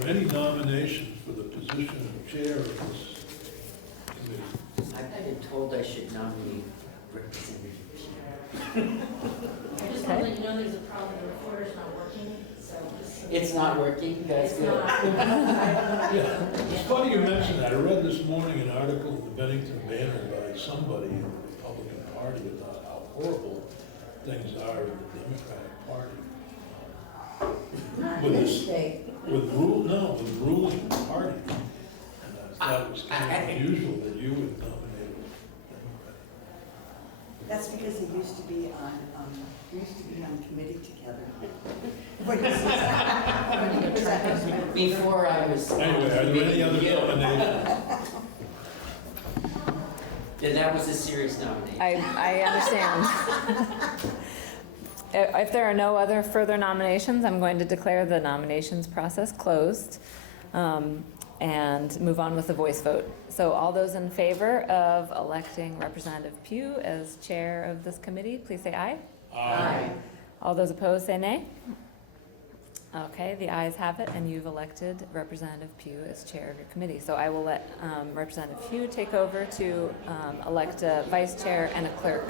there any nominations for the position of chair of this committee? I've been told I should nominate Representative I just want to let you know there's a problem, the recorder's not working, so. It's not working, that's It's good. not. Yeah, it's funny you mentioned that. I read this morning an article in the Bennington Banner by somebody in the Republican Party about how horrible things are in the Democratic Party. Not With this this- state. With ruling party. And I thought it was kind of unusual that you would nominate a Democrat. That's because they used to be on committee together. When he was at- Before I was. Anyway, are there any other You. nominations? Yeah, that was a serious nomination. I understand. If there are no other further nominations, I'm going to declare the nominations process closed and move on with the voice vote. So all those in favor of electing Representative Pugh as chair of this committee, please say aye. Aye. All those opposed, say nay. Okay, the ayes have it, and you've elected Representative Pugh as chair of your committee. So I will let Representative Pugh take over to elect a vice chair and a clerk.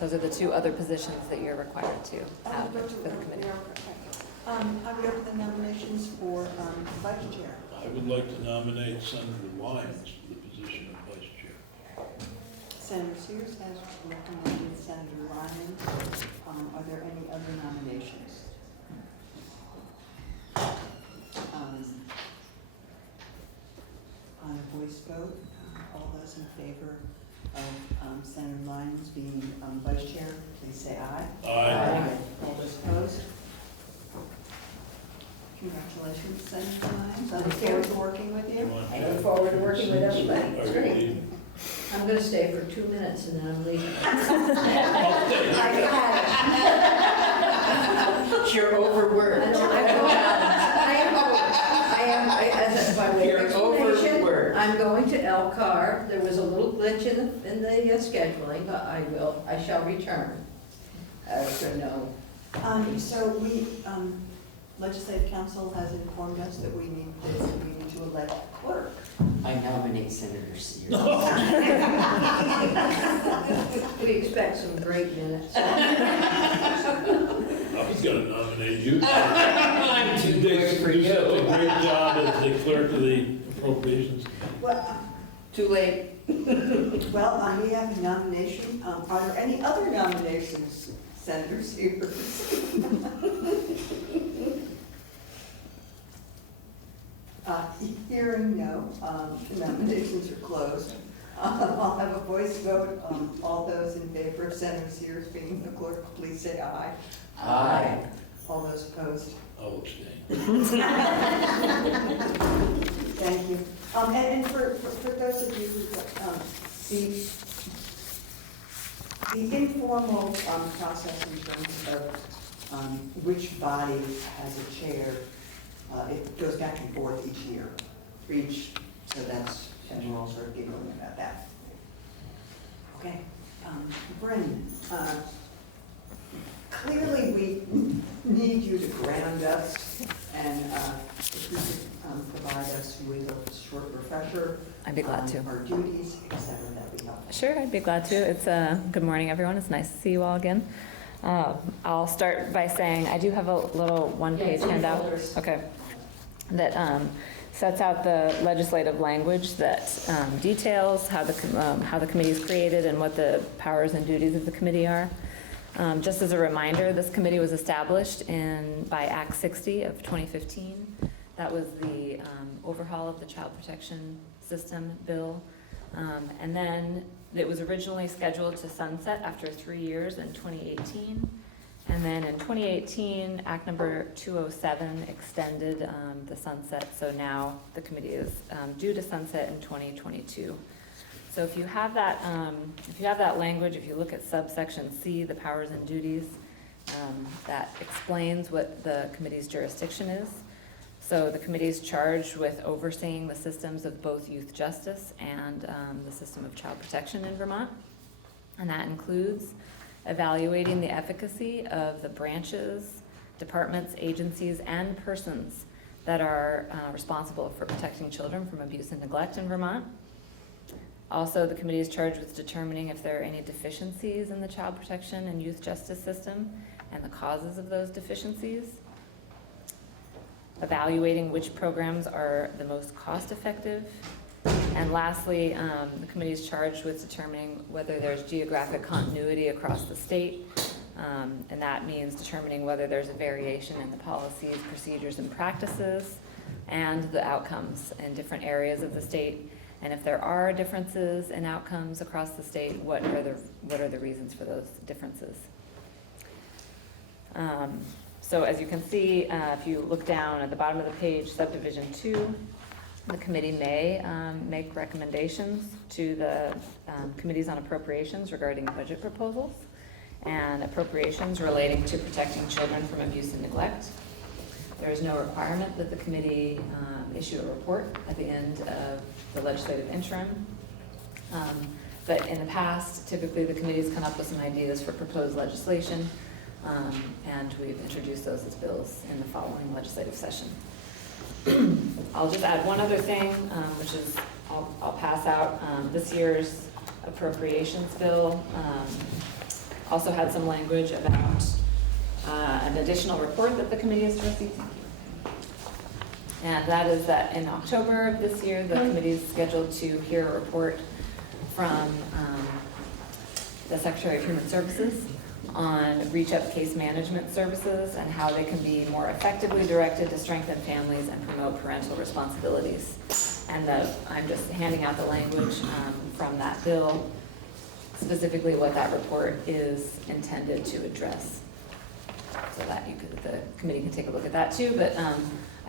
Those are the two other positions that you're required to have for the committee. I would open the nominations for vice chair. I would like to nominate Senator Lyons for the position of vice chair. Senator Sears has recommended Senator Lyons. Are there any other nominations? On a voice vote, all those in favor of Senator Lyons being vice chair, please say aye. Aye. All those opposed? Congratulations, Senator Lyons. I look forward to working with you. I look forward to working with everybody. It's Are you great. leaving? I'm gonna stay for 2 minutes and then I'm leaving. You're overworked. As by way of You're explanation, overworked. I'm going to Elkhart. There was a little glitch in the scheduling, but I shall return. So no. So Legislative Council has informed us that we need to elect clerk. I nominate Senator Sears. We expect some great minutes. I was gonna nominate you. I'm too good for You did such a you. great job as the clerk of the appropriations. Well, Too late. we have a nomination. Are there any other nominations, Senator Sears? Hearing no, the nominations are closed. I'll have a voice vote. All those in favor of Senator Sears being the clerk, please say aye. Aye. All those opposed? I'll abstain. Thank you. And for those of you who, the informal process in terms of which body has a chair, it goes back and forth each year, so and we're all sort of giggling about that. Okay, Brendan, clearly we need you to ground us, and if you could provide us with a short refresher. I'd be glad to. Our duties, et cetera, that'd be helpful. Sure, I'd be glad to. It's good morning, everyone. It's nice to see you all again. I'll start by saying I do have a little one-page Yeah, it's in handout. folders. Okay. That sets out the legislative language that details how the committee is created and what the powers and duties of the committee are. Just as a reminder, this committee was established by Act 60 of 2015. That was the overhaul of the child protection system bill. And then it was originally scheduled to sunset after 3 years in 2018. And then in 2018, Act number 207 extended the sunset. So now the committee is due to sunset in 2022. So if you have that language, if you look at subsection C, the powers and duties, that explains what the committee's jurisdiction is. So the committee is charged with overseeing the systems of both youth justice and the system of child protection in Vermont. And that includes evaluating the efficacy of the branches, departments, agencies, and persons that are responsible for protecting children from abuse and neglect in Vermont. Also, the committee is charged with determining if there are any deficiencies in the child protection and youth justice system and the causes of those deficiencies. Evaluating which programs are the most cost-effective. And lastly, the committee is charged with determining whether there's geographic continuity across the state. And that means determining whether there's a variation in the policies, procedures, and practices and the outcomes in different areas of the state. And if there are differences in outcomes across the state, what are the reasons for those differences? So as you can see, if you look down at the bottom of the page, subdivision 2, the committee may make recommendations to the committees on appropriations regarding budget proposals and appropriations relating to protecting children from abuse and neglect. There is no requirement that the committee issue a report at the end of the legislative interim. But in the past, typically the committees come up with some ideas for proposed legislation, and we've introduced those as bills in the following legislative session. I'll just add one other thing, which is I'll pass out this year's appropriations bill. Also had some language about an additional report that the committee is to receive. And that is that in October of this year, the committee is scheduled to hear a report from the Secretary of Human Services on reach-up case management services and how they can be more effectively directed to strengthen families and promote parental responsibilities. And I'm just handing out the language from that bill, specifically what that report is intended to address. So that the committee can take a look at that too. But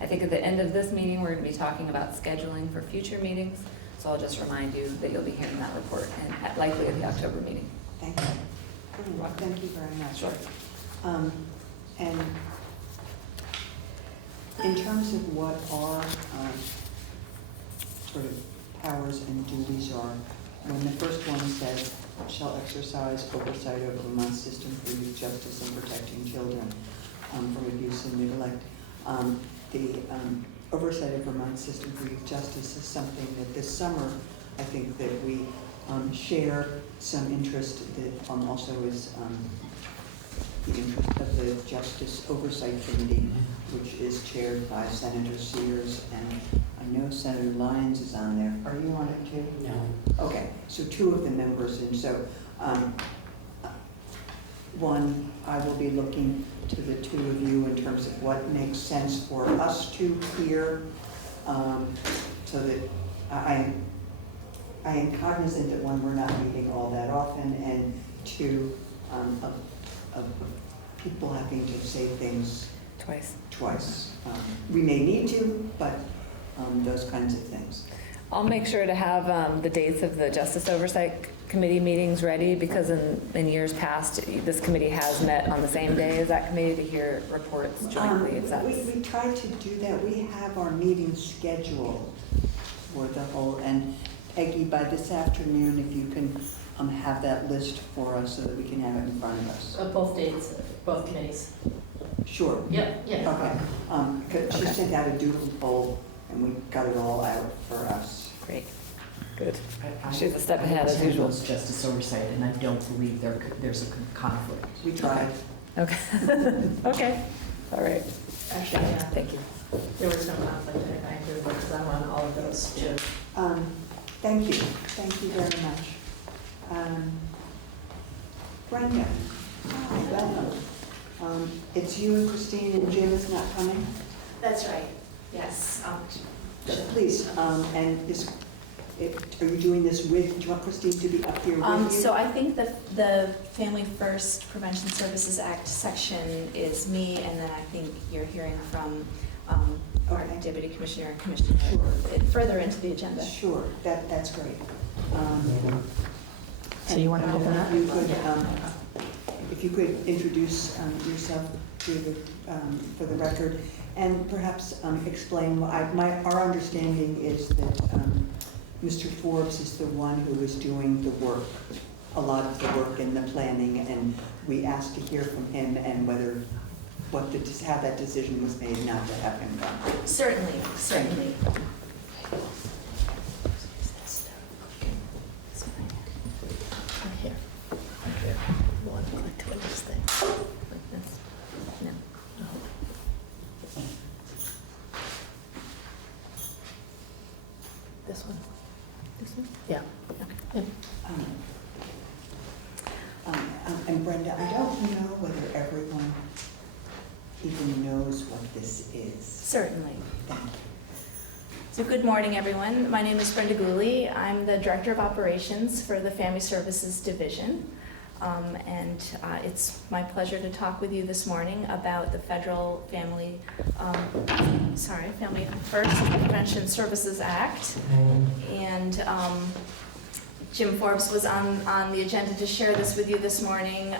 I think at the end of this meeting, we're going to be talking about scheduling for future meetings. So I'll just remind you that you'll be hearing that report and likely at the October meeting. Thank you. Thank you very much. Sure. And in terms of what our sort of powers and duties are, when the first one says, shall exercise oversight over Vermont's system for youth justice and protecting children from abuse and neglect, the oversight of Vermont's system for youth justice is something that this summer, I think that we share some interest that also is the interest of the Justice Oversight Committee, which is chaired by Senator Sears, and I know Senator Lyons is on there. Are you on it too? No. Okay, so two of the members, and so one, I will be looking to the two of you in terms of what makes sense for us to hear, so that I am cognizant that one, we're not meeting all that often, and two, of people having to say things twice. We may need to, but those kinds of things. I'll make sure to have the dates of the Justice Oversight Committee meetings ready, because in years past, this committee has met on the same day as that committee to hear reports jointly. If that's... We tried to do that. We have our meetings scheduled for the whole, and Peggy, by this afternoon, if you can have that list for us so that we can have it in front of us. Both dates, both committees. Sure. Yep, yeah. Okay. She sent out a doodle poll, and we got it all out for us. Great. Good. She's a step ahead as usual. Justice Oversight, and I don't believe there's a conflict. We tried. Okay. Okay. All right. Actually, yeah, Thank you. there was no conflict, and I agree with, because I'm on all of those too. Thank you. Thank you very much. Brenda, hi, welcome. It's you and Christine, and Jim is not coming? That's right, yes. Please, and are you doing this with, do you want Christine to be up here with you? So I think the Family First Prevention Services Act section is me, and then I think you're hearing from our Deputy Commissioner and Commissioner further into the agenda. Sure, that's great. So you want to open up? If you could introduce yourself for the record, and perhaps explain, our understanding is that Mr. Forbes is the one who is doing the work, a lot of the work in the planning, and we asked to hear from him and how that decision was made not to have him come. Certainly, certainly. Here. Here. You want to click to this thing, like this? No. This one? This one? Yeah. Okay. And Brenda, I don't know whether everyone even knows what this is. Certainly. Thank you. So good morning, everyone. My name is Brenda Gooley. I'm the Director of Operations for the Family Services Division. It's my pleasure to talk with you this morning about the federal Family First Prevention Services Act. And Jim Forbes was on the agenda to share this with you this morning.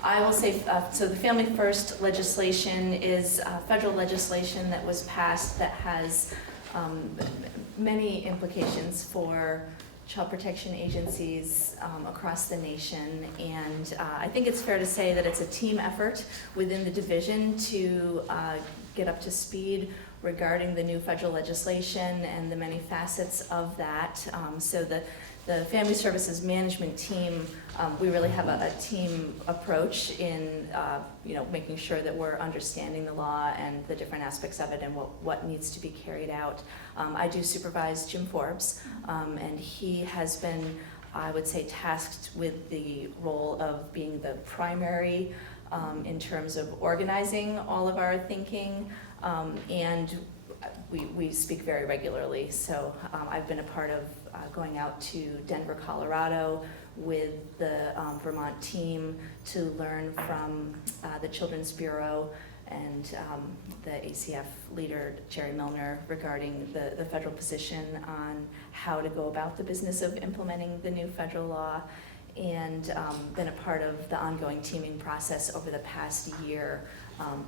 I will say, so the Family First legislation is federal legislation that was passed that has many implications for child protection agencies across the nation, and I think it's fair to say that it's a team effort within the division to get up to speed regarding the new federal legislation and the many facets of that. So the Family Services Management team, we really have a team approach in making sure that we're understanding the law and the different aspects of it and what needs to be carried out. I do supervise Jim Forbes, and he has been, I would say, tasked with the role of being the primary in terms of organizing all of our thinking, and we speak very regularly. So I've been a part of going out to Denver, Colorado with the Vermont team to learn from the Children's Bureau and the ACF leader, Jerry Milner, regarding the federal position on how to go about the business of implementing the new federal law, and been a part of the ongoing teaming process over the past year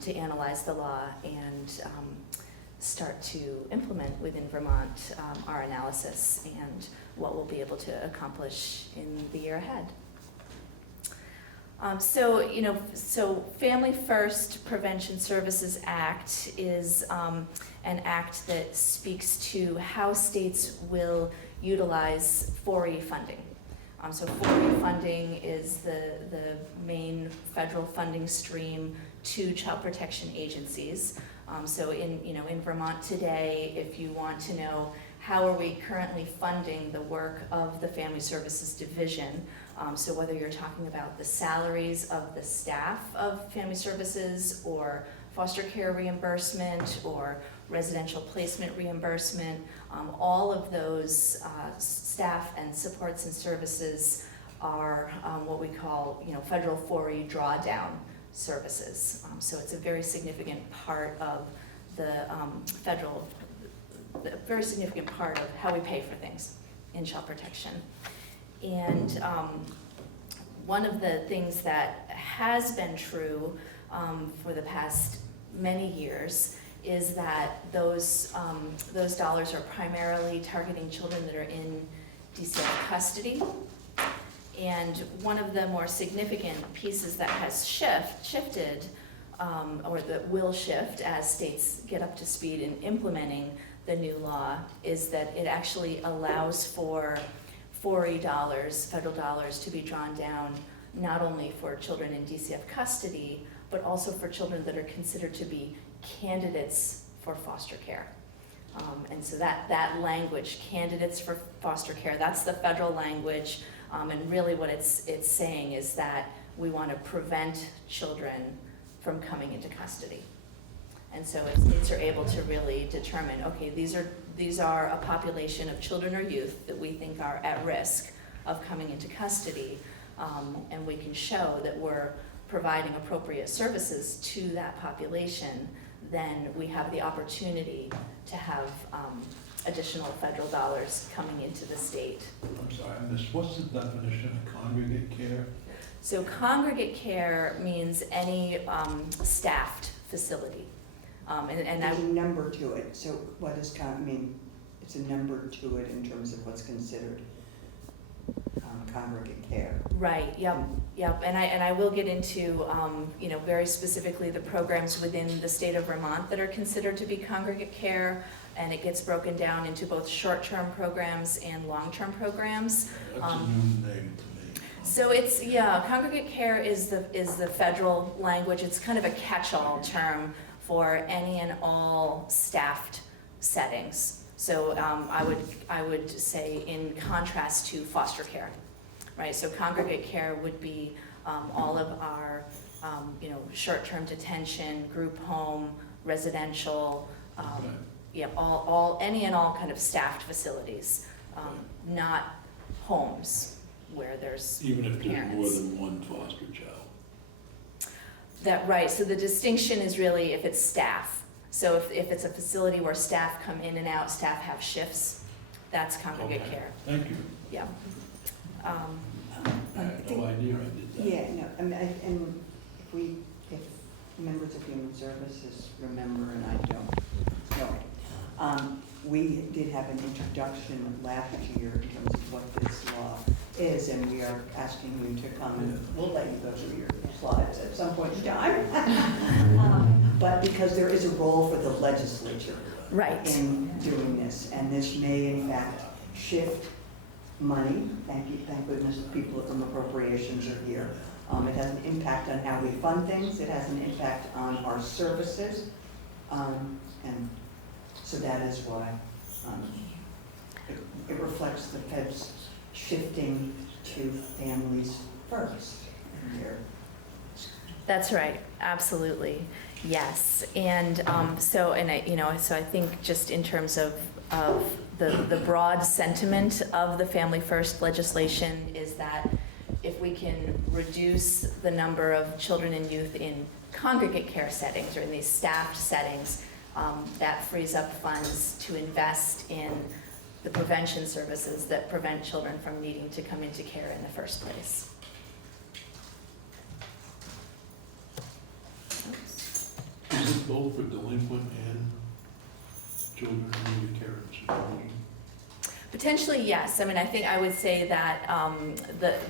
to analyze the law and start to implement within Vermont our analysis and what we'll be able to accomplish in the year ahead. So Family First Prevention Services Act is an act that speaks to how states will utilize 4E funding. So 4E funding is the main federal funding stream to child protection agencies. So in Vermont today, if you want to know how are we currently funding the work of the Family Services Division, so whether you're talking about the salaries of the staff of Family Services or foster care reimbursement or residential placement reimbursement, all of those staff and supports and services are what we call federal 4E drawdown services. So it's a very significant part of the very significant part of how we pay for things in child protection. And one of the things that has been true for the past many years is that those dollars are primarily targeting children that are in DCF custody. And one of the more significant pieces that has shifted, or that will shift as states get up to speed in implementing the new law, is that it actually allows for 4E dollars, federal dollars, to be drawn down not only for children in DCF custody, but also for children that are considered to be candidates for foster care. And so that language, candidates for foster care, that's the federal language. And really what it's saying is that we want to prevent children from coming into custody. And so if states are able to really determine, okay, these are a population of children or youth that we think are at risk of coming into custody, and we can show that we're providing appropriate services to that population, then we have the opportunity to have additional federal dollars coming into the state. I'm sorry, I missed, what's the definition of congregate care? So congregate care means any staffed facility. And There's a number to it, so what does it's a number to it in terms of what's considered congregate care. Right, yep, and I will get into, very specifically the programs within the state of Vermont that are considered to be congregate care, and it gets broken down into both short-term programs and long-term programs. That's a new name to me. So it's, congregate care is the federal language. It's kind of a catch-all term for any and all staffed settings. So I would say in contrast to foster care, right? So congregate care would be all of our, short-term detention, group home, residential, any and all kind of staffed facilities, not homes where there's Even if there's more parents. than one foster child. Right, so the distinction is really if it's staff. So if it's a facility where staff come in and out, staff have shifts, that's congregate Okay. care, Thank you. yeah. I had no idea I did that. Yeah, no, I mean, and if members of Human Services remember, and I don't, we did have an introduction last year in terms of what this law is, and we are asking you to come, and we'll let you go through your slides at some point in time. But because there is a role for the legislature Right, in doing this, and this may in fact shift money. Thank goodness people from appropriations are here. It has an impact on how we fund things. It has an impact on our services. And so that is why it reflects the feds shifting to families first. that's right, absolutely, yes. And so I think just in terms of the broad sentiment of the Family First legislation is that if we can reduce the number of children and youth in congregate care settings or in these staffed settings, that frees up funds to invest in the prevention services that prevent children from needing to come into care in the first place. Is it both for delinquent and children who need care and supervision? Potentially, yes. I mean, I think I would say that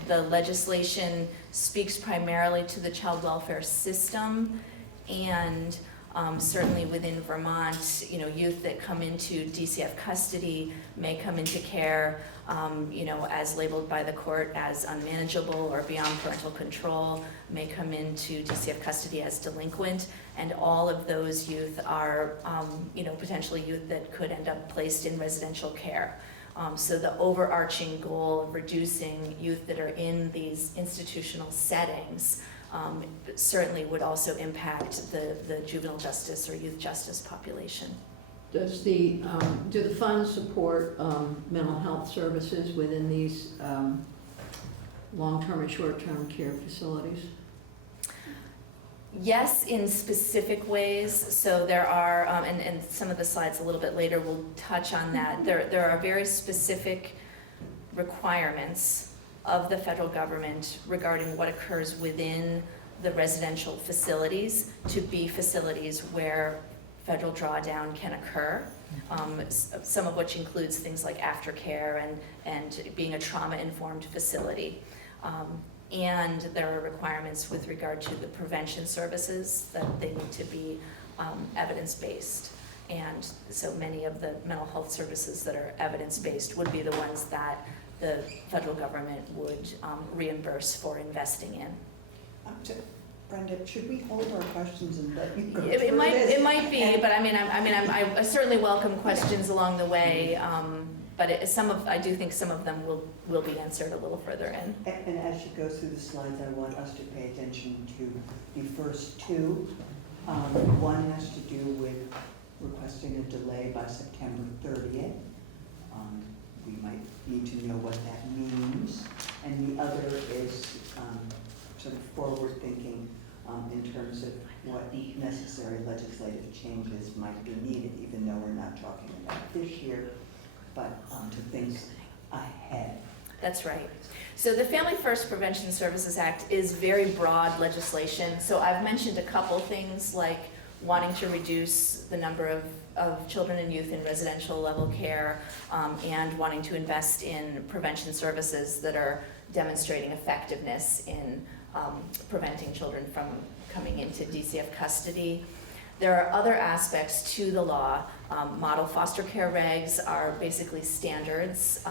the legislation speaks primarily to the child welfare system, and certainly within Vermont, youth that come into DCF custody may come into care, as labeled by the court as unmanageable or beyond parental control, may come into DCF custody as delinquent, and all of those youth are, potentially youth that could end up placed in residential care. So the overarching goal of reducing youth that are in these institutional settings certainly would also impact the juvenile justice or youth justice population. Do the funds support mental health services within these long-term and short-term care facilities? Yes, in specific ways. So there are, and some of the slides a little bit later will touch on that. There are very specific requirements of the federal government regarding what occurs within the residential facilities to be facilities where federal drawdown can occur. Some of which includes things like aftercare and being a trauma-informed facility. And there are requirements with regard to the prevention services that they need to be evidence-based. And so many of the mental health services that are evidence-based would be the ones that the federal government would reimburse for investing in. Brenda, should we hold our questions and let you go through It this? might be, but I certainly welcome questions along the way. But I do think some of them will be answered a little further in. And as she goes through the slides, I want us to pay attention to the first two. One has to do with requesting a delay by September 30th. We might need to know what that means. And the other is sort of forward-thinking in terms of what necessary legislative changes might be needed, even though we're not talking about this year, but to things ahead. That's right. So the Family First Prevention Services Act is very broad legislation. So I've mentioned a couple things like wanting to reduce the number of children and youth in residential level care, and wanting to invest in prevention services that are demonstrating effectiveness in preventing children from coming into DCF custody. There are other aspects to the law. Model foster care regs are basically standards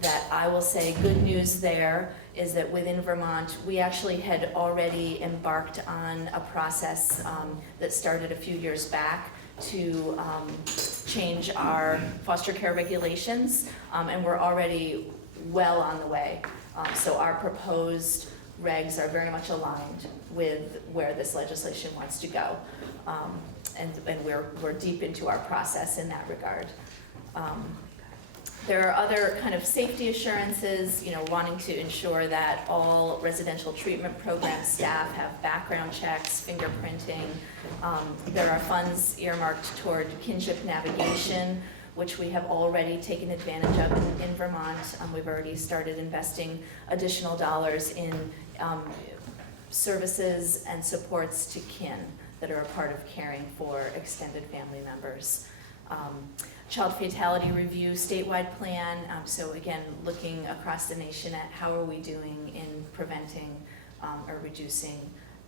that I will say good news there is that within Vermont, we actually had already embarked on a process that started a few years back to change our foster care regulations, and we're already well on the way. So our proposed regs are very much aligned with where this legislation wants to go. And we're deep into our process in that regard. There are other kind of safety assurances, wanting to ensure that all residential treatment program staff have background checks, fingerprinting. There are funds earmarked toward kinship navigation, which we have already taken advantage of in Vermont. We've already started investing additional dollars in services and supports to kin that are a part of caring for extended family members. Child fatality review statewide plan, so again, looking across the nation at how are we doing in preventing or reducing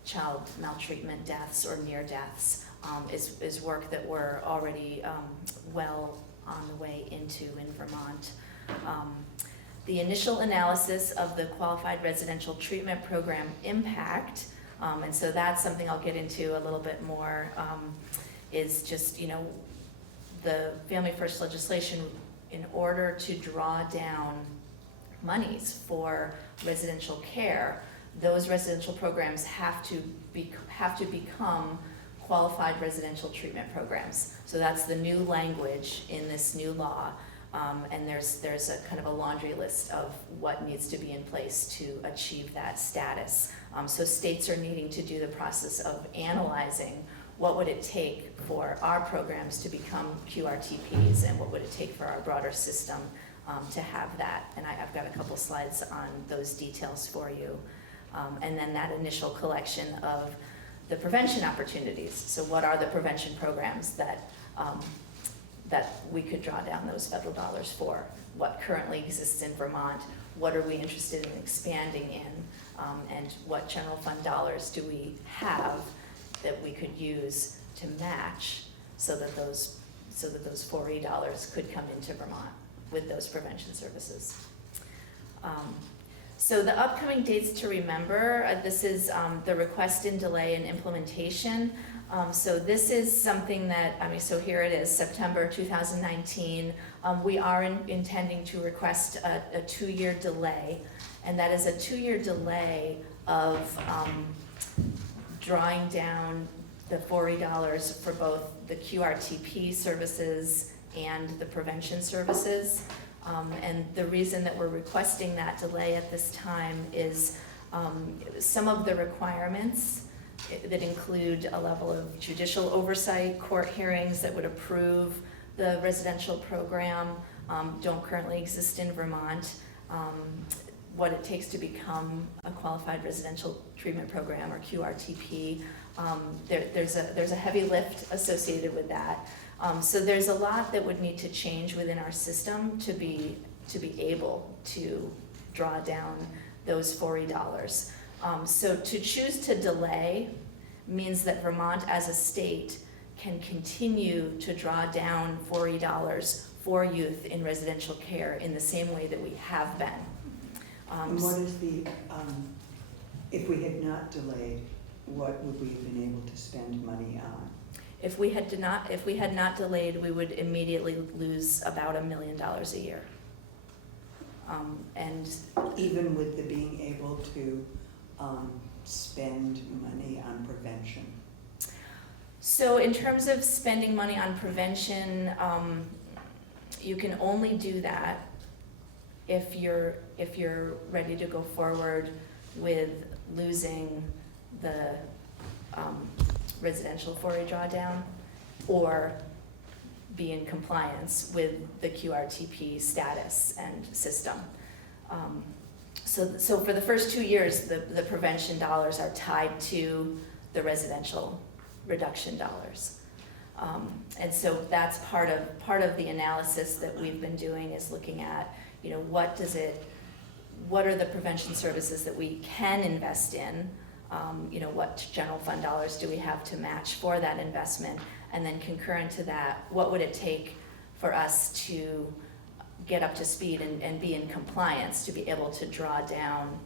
child maltreatment deaths or near deaths, is work that we're already well on the way into in Vermont. The initial analysis of the Qualified Residential Treatment Program impact, and so that's something I'll get into a little bit more, is just, the Family First legislation, in order to draw down monies for residential care, those residential programs have to become qualified residential treatment programs. So that's the new language in this new law, and there's a kind of a laundry list of what needs to be in place to achieve that status. So states are needing to do the process of analyzing what would it take for our programs to become QRTPs, and what would it take for our broader system to have that. And I've got a couple slides on those details for you. And then that initial collection of the prevention opportunities. So what are the prevention programs that we could draw down those federal dollars for? What currently exists in Vermont? What are we interested in expanding in? And what general fund dollars do we have that we could use to match so that those 4E dollars could come into Vermont with those prevention services. So the upcoming dates to remember, this is the request and delay in implementation. So this is something that, so here it is, September 2019. We are intending to request a 2-year delay, and that is a 2-year delay of drawing down the $40 for both the QRTP services and the prevention services. And the reason that we're requesting that delay at this time is some of the requirements that include a level of judicial oversight, court hearings that would approve the residential program don't currently exist in Vermont. What it takes to become a qualified residential treatment program, or QRTP, there's a heavy lift associated with that. So there's a lot that would need to change within our system to be able to draw down those $40. So to choose to delay means that Vermont as a state can continue to draw down $40 for youth in residential care in the same way that we have been. And what is the, if we had not delayed, what would we have been able to spend money on? If we had not delayed, we would immediately lose about $1 million a year. And even with the being able to spend money on prevention? so in terms of spending money on prevention, you can only do that if you're ready to go forward with losing the residential 4A drawdown, or be in compliance with the QRTP status and system. So for the first 2 years, the prevention dollars are tied to the residential reduction dollars. And so that's part of the analysis that we've been doing, is looking at, you know, what are the prevention services that we can invest in? You know, what general fund dollars do we have to match for that investment? And then concurrent to that, what would it take for us to get up to speed and be in compliance to be able to draw down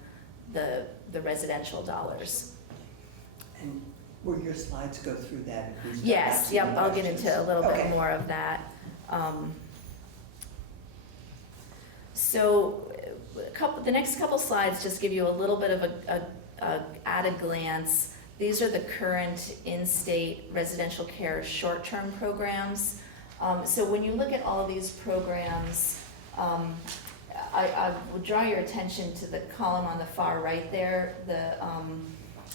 the residential dollars? And will your slides go through that? if we start Yes, asking yep, I'll get questions? into a little bit Okay. more of that. So the next couple slides just give you a little bit of a at a glance. These are the current in-state residential care short-term programs. So when you look at all these programs, I would draw your attention to the column on the far right there, the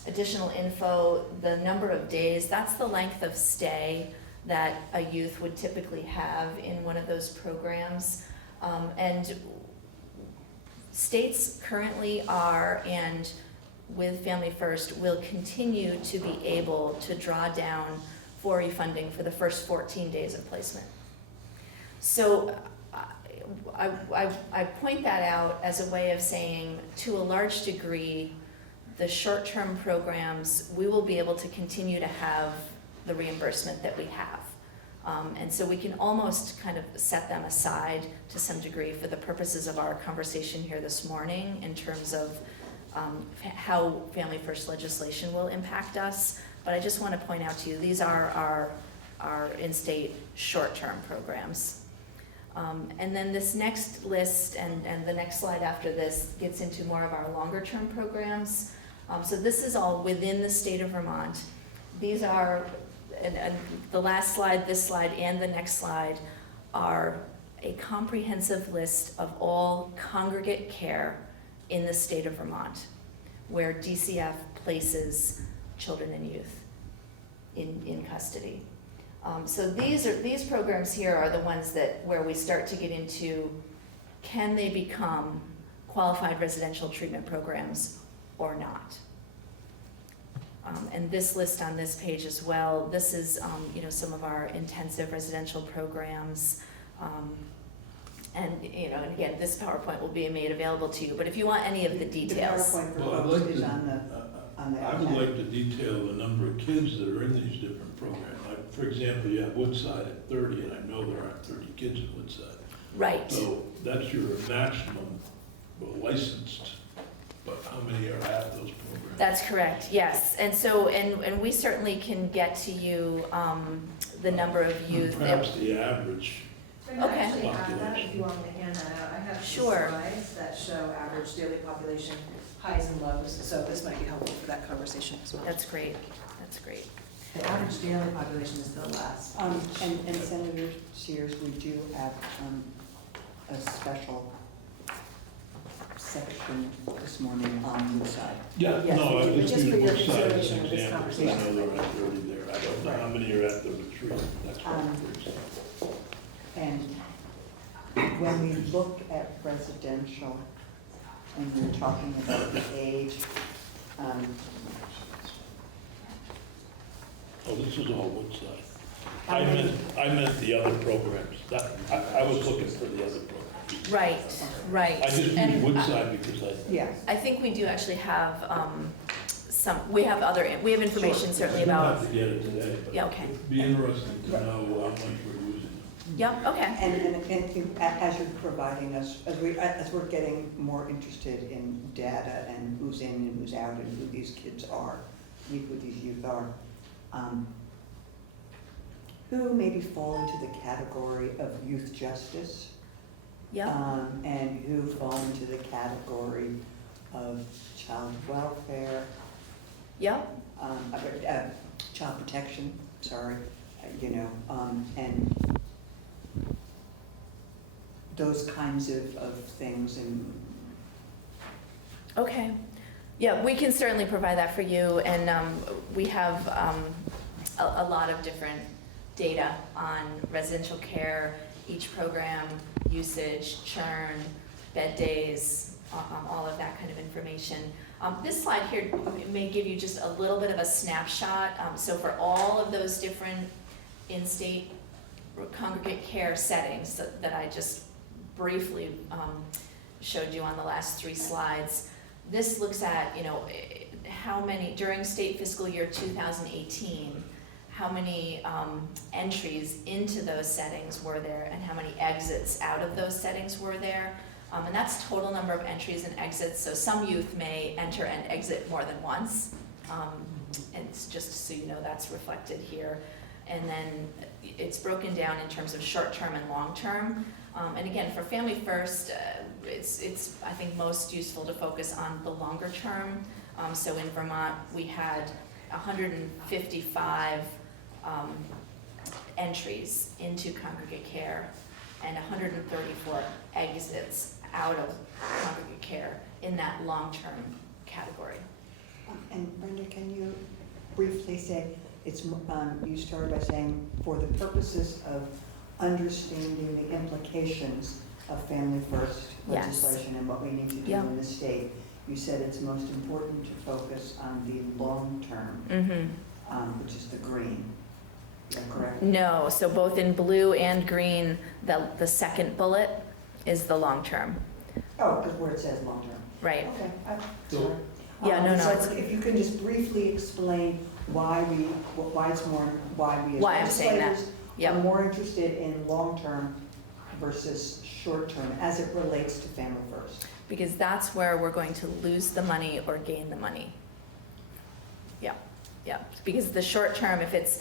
additional info, the number of days, that's the length of stay that a youth would typically have in one of those programs. And states currently are, and with Family First, will continue to be able to draw down 4E funding for the first 14 days of placement. So I point that out as a way of saying, to a large degree, the short-term programs, we will be able to continue to have the reimbursement that we have. And so we can almost kind of set them aside to some degree for the purposes of our conversation here this morning in terms of how Family First legislation will impact us. But I just want to point out to you, these are our in-state short-term programs. And then this next list and the next slide after this gets into more of our longer-term programs. So this is all within the state of Vermont. These are, and the last slide, this slide, and the next slide are a comprehensive list of all congregate care in the state of Vermont, where DCF places children and youth in custody. So these programs here are the ones where we start to get into, can they become qualified residential treatment programs or not? And this list on this page as well, this is some of our intensive residential programs. And again, this PowerPoint will be made available to you, but if you want any of the details. The PowerPoint for Well, I'd folks like is to- on the I would like to detail the number of kids that are in these different programs. Like, for example, you have Woodside at 30, and I know there aren't 30 kids at Woodside. Right. So that's your maximum licensed, but how many are at those programs? That's correct, yes. And so, and we certainly can get to you the number of youth. Perhaps the average. And I Okay. actually have that, if you want me to hand that out. I have some Sure. slides that show average daily population highs and lows, so this might be helpful for that conversation as well. That's great, that's great. The average daily population is the last. And Senator Sears, we do have a special section this morning on Woodside. Yeah, Yes, no, I we do. just Just use for your Woodside as consideration an of this example, because I know conversation. there are 30 there. I don't know how many are at the retreat. That's one, for example. And when we look at residential, and we're talking about the age, Oh, this is all Woodside. I meant the other programs. I was looking for the other programs. Right. I just use And Woodside because yeah, I think we do actually have we have information certainly I don't about, have to get it today, but yeah, okay. it'd be interesting to know how much we're using. Yeah, okay. and as you're providing us, as we're getting more interested in data and who's in and who's out and who these kids are, who these youth are, who maybe fall into the category of youth justice, Yeah, and who fall into the category of child welfare, yeah, child protection, sorry, and those kinds of things. And okay. Yeah, we can certainly provide that for you, and we have a lot of different data on residential care, each program, usage, churn, bed days, all of that kind of information. This slide here may give you just a little bit of a snapshot. So for all of those different in-state congregate care settings that I just briefly showed you on the last 3 slides, this looks at, how many, during state fiscal year 2018, how many entries into those settings were there and how many exits out of those settings were there. And that's total number of entries and exits. So some youth may enter and exit more than once. And it's just so you know, that's reflected here. And then it's broken down in terms of short-term and long-term. And again, for Family First, it's I think most useful to focus on the longer term. So in Vermont, we had 155 entries into congregate care and 134 exits out of congregate care in that long-term category. And Brenda, can you briefly say, you started by saying, for the purposes of understanding the implications of Family First Yes. legislation and what we need to do Yeah. in the state, you said it's most important to focus on the long term, which is the green. Is that correct? No, so both in blue and green, the second bullet is the long term, Oh, because where it says long term. right? Okay, So- sorry. Yeah, no, So it's- if you can just briefly explain why we as Why I'm saying that, legislators yep. are more interested in long-term versus short-term as it relates to Family First. Because that's where we're going to lose the money or gain the money. Yeah, because the short term, if it's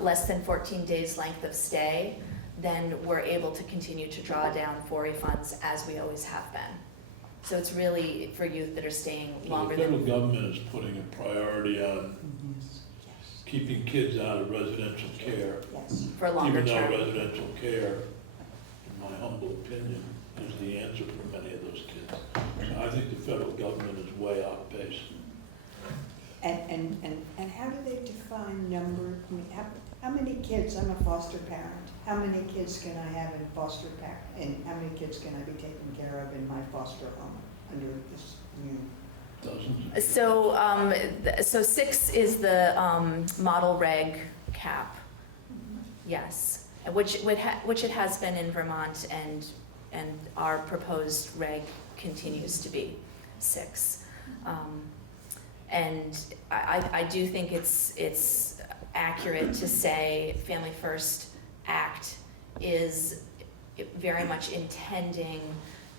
less than 14 days length of stay, then we're able to continue to draw down 4A funds as we always have been. So it's really for youth that are staying So longer the federal than, government is putting a priority on keeping kids out of residential care. Yes. for longer Even though term. residential care, in my humble opinion, is the answer for many of those kids. So I think the federal government is way outpaced. And how do they define number? I mean, how many kids, I'm a foster parent, how many kids can I have in foster parent? And how many kids can I be taken care of in my foster home under this new? Dozens. So 6 is the model reg cap, yes, which it has been in Vermont, and our proposed reg continues to be 6. And I do think it's accurate to say Family First Act is very much intending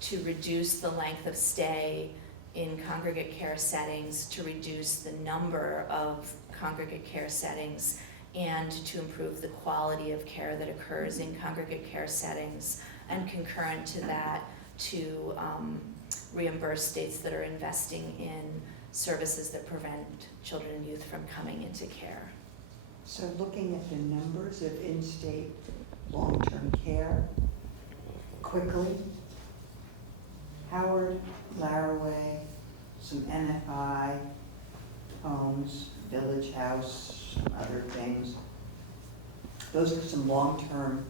to reduce the length of stay in congregate care settings, to reduce the number of congregate care settings, and to improve the quality of care that occurs in congregate care settings, and concurrent to that, to reimburse states that are investing in services that prevent children and youth from coming into care. So looking at the numbers of in-state long-term care, quickly, Howard, Laraway, some NFI homes, Village House, some other things. Those are some long-term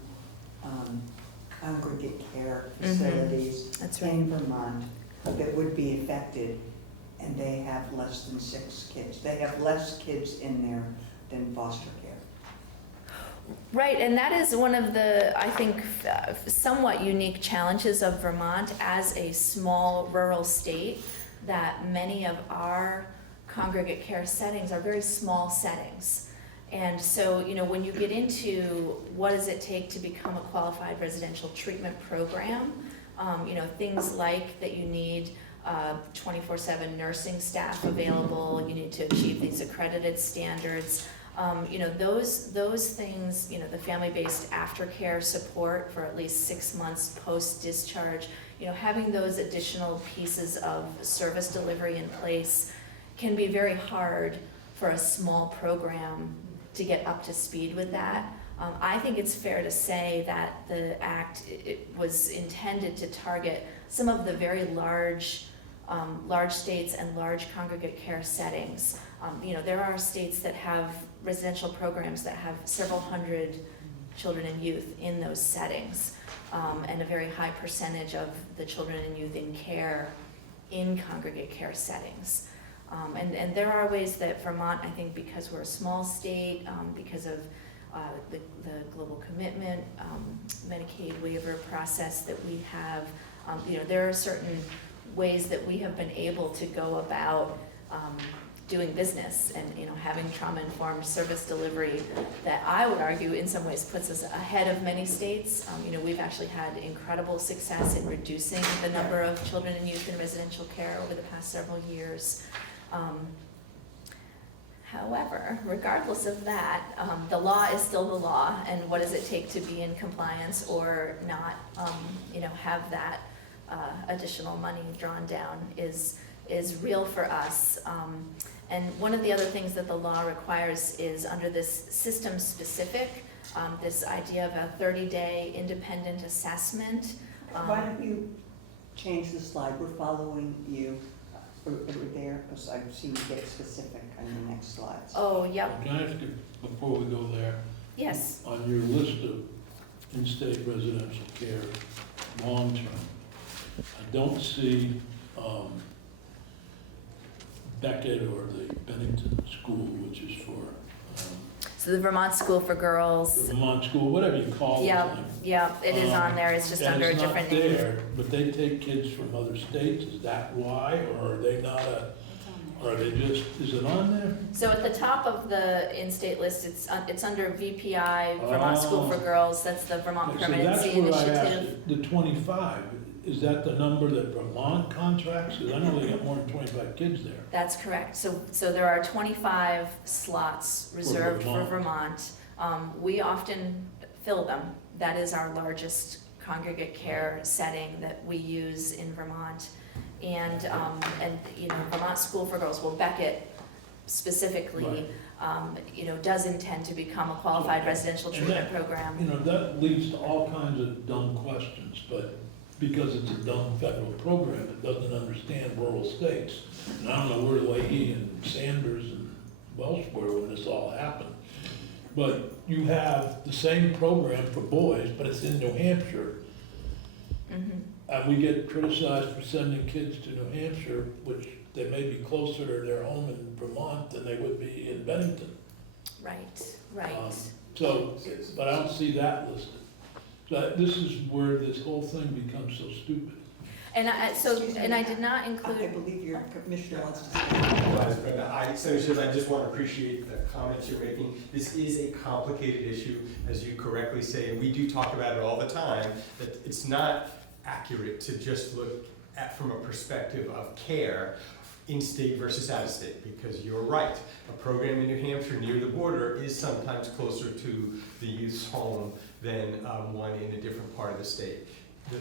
congregate care facilities That's in Vermont that would be affected, and they have less than 6 kids. They have less kids in there than foster care. Right, and that is one of the, I think, somewhat unique challenges of Vermont as a small rural state, that many of our congregate care settings are very small settings. And so, when you get into what does it take to become a qualified residential treatment program, things like that you need 24/7 nursing staff available, you need to achieve these accredited standards. Those things, the family-based aftercare support for at least 6 months post-discharge, having those additional pieces of service delivery in place can be very hard for a small program to get up to speed with that. I think it's fair to say that the Act it was intended to target some of the very large states and large congregate care settings. There are states that have residential programs that have several hundred children and youth in those settings, and a very high percentage of the children and youth in care in congregate care settings. And there are ways that Vermont, I think because we're a small state, because of the global commitment, Medicaid waiver process that we have, there are certain ways that we have been able to go about doing business and, having trauma-informed service delivery that I would argue in some ways puts us ahead of many states. We've actually had incredible success in reducing the number of children and youth in residential care over the past several years. However, regardless of that, the law is still the law, and what does it take to be in compliance or not, have that additional money drawn down is real for us. And one of the other things that the law requires is under this system specific, this idea of a 30-day independent assessment. Why don't you change the slide? We're following you over there, because I've seen you get specific on the next slides. Oh, yep, Can I ask you, before we go there, yes. on your list of in-state residential care, long-term, I don't see Beckett or the Bennington School, which is for So the Vermont School for Girls, the Vermont School, whatever you call it. yeah, it is on there, it's just under a different And name. it's not there, but they take kids from other states, is that why, or are they not or are they just, is it on there? So at the top of the in-state list, it's under VPI, Vermont School for Girls, that's the Vermont Permanency So that's where I Initiative. asked, the 25, is that the number that Vermont contracts? Because I know they got more than 25 kids there. That's correct. So there are 25 slots reserved for Vermont. Vermont. We often fill them. That is our largest congregate care setting that we use in Vermont. And Vermont School for Girls, well, Beckett specifically, does intend to become a qualified residential treatment program. That leads to all kinds of dumb questions, but because it's a dumb federal program, it doesn't understand rural states. And I don't know where Leahy and Sanders and Welsh were when this all happened. But you have the same program for boys, but it's in New Hampshire. Mhm. And we get criticized for sending kids to New Hampshire, which they may be closer to their home in Vermont than they would be in Bennington. Right. But I don't see that listed. So this is where this whole thing becomes so stupid. And I did not I include, believe your commissioner wants to say. Brenda, I just want to appreciate the comments you're making. This is a complicated issue, as you correctly say, and we do talk about it all the time, that it's not accurate to just look at from a perspective of care in-state versus out-of-state, because you're right. A program in New Hampshire near the border is sometimes closer to the youth's home than one in a different part of the state.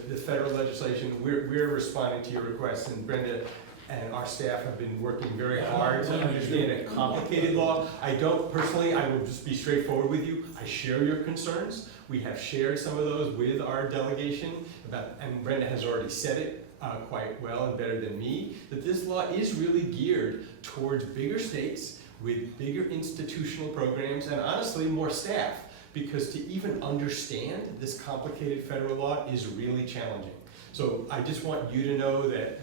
The federal legislation, we're responding to your requests, and Brenda and our staff have been working very hard to understand a complicated law. I don't personally, I will just be straightforward with you, I share your concerns. We have shared some of those with our delegation, and Brenda has already said it quite well and better than me, that this law is really geared towards bigger states with bigger institutional programs and honestly more staff, because to even understand this complicated federal law is really challenging. So I just want you to know that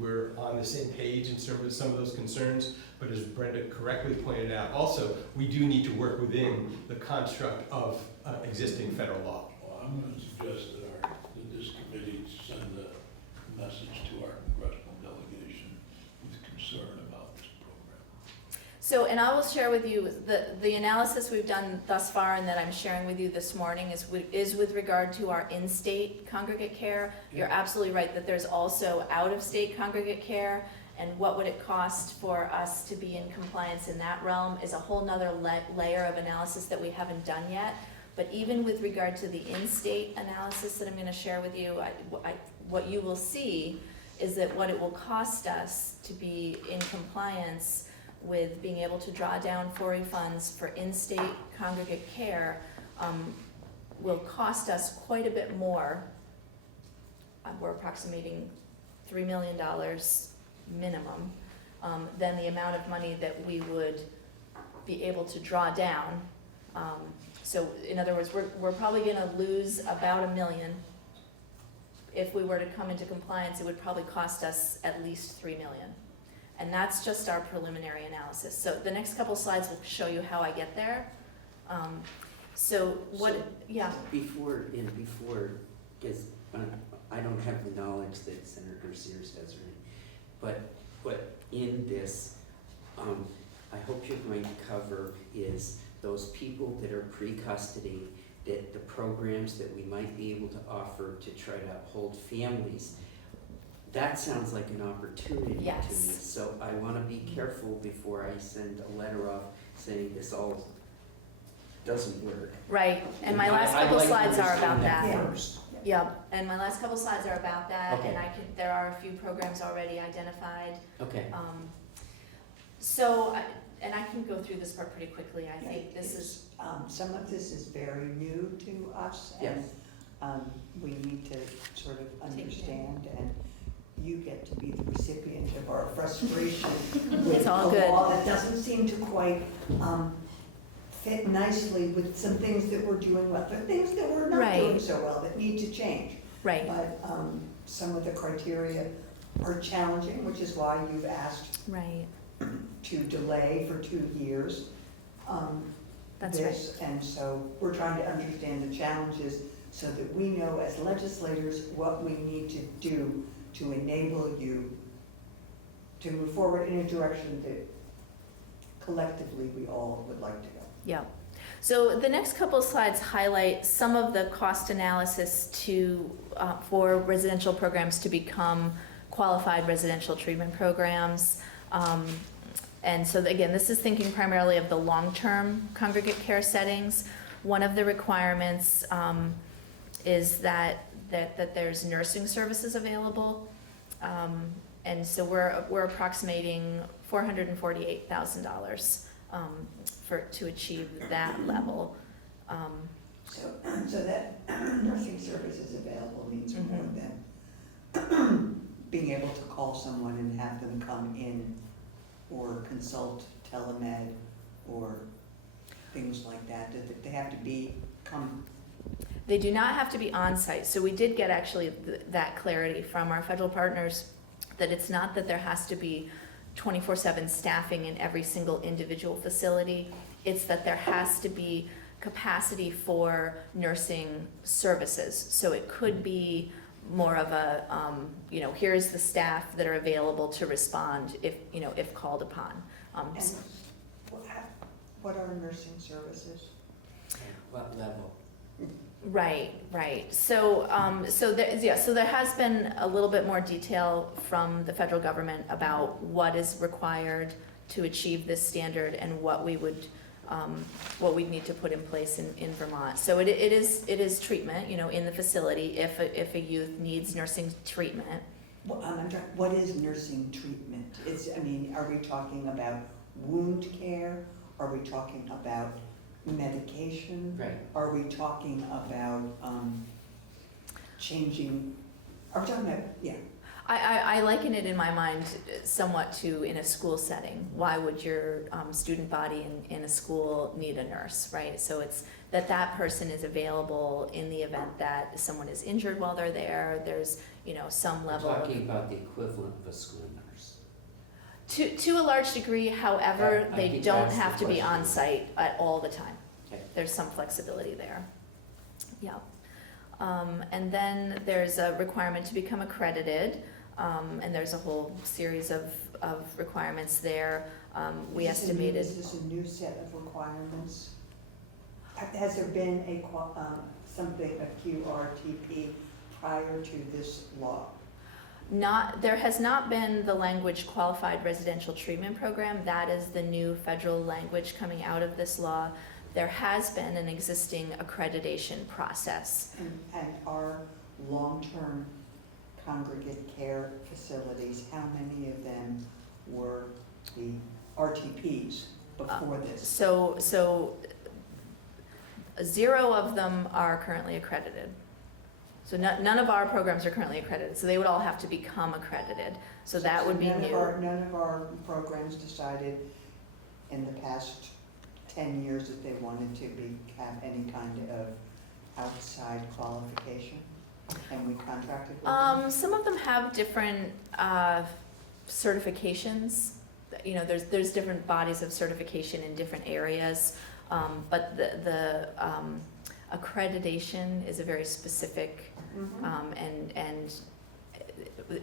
we're on the same page in terms of some of those concerns, but as Brenda correctly pointed out, also, we do need to work within the construct of existing federal law. Well, I'm going to suggest that this committee send a message to our congressional delegation with concern about this program. and I will share with you the analysis we've done thus far and that I'm sharing with you this morning is with regard to our in-state congregate care. You're absolutely right that there's also out-of-state congregate care, and what would it cost for us to be in compliance in that realm is a whole nother layer of analysis that we haven't done yet. But even with regard to the in-state analysis that I'm going to share with you, what you will see is that what it will cost us to be in compliance with being able to draw down 4A funds for in-state congregate care will cost us quite a bit more. We're approximating $3 million minimum than the amount of money that we would be able to draw down. So in other words, we're probably gonna lose about $1 million. If we were to come into compliance, it would probably cost us at least $3 million. And that's just our preliminary analysis. So the next couple slides will show you how I get there. So what, So- yeah, Before, because I don't have the knowledge that Senator Sears has, right? But in this, I hope you're going to cover is those people that are pre-custody, that the programs that we might be able to offer to try to uphold families. That sounds like an opportunity to me. Yes. So I want to be careful before I send a letter off saying this all doesn't work. right. And my last I'd couple like to slides are about understand that. first. Yep, and my last couple slides are about that, Okay. and there are a few programs already identified. Okay. And I can go through this part pretty quickly, I Yeah, think this is, Some of this is very new to us, and we need to sort of understand, and you get to be the recipient of our frustration with It's a all good. law that doesn't seem to quite fit nicely with some things that we're doing well, but things that we're not Right. doing so well, that need to change. right, But some of the criteria are challenging, which is why you've asked right, to delay for 2 years. that's right. This, and so we're trying to understand the challenges so that we know as legislators what we need to do to enable you to move forward in a direction that collectively we all would like to go. Yeah. So the next couple slides highlight some of the cost analysis for residential programs to become qualified residential treatment programs. And so again, this is thinking primarily of the long-term congregate care settings. One of the requirements is that there's nursing services available. And so we're approximating $448,000 to achieve that level. So that nursing services available means more Mhm. than being able to call someone and have them come in or consult telemed or things like that, that they have to come. They do not have to be on-site, so we did get actually that clarity from our federal partners, that it's not that there has to be 24/7 staffing in every single individual facility, it's that there has to be capacity for nursing services. So it could be more of a, here's the staff that are available to respond if called upon. And what are nursing services? What level? Right. So there has been a little bit more detail from the federal government about what is required to achieve this standard and what we'd need to put in place in Vermont. So it is treatment, in the facility if a youth needs nursing treatment. What is nursing treatment? Are we talking about wound care? Are we talking about medication? Right. Are we talking about changing, are we talking about, yeah. I liken it in my mind somewhat to in a school setting. Why would your student body in a school need a nurse, right? So it's that person is available in the event that someone is injured while they're there. There's, some level We're talking about the equivalent of a school nurse. To a large degree, however, I they think don't that's the have to be question. on site at all the time. Okay. There's some flexibility there. Yeah. And then there's a requirement to become accredited, and there's a whole series of requirements there. We estimated. Is this a new set of requirements? Has there been a QRTP prior to this law? There has not been the language qualified residential treatment program. That is the new federal language coming out of this law. There has been an existing accreditation process. And our long-term congregate care facilities, how many of them were the RTPs before this? So 0 of them are currently accredited. So none of our programs are currently accredited, so they would all have to become accredited. So that would be none new. None of our programs decided in the past 10 years that they wanted to have any kind of outside qualification, and we contracted with them? Some of them have different certifications. You know, there's different bodies of certification in different areas, but the accreditation is a very specific, and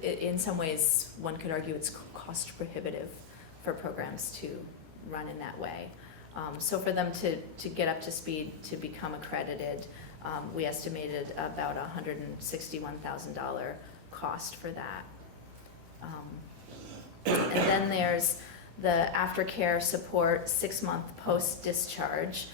in some ways, one could argue it's cost prohibitive for programs to run in that way. So for them to get up to speed, to become accredited, we estimated about $161,000 cost for that. And then there's the aftercare support 6-month post-discharge,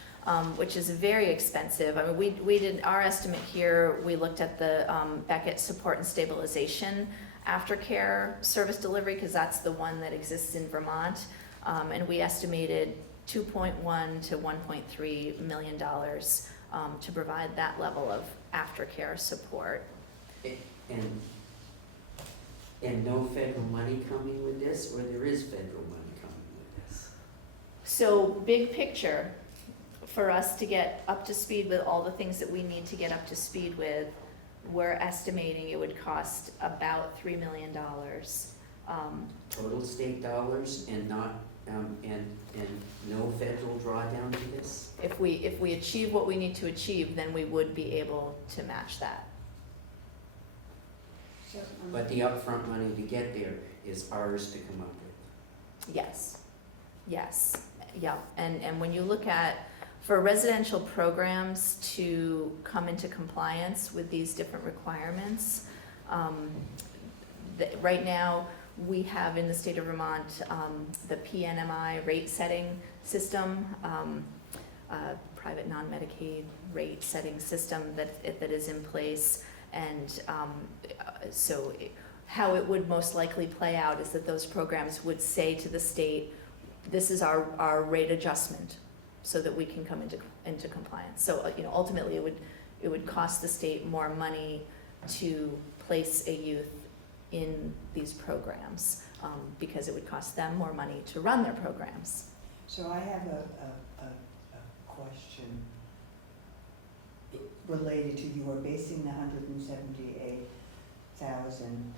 which is very expensive. I mean, we did our estimate here. We looked at the Beckett Support and Stabilization aftercare service delivery, because that's the one that exists in Vermont, and we estimated $2.1 to $1.3 million to provide that level of aftercare support. And no federal money coming with this, or there is federal money coming with this? So big picture, for us to get up to speed with all the things that we need to get up to speed with, we're estimating it would cost about $3 million. Total state dollars and not, and no federal drawdown to this? If we achieve what we need to achieve, then we would be able to match that. But the upfront money to get there is ours to come up with? Yes, yeah, and when you look at, for residential programs to come into compliance with these different requirements, right now, we have in the state of Vermont, the PNMI rate setting system, private non-Medicaid rate setting system that is in place. And so how it would most likely play out is that those programs would say to the state, this is our rate adjustment so that we can come into compliance. So you know, ultimately it would cost the state more money to place a youth in these programs, because it would cost them more money to run their programs. So I have a question related to, you are basing the 178,000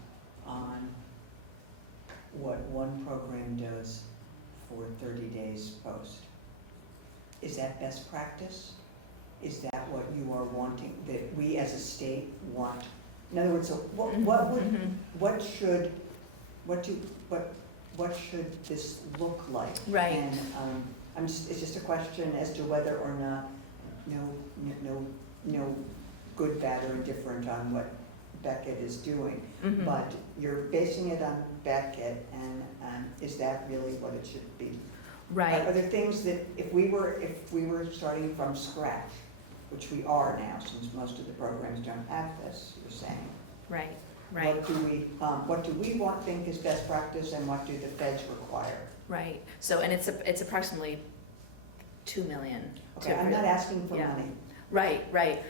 on what one program does for 30 days post. Is that best practice? Is that what you are wanting, that we as a state want? In other words, so what should this look like? Right. And it's just a question as to whether or not, no good, bad, or indifferent on what Beckett is doing. But you're basing it on Beckett, and is that really what it should be? Right. Are there things that if we were starting from scratch, which we are now, since most of the programs don't have this, you're saying? Right. What do we think is best practice, and what do the feds require? Right. So, and it's approximately $2 million. Okay, I'm not asking for money. Right.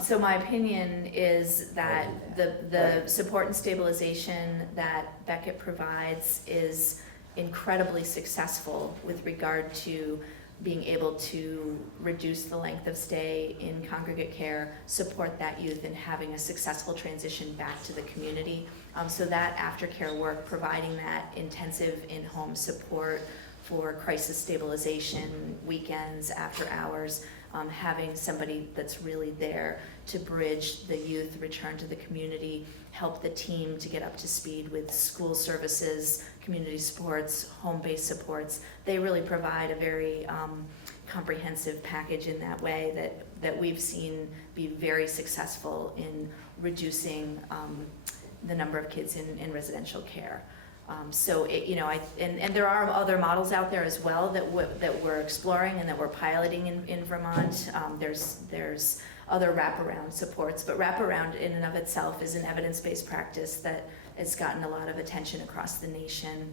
So my opinion is that the support and stabilization that Beckett provides is incredibly successful with regard to being able to reduce the length of stay in congregate care, support that youth, and having a successful transition back to the community. So that aftercare work, providing that intensive in-home support for crisis stabilization, weekends, after hours, having somebody that's really there to bridge the youth return to the community, help the team to get up to speed with school services, community sports, home-based supports. They really provide a very comprehensive package in that way that we've seen be very successful in reducing the number of kids in residential care. So and there are other models out there as well that we're exploring and that we're piloting in Vermont. There's other wraparound supports, but wraparound in and of itself is an evidence-based practice that has gotten a lot of attention across the nation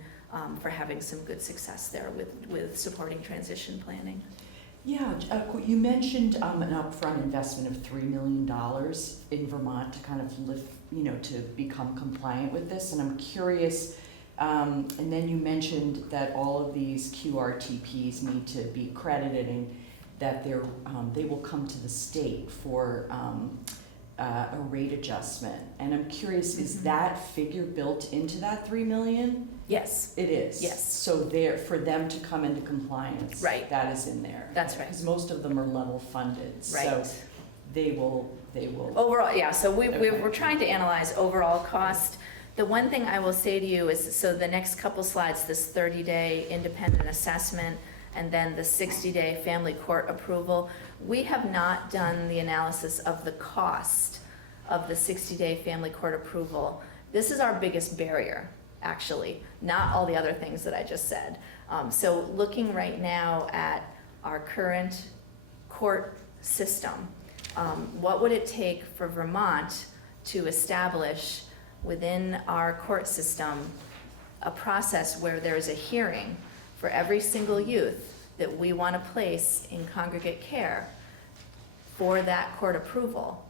for having some good success there with supporting transition planning. Yeah, you mentioned an upfront investment of $3 million in Vermont to kind of live, to become compliant with this, and I'm curious. And then you mentioned that all of these QRTPs need to be accredited and that they will come to the state for a rate adjustment. And I'm curious, is that figure built into that 3 million? Yes, It is? Yes. So there, for them to come into compliance? Right. That is in there? That's right. Because most of them are level funded, so right. they will. Overall, yeah, so Okay. we're trying to analyze overall cost. The one thing I will say to you is, so the next couple slides, this 30-day independent assessment, and then the 60-day family court approval, we have not done the analysis of the cost of the 60-day family court approval. This is our biggest barrier, actually, not all the other things that I just said. So looking right now at our current court system, what would it take for Vermont to establish within our court system a process where there's a hearing for every single youth that we want to place in congregate care for that court approval?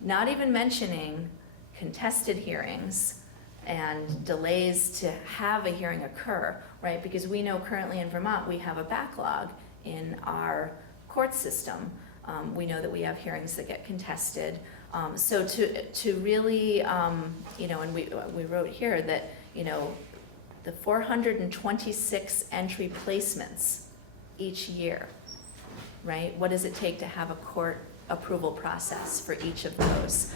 Not even mentioning contested hearings and delays to have a hearing occur, right? Because we know currently in Vermont, we have a backlog in our court system. We know that we have hearings that get contested. So to really, you know, and we wrote here that, you know, the 426 entry placements each year, right? What does it take to have a court approval process for each of those?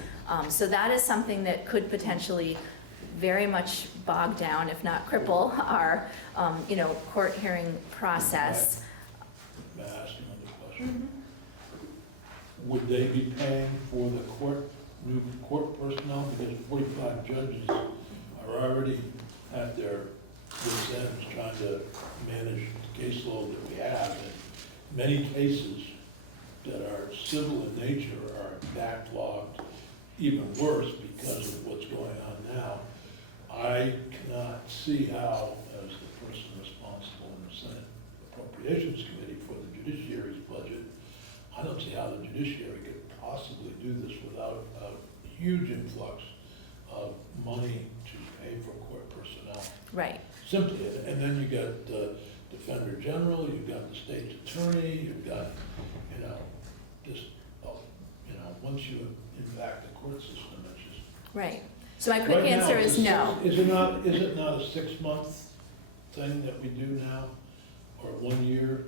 So that is something that could potentially very much bog down, if not cripple, our, you know, court hearing process. May I ask another question? Would they be paying for the new court personnel? Because 45 judges are already at their wits' ends trying to manage the caseload that we have. And many cases that are civil in nature are backlogged, even worse because of what's going on now. I cannot see how, as the person responsible in the Senate Appropriations Committee for the judiciary's budget, I don't see how the judiciary could possibly do this without a huge influx of money to pay for court personnel. Right. Simply, and then you got the Defender General, you've got the state's attorney, you've got, you know, just, you know, once you impact the court system, it's just. Right. So my quick Right now, answer is no. Is it not a 6-month thing that we do now, or 1 year?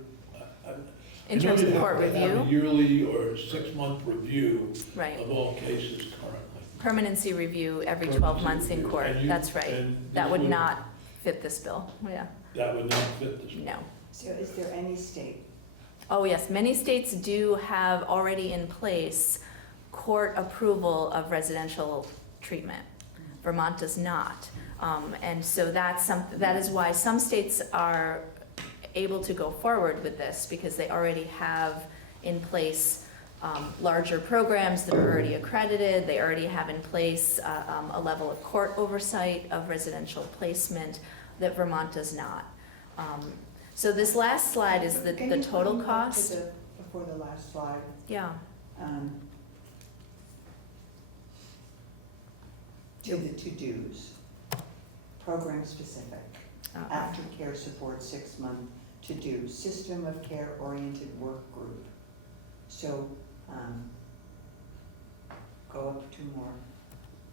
In terms of court I know you have to have a review, yearly or 6-month review right. of all cases currently. Permanency review every 12 months in court, And you- that's right. and That this would not fit this bill, yeah, That would not fit this. no. So is there any state? Oh, yes, many states do have already in place court approval of residential treatment. Vermont does not. And so that is why some states are able to go forward with this, because they already have in place larger programs that are already accredited. They already have in place a level of court oversight of residential placement that Vermont does not. So this last slide is the Can you total come back to cost. before the last slide. Yeah, To the to-dos, program specific, aftercare support 6-month to-do, system of care oriented work group. So, go up 2 more,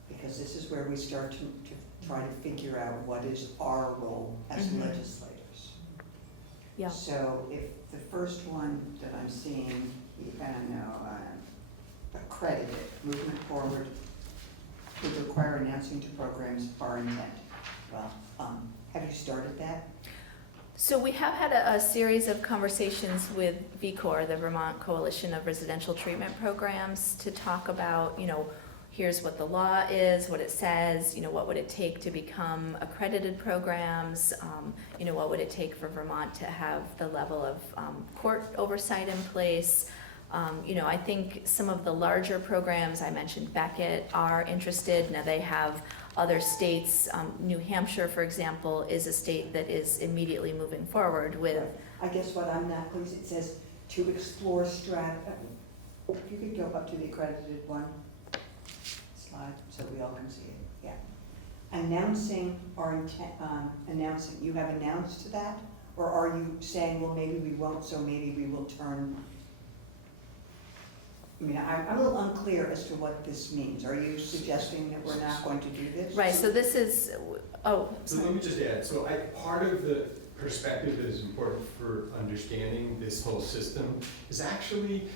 because this is where we start to try to figure out what is our role as Mhm. legislators. yeah, So if the first one that I'm seeing, accredited, movement forward would require announcing to programs our intent. Well, have you started that? so we have had a series of conversations with VCOR, the Vermont Coalition of Residential Treatment Programs, to talk about, you know, here's what the law is, what it says, you know, what would it take to become accredited programs, you know, what would it take for Vermont to have the level of court oversight in place. You know, I think some of the larger programs, I mentioned Beckett, are interested. Now they have other states, New Hampshire, for example, is a state that is immediately moving forward with. I guess what I'm not pleased, it says to explore if you could go up to the accredited one slide, so we all can see it, yeah. Announcing our intent, you have announced to that? Or are you saying, well, maybe we won't, so maybe we will turn I mean, I'm a little unclear as to what this means. Are you suggesting that we're not going to do this? Right, so this is, oh, So let me just add, so part of the perspective that is important for understanding this whole system is actually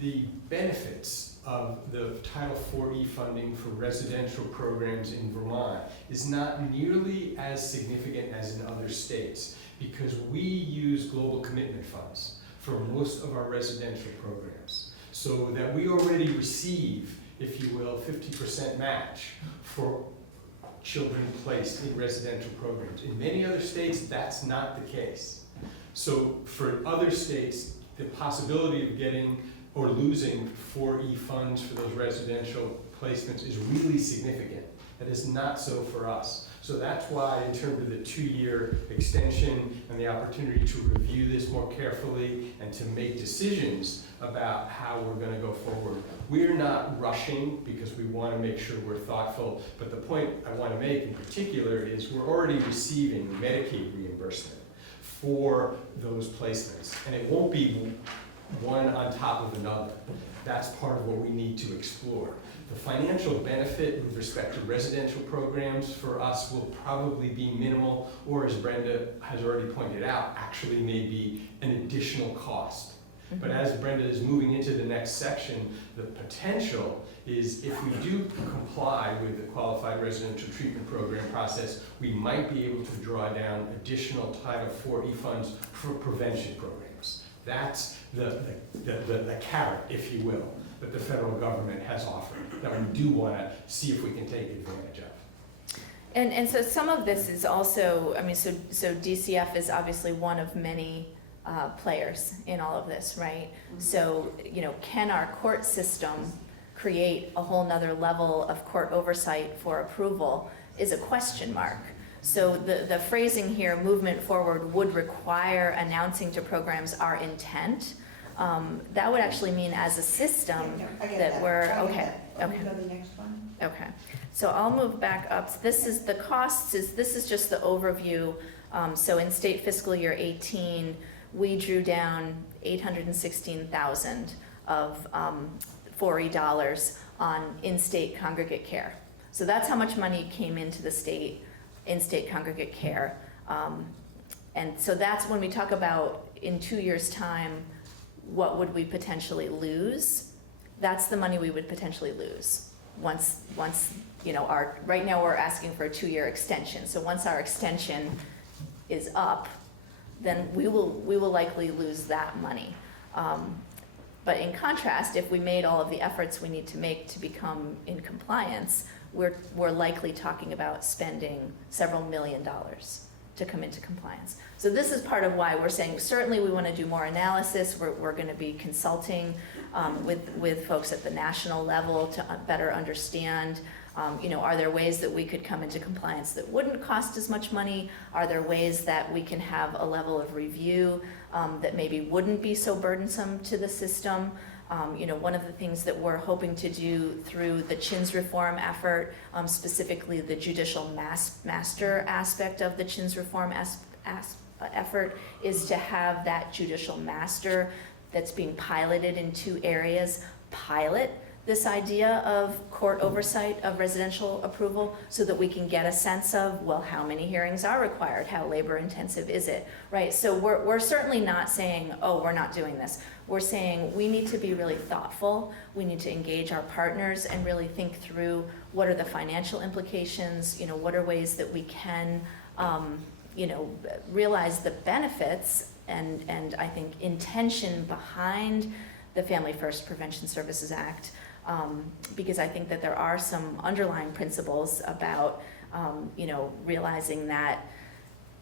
the benefits of the Title IV funding for residential programs in Vermont is not nearly as significant as in other states, because we use global commitment funds for most of our residential programs. So that we already receive, if you will, 50% match for children placed in residential programs. In many other states, that's not the case. So for other states, the possibility of getting or losing 4E funds for those residential placements is really significant. That is not so for us. So that's why, in terms of the 2-year extension and the opportunity to review this more carefully and to make decisions about how we're going to go forward, we're not rushing because we want to make sure we're thoughtful. But the point I want to make in particular is we're already receiving Medicaid reimbursement for those placements, and it won't be one on top of another. That's part of what we need to explore. The financial benefit with respect to residential programs for us will probably be minimal, or as Brenda has already pointed out, actually may be an additional cost. But as Brenda is moving into the next section, the potential is if we do comply with the Qualified Residential Treatment Program process, we might be able to draw down additional Title IV funds for prevention programs. That's the carrot, if you will, that the federal government has offered, that we do want to see if we can take advantage of. and so some of this is also, I mean, so DCF is obviously one of many players in all of this, right? So, you know, can our court system create a whole nother level of court oversight for approval is a question mark. So the phrasing here, movement forward, would require announcing to programs our intent. That would actually mean as a system that we're, okay. Can we go to the next one? Okay, so I'll move back up. This is the costs, this is just the overview. So in state fiscal year 18, we drew down $816,000 of 4E dollars on in-state congregate care. So that's how much money came into the state, in-state congregate care. And so that's when we talk about in 2 years' time, what would we potentially lose? That's the money we would potentially lose. Once you know, right now we're asking for a 2-year extension. So once our extension is up, then we will likely lose that money. But in contrast, if we made all of the efforts we need to make to become in compliance, we're likely talking about spending several $1 million to come into compliance. So this is part of why we're saying certainly we want to do more analysis. We're going to be consulting with folks at the national level to better understand, you know, are there ways that we could come into compliance that wouldn't cost as much money? Are there ways that we can have a level of review that maybe wouldn't be so burdensome to the system? You know, one of the things that we're hoping to do through the CHINS reform effort, specifically the judicial master aspect of the CHINS reform effort, is to have that judicial master that's being piloted in 2 areas pilot this idea of court oversight of residential approval so that we can get a sense of, well, how many hearings are required? How labor intensive is it, right? So we're certainly not saying, oh, we're not doing this. We're saying we need to be really thoughtful. We need to engage our partners and really think through what are the financial implications, you know, what are ways that we can, you know, realize the benefits and I think intention behind the Family First Prevention Services Act. Because I think that there are some underlying principles about, you know, realizing that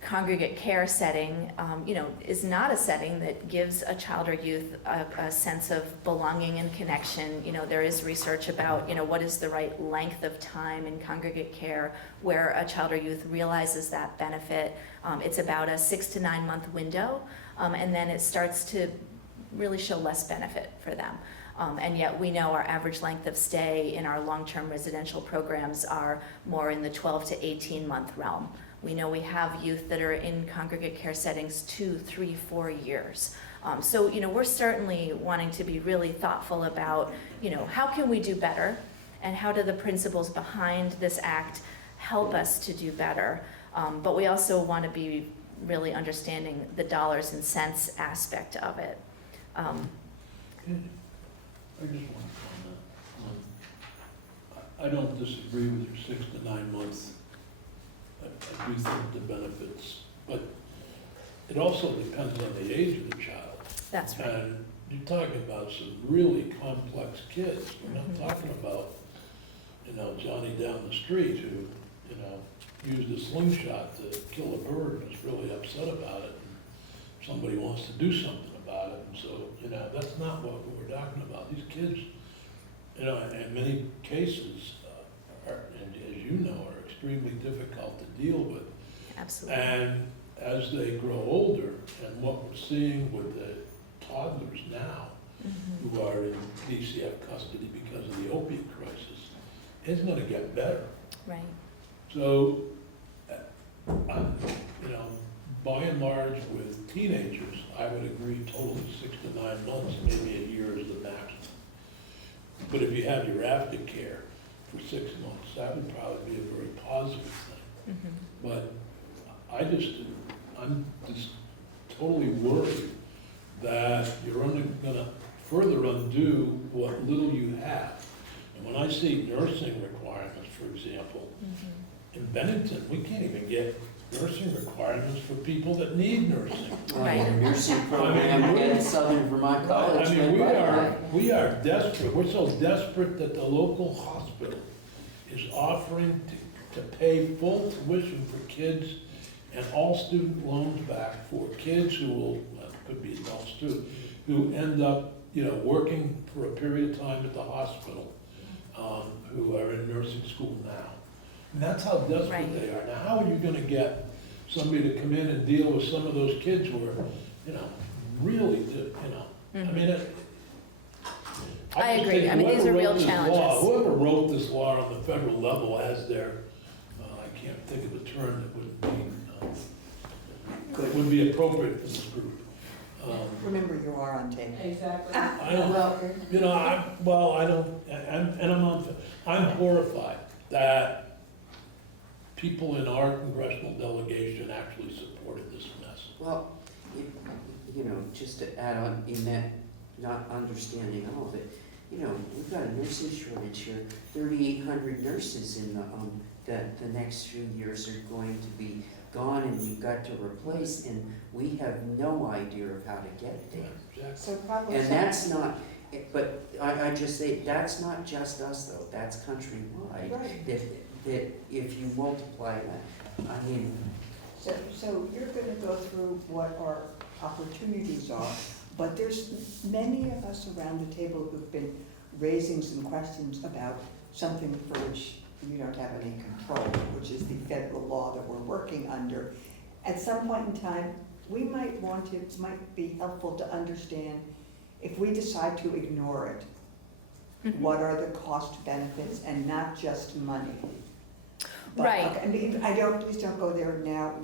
congregate care setting, you know, is not a setting that gives a child or youth a sense of belonging and connection. You know, there is research about, you know, what is the right length of time in congregate care where a child or youth realizes that benefit. It's about a 6 to 9 month window, and then it starts to really show less benefit for them. And yet we know our average length of stay in our long-term residential programs are more in the 12 to 18 month realm. We know we have youth that are in congregate care settings 2, 3, 4 years. So, we're certainly wanting to be really thoughtful about, how can we do better? And how do the principles behind this act help us to do better? But we also want to be really understanding the dollars and cents aspect of it. I just want to comment. I don't disagree with your 6 to 9 months. I do think the benefits, but it also depends on the age of the child. That's right. And you're talking about some really complex kids. We're not talking about, Johnny down the street who, used a slingshot to kill a bird and is really upset about it. And somebody wants to do something about it. And so, that's not what we're talking about. These kids, in many cases, and as you know, are extremely difficult to deal with. Absolutely. And as they grow older, and what we're seeing with the toddlers now, who are in DCF custody because of the opiate crisis, it's gonna get better. Right. So, by and large with teenagers, I would agree totally 6 to 9 months, maybe a year is the maximum. But if you have your aftercare for 6 months, that would probably be a very positive thing. But I'm just totally worried that you're only gonna further undo what little you have. And when I see nursing requirements, for example, in Bennington, we can't even get nursing requirements for people that need nursing. Right, a nursing program at Southern Vermont College. We are desperate, we're so desperate that the local hospital is offering to pay full tuition for kids and all student loans back for kids who will, could be adults too, who end up, working for a period of time at the hospital, who are in nursing school now. And that's how desperate they are. Now, how are you gonna get somebody to come in and deal with some of those kids who are, really, I mean, I agree. I mean, these are real challenges. Whoever wrote this law on the federal level has their, I can't think of a term that would be appropriate for this group. Remember, you are on tape. Exactly. I'm horrified that people in our congressional delegation actually supported this mess. Well, just to add on in that, not understanding all of it, we've got a nursing shortage here. 3,800 nurses in the next few years are going to be gone, and you've got to replace, and we have no idea of how to get there. Exactly. So probably. And that's not, but I just say, that's not just us though, that's countrywide. Right. That if you multiply that, I mean. So you're gonna go through what our opportunities are, but there's many of us around the table who've been raising some questions about something for which you don't have any control, which is the federal law that we're working under. At some point in time, it might be helpful to understand if we decide to ignore it, what are the cost benefits and not just money? But, Right. Okay, I mean, please don't go there now.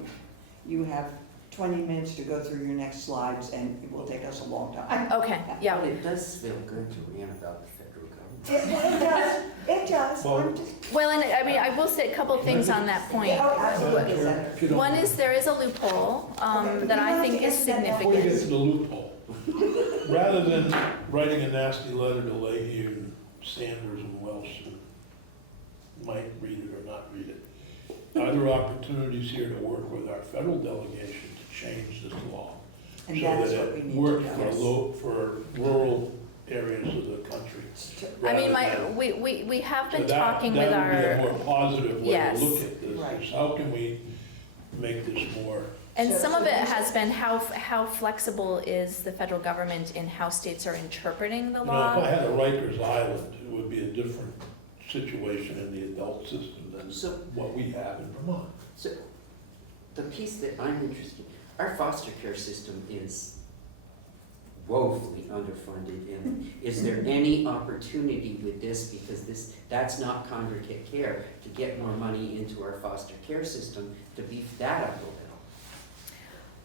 You have 20 minutes to go through your next slides and it will take us a long time. Okay, yeah. But it does feel good to rant about the federal government. It does. Well- I'm just- Well, and I mean, I will say a couple of things on that point. Oh, absolutely, Senator. If you don't- One is there is a loophole that I think is Before you get significant. to the loophole, rather than writing a nasty letter to Leahy and Sanders and Welsh, who might read it or not read it, are there opportunities here to work with our federal delegation to change this law? And so that is that what we it need to works do. for rural areas of the country. I mean, rather than- we have So been that- talking with That would be a our, more positive way Yes. to look at this, Right. is how can we make this more, and So- some so of it these- has been how flexible is the federal government in how states are interpreting the if I law? had a Rikers Island, it would be a different situation in the adult system than So- what we have in Vermont. So, the piece that I'm interested in, our foster care system is woefully underfunded, and is there any opportunity with this, because that's not congregate care, to get more money into our foster care system to beef that up a little?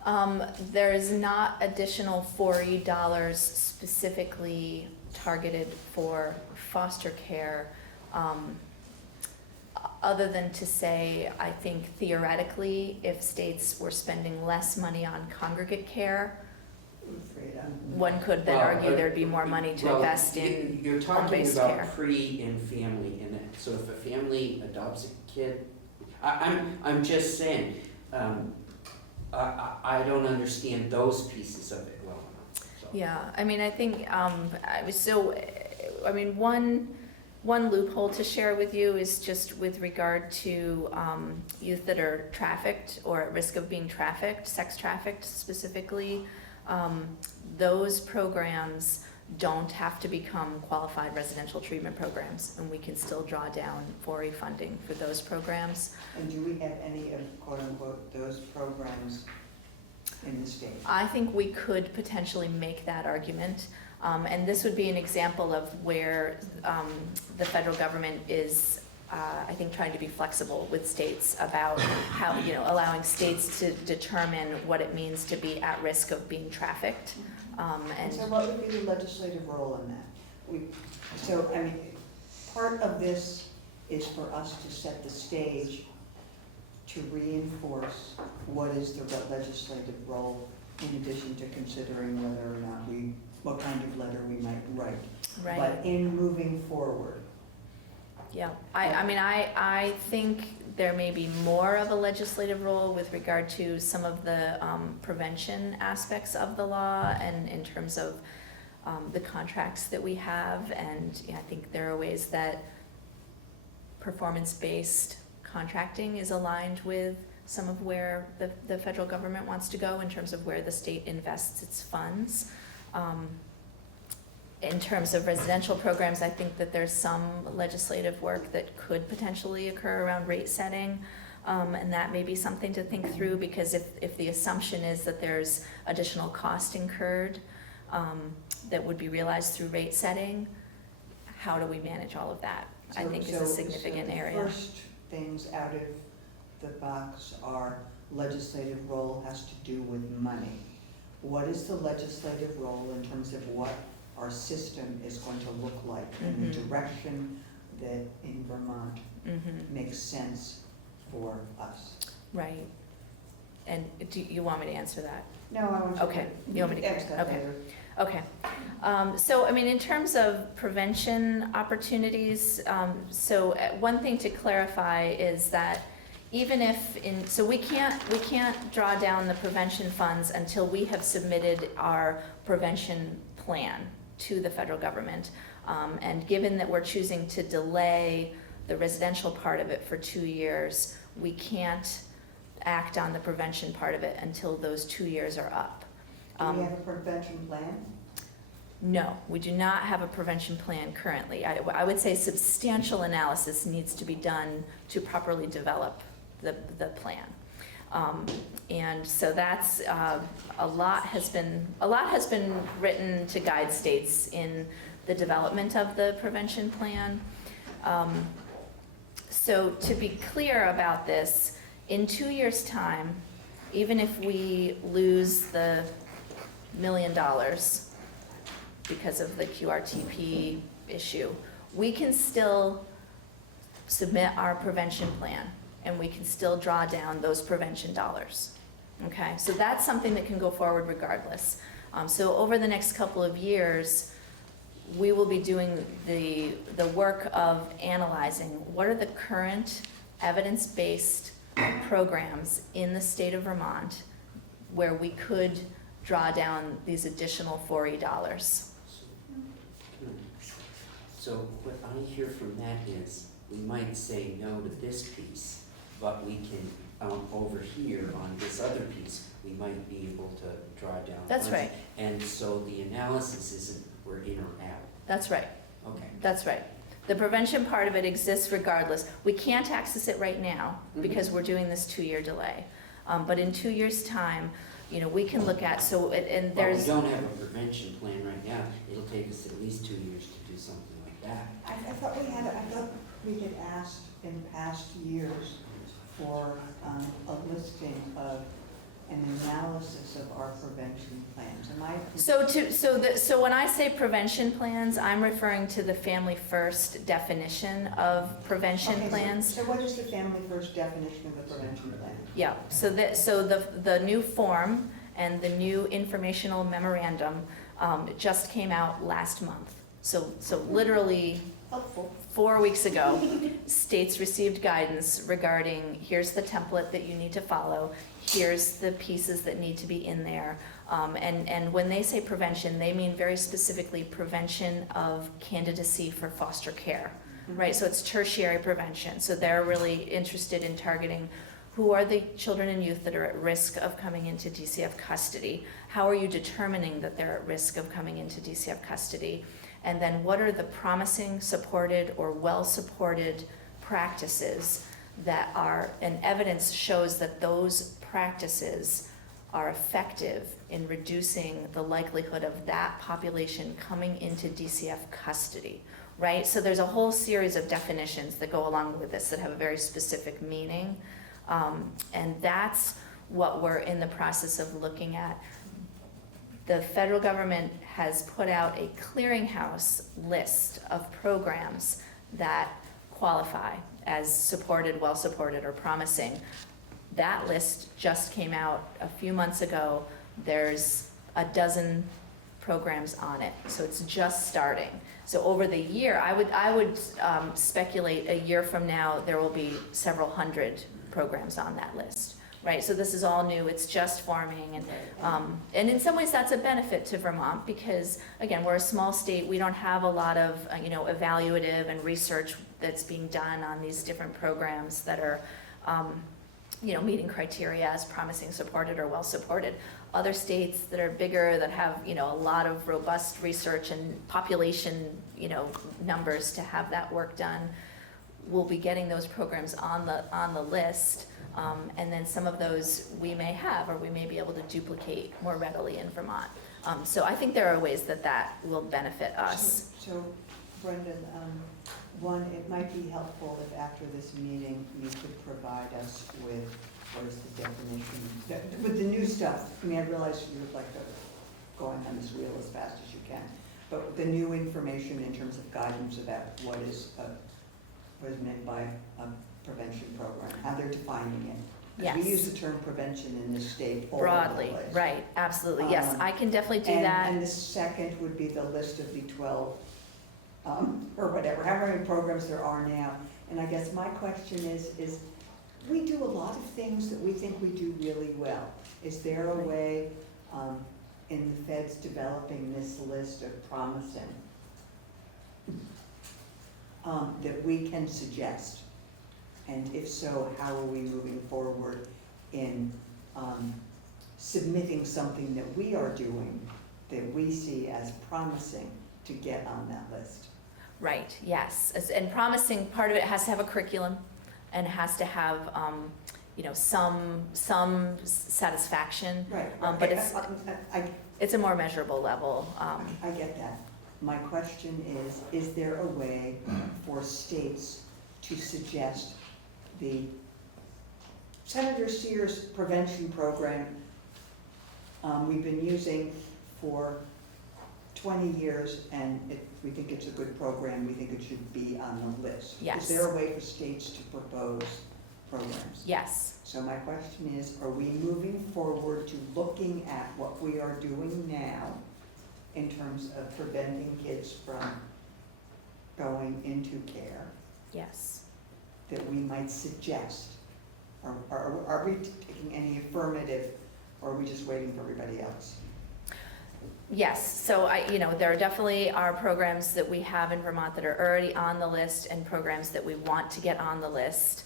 There is not additional $40 specifically targeted for foster care, other than to say, I think theoretically, if states were spending less money on congregate care, I'm afraid I'm- one could then Well, argue there'd be more money to well, invest in You're talking home-based about care. pre and family, and so if a family adopts a kid, I'm just saying, I don't understand those pieces of it well enough, so. Yeah, I mean, I think, one loophole to share with you is just with regard to youth that are trafficked or at risk of being trafficked, sex trafficked specifically. Those programs don't have to become qualified residential treatment programs, and we can still draw down 4A funding for those programs. And do we have any of, quote unquote, those programs in the state? I think we could potentially make that argument. And this would be an example of where the federal government is, I think, trying to be flexible with states about how, allowing states to determine what it means to be at risk of being trafficked. And so what would be the legislative role in that? Part of this is for us to set the stage to reinforce what is the legislative role, in addition to considering whether or not what kind of letter we might write. Right. But in moving forward. Yeah, I think there may be more of a legislative role with regard to some of the prevention aspects of the law, and in terms of the contracts that we have. And I think there are ways that performance-based contracting is aligned with some of where the federal government wants to go in terms of where the state invests its funds. In terms of residential programs, I think that there's some legislative work that could potentially occur around rate setting, and that may be something to think through, because if the assumption is that there's additional cost incurred that would be realized through rate setting, how do we manage all of that? I think is a significant area. The first things out of the box are legislative role has to do with money. What is the legislative role in terms of what our system is going to look like in the direction that in Vermont makes sense for us? Right. And do you want me to answer that? No, I want you Okay. to. You want me to? Ask that Okay. later. Okay. So, in terms of prevention opportunities, one thing to clarify is that even if we can't draw down the prevention funds until we have submitted our prevention plan to the federal government. And given that we're choosing to delay the residential part of it for 2 years, we can't act on the prevention part of it until those 2 years are up. Do we have a prevention plan? No, we do not have a prevention plan currently. I would say substantial analysis needs to be done to properly develop the plan. And so that's, a lot has been written to guide states in the development of the prevention plan. So to be clear about this, in 2 years' time, even if we lose the $1 million because of the QRTP issue, we can still submit our prevention plan, and we can still draw down those prevention dollars. Okay, so that's something that can go forward regardless. So over the next couple of years, we will be doing the work of analyzing what are the current evidence-based programs in the state of Vermont where we could draw down these additional $4E. So what I hear from that is, we might say no to this piece, but we can, over here on this other piece, we might be able to draw down. That's funds. right. And so the analysis isn't we're in or out. That's right. Okay. That's right. The prevention part of it exists regardless. We can't access it right now because we're doing this 2-year delay. But in 2 years' time, we can look at, and Well, we there's. don't have a prevention plan right now. It'll take us at least 2 years to do something like that. I thought we had asked in past years for a listing of an analysis of our prevention plans. Am I? So when I say prevention plans, I'm referring to the Family First definition of prevention Okay, plans. So what is the Family First definition of a prevention plan? Yeah, so the new form and the new informational memorandum just came out last month. So literally Helpful. 4 weeks ago, states received guidance regarding, here's the template that you need to follow, here's the pieces that need to be in there. And when they say prevention, they mean very specifically prevention of candidacy for foster care, right? So it's tertiary prevention. So they're really interested in targeting who are the children and youth that are at risk of coming into DCF custody? How are you determining that they're at risk of coming into DCF custody? And then what are the promising, supported, or well-supported practices that are, and evidence shows that those practices are effective in reducing the likelihood of that population coming into DCF custody, right? So there's a whole series of definitions that go along with this that have a very specific meaning. And that's what we're in the process of looking at. The federal government has put out a clearinghouse list of programs that qualify as supported, well-supported, or promising. That list just came out a few months ago. There's a dozen programs on it, so it's just starting. So over the year, I would speculate a year from now, there will be several hundred programs on that list, right? So this is all new, it's just forming, and in some ways that's a benefit to Vermont because, again, we're a small state, we don't have a lot of, evaluative and research that's being done on these different programs that are, meeting criteria as promising, supported, or well-supported. Other states that are bigger, that have, a lot of robust research and population, numbers to have that work done, will be getting those programs on the list, and then some of those we may have or we may be able to duplicate more readily in Vermont. So I think there are ways that will benefit us. So Brendan, one, it might be helpful if after this meeting you could provide us with what is the definition, with the new stuff. I mean, I realize you're like going on this wheel as fast as you can, but the new information in terms of guidance about what is meant by a prevention program, how they're defining it. 'Cause Yes. we use the term prevention in this state all over the Broadly, place. right, absolutely, yes, I can definitely do And- that. And the second would be the list of the 12, or whatever, however many programs there are now. And I guess my question is we do a lot of things that we think we do really well. Is there a way in the feds developing this list of promising that we can suggest? And if so, how are we moving forward in submitting something that we are doing that we see as promising to get on that list? Right, yes, and promising, part of it has to have a curriculum and has to have, some satisfaction. Right. But it's a more measurable level. I get that. My question is there a way for states to suggest the Senator Sears prevention program we've been using for 20 years, and we think it's a good program, we think it should be on the list. Yes. Is there a way for states to propose programs? Yes, So my question is, are we moving forward to looking at what we are doing now in terms of preventing kids from going into care yes. that we might suggest? Or are we taking any affirmative, or are we just waiting for everybody else? Yes, so there definitely are programs that we have in Vermont that are already on the list and programs that we want to get on the list.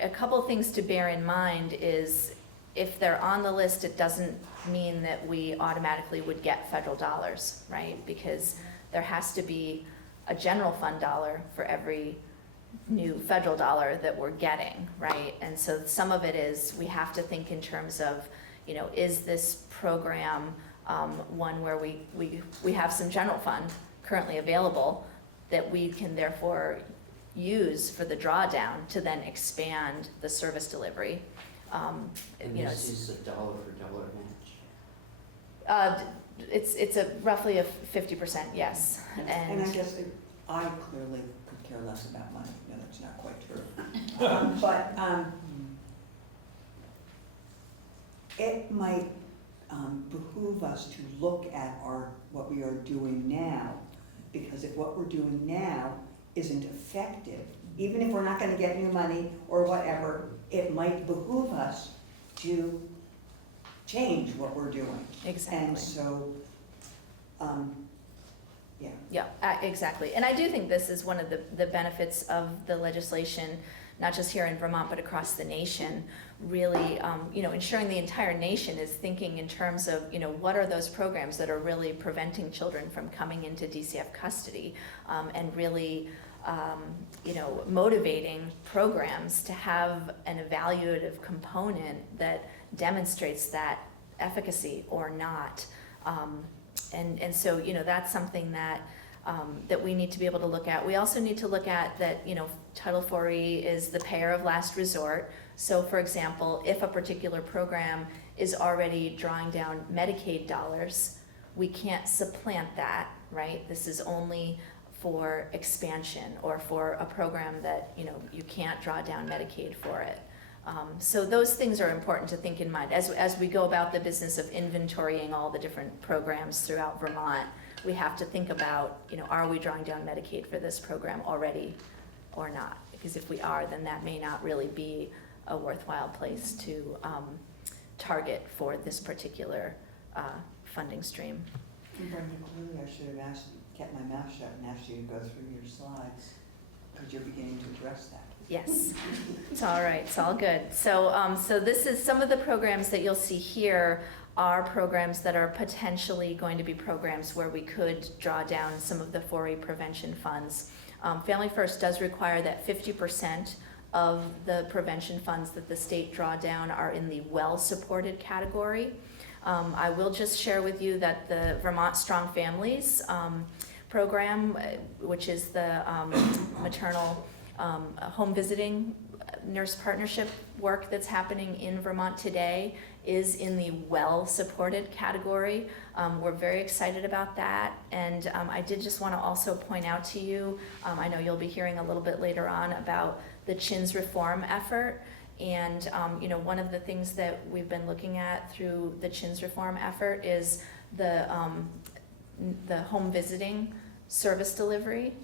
A couple things to bear in mind is if they're on the list, it doesn't mean that we automatically would get federal dollars, right? Because there has to be a general fund dollar for every new federal dollar that we're getting, right? And so some of it is we have to think in terms of, is this program one where we have some general fund currently available that we can therefore use for the drawdown to then expand the service delivery, And you know, this is a dollar for dollar match. it's a roughly a 50%, yes. And I guess I clearly could care less about money, no, that's not quite true. But it might behoove us to look at what we are doing now, because if what we're doing now isn't effective, even if we're not gonna get new money or whatever, it might behoove us to change what we're doing. Exactly. And so, yeah. Yeah, exactly. And I do think this is one of the benefits of the legislation, not just here in Vermont, but across the nation, really, you know, ensuring the entire nation is thinking in terms of, you know, what are those programs that are really preventing children from coming into DCF custody, and really, you know, motivating programs to have an evaluative component that demonstrates that efficacy or not. And so, you know, that's something that that we need to be able to look at. We also need to look at that, you know, Title IV is the payer of last resort. So for example, if a particular program is already drawing down Medicaid dollars, we can't supplant that, right? This is only for expansion or for a program that, you know, you can't draw down Medicaid for it. So those things are important to think in mind. As we go about the business of inventorying all the different programs throughout Vermont, we have to think about, you know, are we drawing down Medicaid for this program already or not? Because if we are, then that may not really be a worthwhile place to target for this particular funding stream. Brenda, clearly I should have kept my mouth shut and asked you to go through your slides, because you're beginning to address that. Yes, it's all right, it's all good. So, so this is some of the programs that you'll see here are programs that are potentially going to be programs where we could draw down some of the 4A prevention funds. Family First does require that 50% of the prevention funds that the state draw down are in the well-supported category. I will just share with you that the Vermont Strong Families program, which is the maternal home visiting nurse partnership work that's happening in Vermont today, is in the well-supported category. We're very excited about that. And I did just want to also point out to you, I know you'll be hearing a little bit later on about the CHINS reform effort. And you know, one of the things that we've been looking at through the CHINS reform effort is the home visiting service delivery.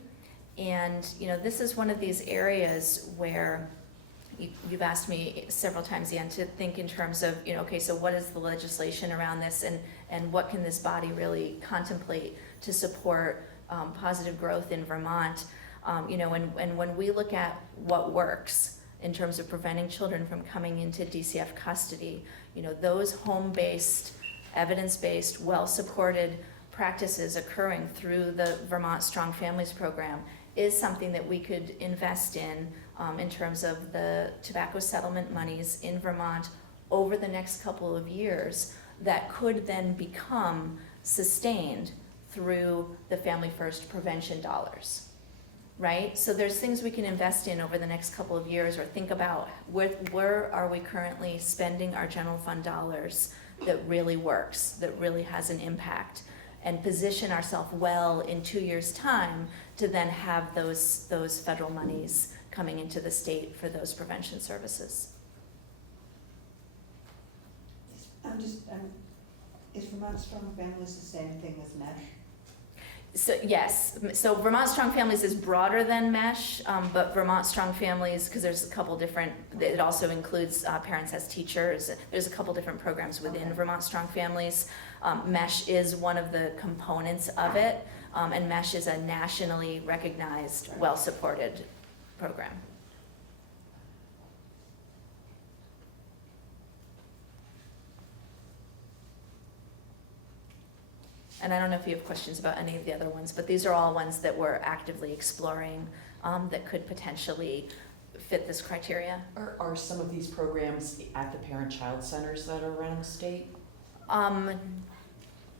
And you know, this is one of these areas where you've asked me several times, Ian, to think in terms of, you know, okay, so what is the legislation around this, and what can this body really contemplate to support positive growth in Vermont? You know, and when we look at what works in terms of preventing children from coming into DCF custody, you know, those home-based, evidence-based, well-supported practices occurring through the Vermont Strong Families program is something that we could invest in terms of the tobacco settlement monies in Vermont over the next couple of years that could then become sustained through the Family First prevention dollars, right? So there's things we can invest in over the next couple of years, or think about where are we currently spending our general fund dollars that really works, that really has an impact, and position ourselves well in 2 years' time to then have those federal monies coming into the state for those prevention services. Is Vermont Strong Families the same thing as MESH? So yes, so Vermont Strong Families is broader than MESH, but Vermont Strong Families, because there's a couple different, it also includes Parents as Teachers. There's a couple different programs within Vermont Strong Families. MESH is one of the components of it, and MESH is a nationally recognized, well-supported program. And I don't know if you have questions about any of the other ones, but these are all ones that we're actively exploring that could potentially fit this criteria. Are some of these programs at the parent-child centers that are around the state?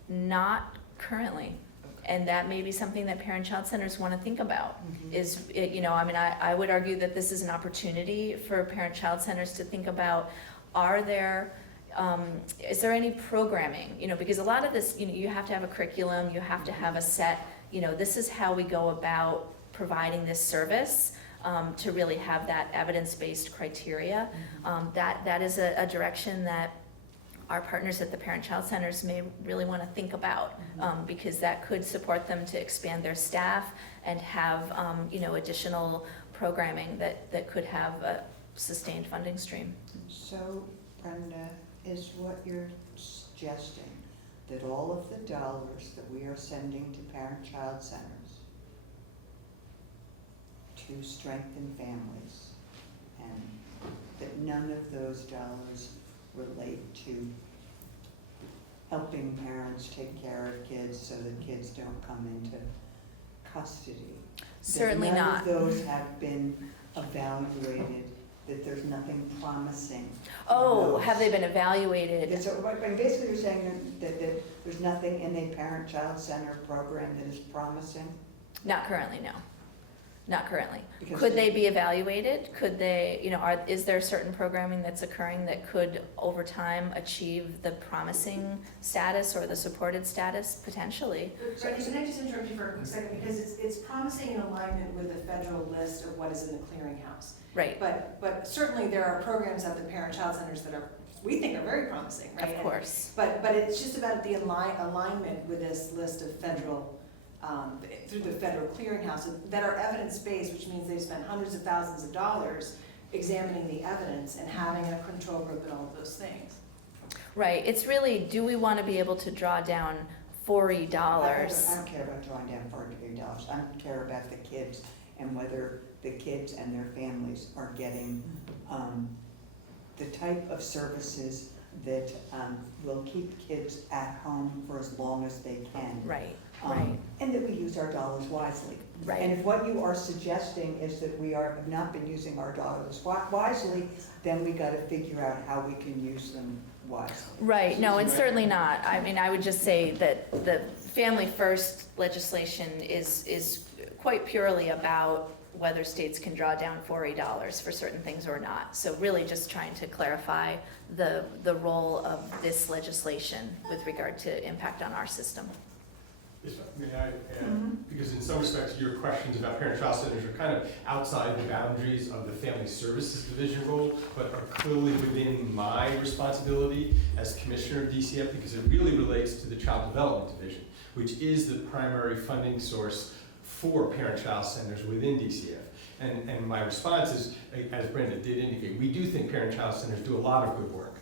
Not currently. And that may be something that parent-child centers want to think about. Is it, you know, I mean, I would argue that this is an opportunity for parent-child centers to think about, is there any programming? Because a lot of this, you have to have a curriculum, you have to have a set, this is how we go about providing this service, to really have that evidence-based criteria. That is a direction that our partners at the parent-child centers may really want to think about, because that could support them to expand their staff and have, additional programming that could have a sustained funding stream. So, Brenda, is what you're suggesting that all of the dollars that we are sending to parent-child centers to strengthen families, and that none of those dollars relate to helping parents take care of kids so that kids don't come into custody? Certainly That not. none of those have been evaluated, that there's nothing promising? Oh, have they been evaluated? Yeah, so basically you're saying that there's nothing in a parent-child center program that is promising? Not currently, no. Not currently. Because Could they be evaluated? Could they, is there certain programming that's occurring that could, over time, achieve the promising status or the supported status? Potentially. Brenda, can I just interrupt you for a quick second, because it's promising in alignment with the federal list of what is in the clearinghouse. Right, But certainly there are programs at the parent-child centers that we think are very promising, right? of course. But it's just about the alignment with this list of federal, through the federal clearinghouse, that are evidence-based, which means they've spent hundreds of thousands of dollars examining the evidence and having a control group and all of those things. Right, it's really, do we want to be able to draw down $40? I don't care about drawing down $40. I care about the kids and whether the kids and their families are getting the type of services that will keep kids at home for as long as they can. Right, right, And that we use our dollars wisely. And right. if what you are suggesting is that we have not been using our dollars wisely, then we gotta figure out how we can use them wisely. Right, no, and certainly not. I mean, I would just say that the Family First legislation is quite purely about whether states can draw down $40 for certain things or not. So really just trying to clarify the role of this legislation with regard to impact on our system. Yes, may I add, because in some respects your questions about parent-child centers are kind of outside the boundaries of the Family Services Division role, but are clearly within my responsibility as Commissioner of DCF, because it really relates to the Child Development Division, which is the primary funding source for parent-child centers within DCF. And my response is, as Brenda did indicate, we do think parent-child centers do a lot of good work.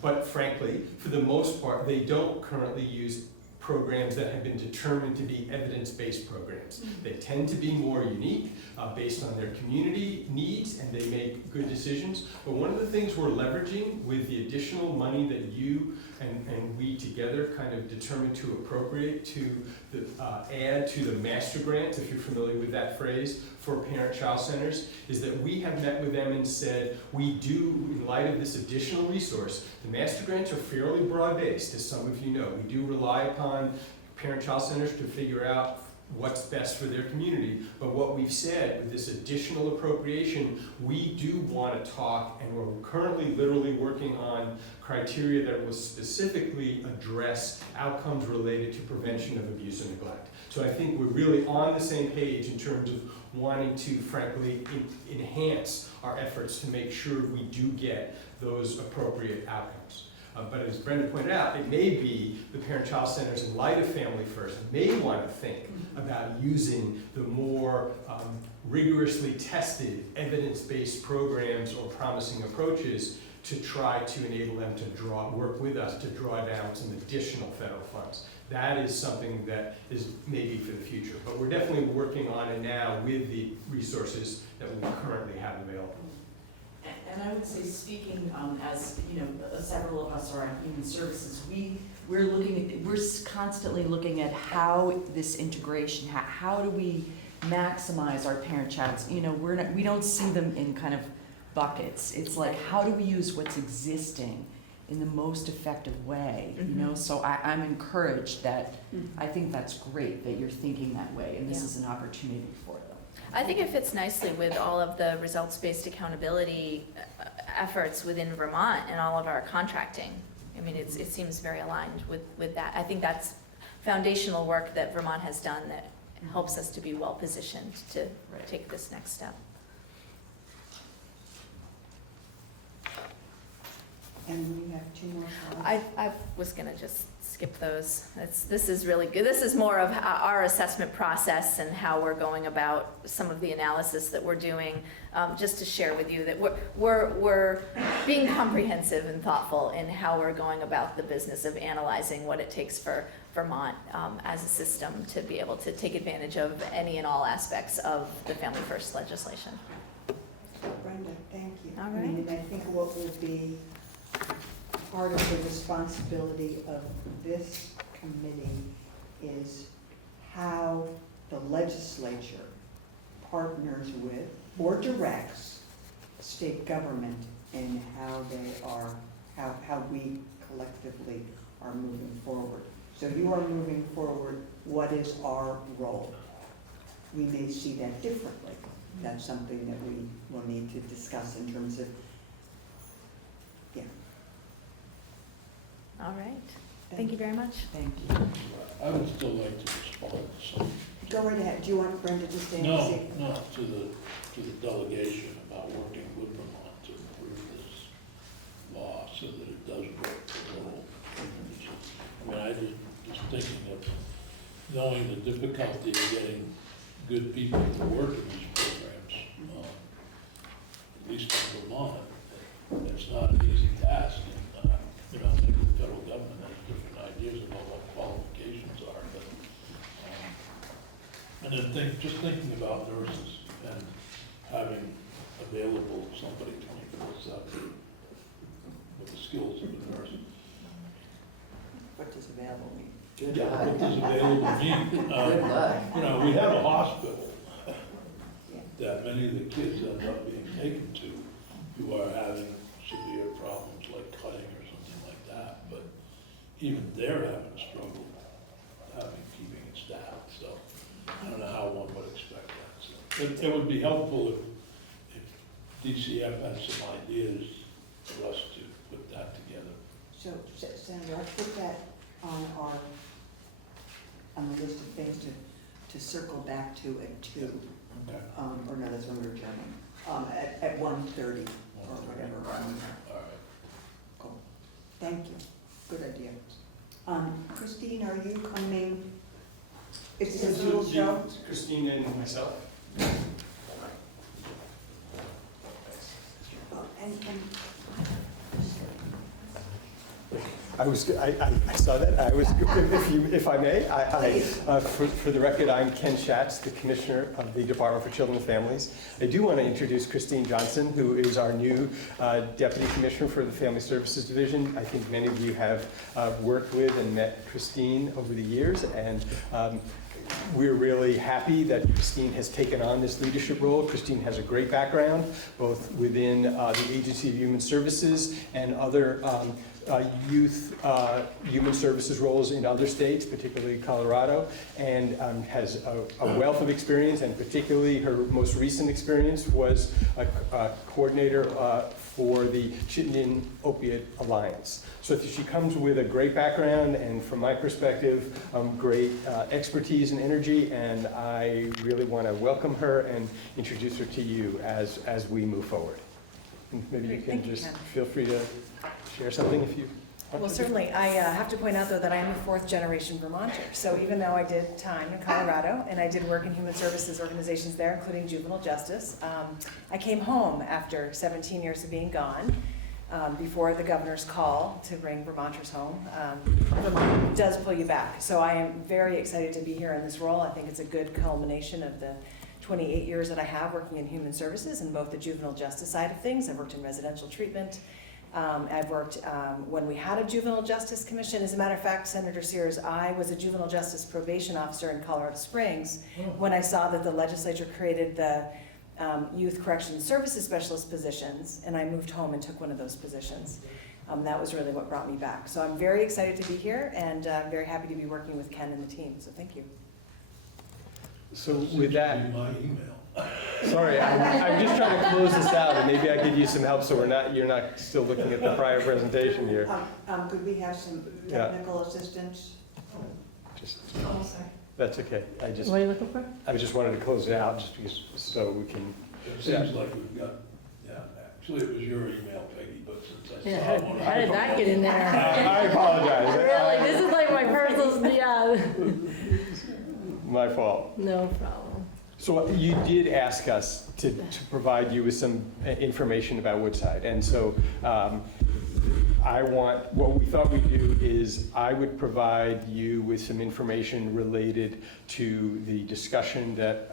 But frankly, for the most part, they don't currently use programs that have been determined to be evidence-based programs. They tend to be more unique based on their community needs, and they make good decisions. But one of the things we're leveraging with the additional money that you and we together kind of determined to appropriate to add to the master grant, if you're familiar with that phrase, for parent-child centers, is that we have met with them and said, we do, in light of this additional resource, the master grants are fairly broad-based, as some of you know. We do rely upon parent-child centers to figure out what's best for their community. But what we've said with this additional appropriation, we do want to talk, and we're currently literally working on criteria that will specifically address outcomes related to prevention of abuse and neglect. So I think we're really on the same page in terms of wanting to, frankly, enhance our efforts to make sure we do get those appropriate outcomes. But as Brenda pointed out, it may be the parent-child centers, in light of Family First, may want to think about using the more rigorously tested, evidence-based programs or promising approaches to try to enable them to work with us to draw down some additional federal funds. That is something that is maybe for the future, but we're definitely working on it now with the resources that we currently have available. And I would say, speaking as, several of us are on human services, we're constantly looking at how this integration, how do we maximize our parent-child, we don't see them in kind of buckets. It's like, how do we use what's existing in the most effective way, So I'm encouraged that, I think that's great that you're thinking that way, and this is an opportunity for them. I think it fits nicely with all of the results-based accountability efforts within Vermont and all of our contracting. I mean, it seems very aligned with that. I think that's foundational work that Vermont has done that helps us to be well-positioned to take this next step. And we have 2 more slides. I was gonna just skip those. This is really good. This is more of our assessment process and how we're going about some of the analysis that we're doing. Just to share with you that we're being comprehensive and thoughtful in how we're going about the business of analyzing what it takes for Vermont as a system to be able to take advantage of any and all aspects of the Family First legislation. Brenda, thank you. All I mean, right. and I think what will be part of the responsibility of this committee is how the legislature partners with or directs state government in how they are, how we collectively are moving forward. So you are moving forward, what is our role? We may see that differently. That's something that we will need to discuss in terms of, yeah. All right. Thank you very much. Thank you. I would still like to respond to some. Go right ahead. Do you want Brenda to stay? No, to the delegation about working with Vermont to improve this law so that it does work for rural communities. I mean, I just thinking of knowing the difficulty of getting good people to work in these programs, at least in Vermont, it's not an easy task. And, maybe the federal government has different ideas about what qualifications are, but, and then just thinking about nurses and having available somebody 24/7 with the skills of a nurse. What does available mean? Good Yeah, luck. what does available mean? Good luck. We have a hospital Yeah. that many of the kids end up being taken to who are having severe problems like cutting or something like that, but even they're having a struggle keeping it staffed, so I don't know how one would expect that. So it would be helpful if DCF had some ideas for us to put that together. So, Senator, I put that on the list of things to circle back to at 2, Okay. or no, that's when we were adjourning, at 1:30 or whatever. All right. Cool. Thank you. Good idea. Christine, are you coming? Is this a little show? Christine and myself. And I saw that. If I may, for the record, I'm Ken Schatz, the Commissioner of the Department for Children and Families. I do want to introduce Christine Johnson, who is our new Deputy Commissioner for the Family Services Division. I think many of you have worked with and met Christine over the years, and we're really happy that Christine has taken on this leadership role. Christine has a great background, both within the Agency of Human Services and other youth human services roles in other states, particularly Colorado, and has a wealth of experience, and particularly her most recent experience was a coordinator for the Chittenden Opiate Alliance. So she comes with a great background and, from my perspective, great expertise and energy, and I really want to welcome her and introduce her to you as we move forward. And maybe you can just feel free to share something if you want. Well, certainly. I have to point out, though, that I am a 4th-generation Vermonter. So even though I did time in Colorado and I did work in human services organizations there, including juvenile justice, I came home after 17 years of being gone, before the governor's call to bring Vermonters home. Vermont does pull you back. So I am very excited to be here in this role. I think it's a good culmination of the 28 years that I have working in human services in both the juvenile justice side of things. I've worked in residential treatment. I've worked when we had a juvenile justice commission. As a matter of fact, Senator Sears, I was a juvenile justice probation officer in Colorado Springs when I saw that the legislature created the youth corrections services specialist positions, and I moved home and took one of those positions. That was really what brought me back. So I'm very excited to be here, and I'm very happy to be working with Ken and the team. So thank you. So with that, Seems to be my email. Sorry, I'm just trying to close this out, and maybe I could use some help so you're not still looking at the prior presentation here. Could we have some Yeah. technical assistance? Just, Oh, sorry. that's okay. What are you looking for? I just wanted to close it out just because, so we can, It seems like we've got, yeah, actually it was your email, Peggy, but since I Yeah, saw one. how did that get in there? I apologize. Really, this is like my personal, yeah. My fault. No problem. So you did ask us to provide you with some information about Woodside, and so what we thought we'd do is I would provide you with some information related to the discussion that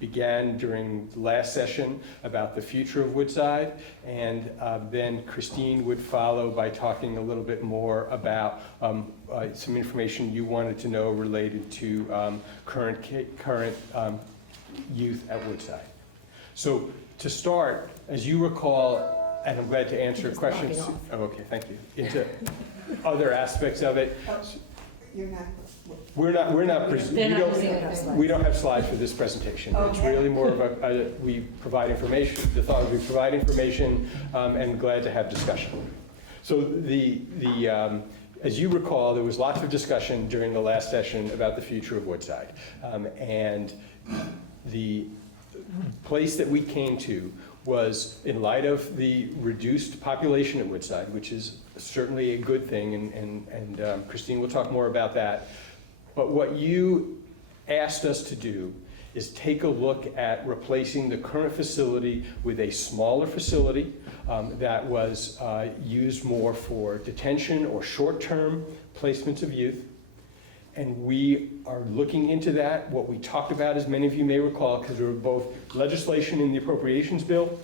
began during the last session about the future of Woodside, and then Christine would follow by talking a little bit more about some information you wanted to know related to current youth at Woodside. So to start, as you recall, and I'm glad to answer Just questions. knocking Oh, okay, thank you. Into other aspects of it. You're not, We're not, They're not using it. we don't have slides for this presentation. It's Okay. really more of we provide information. The thought is we provide information and glad to have discussion. So as you recall, there was lots of discussion during the last session about the future of Woodside. And the place that we came to was, in light of the reduced population at Woodside, which is certainly a good thing, and Christine will talk more about that. But what you asked us to do is take a look at replacing the current facility with a smaller facility that was used more for detention or short-term placements of youth. And we are looking into that. What we talked about, as many of you may recall, because there were both legislation in the appropriations bill,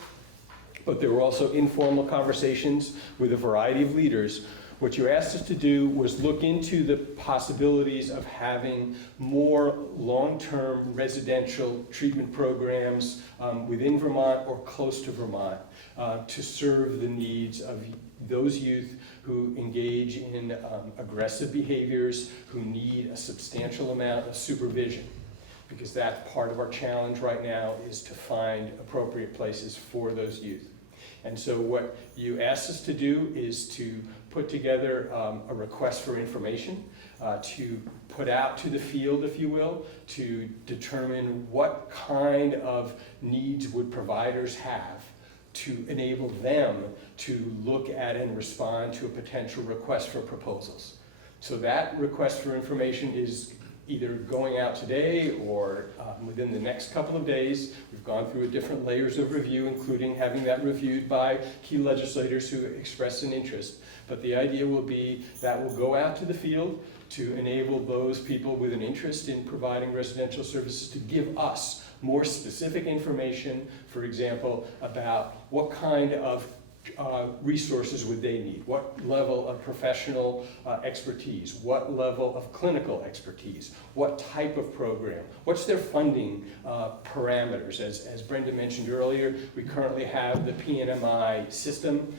but there were also informal conversations with a variety of leaders. What you asked us to do was look into the possibilities of having more long-term residential treatment programs within Vermont or close to Vermont to serve the needs of those youth who engage in aggressive behaviors, who need a substantial amount of supervision. Because that's part of our challenge right now, is to find appropriate places for those youth. And so what you asked us to do is to put together a request for information, to put out to the field, if you will, to determine what kind of needs would providers have to enable them to look at and respond to a potential request for proposals. So that request for information is either going out today or within the next couple of days. We've gone through different layers of review, including having that reviewed by key legislators who expressed an interest. But the idea will be that will go out to the field to enable those people with an interest in providing residential services to give us more specific information, for example, about what kind of resources would they need, what level of professional expertise, what level of clinical expertise, what type of program, what's their funding parameters. As Brenda mentioned earlier, we currently have the PNMI system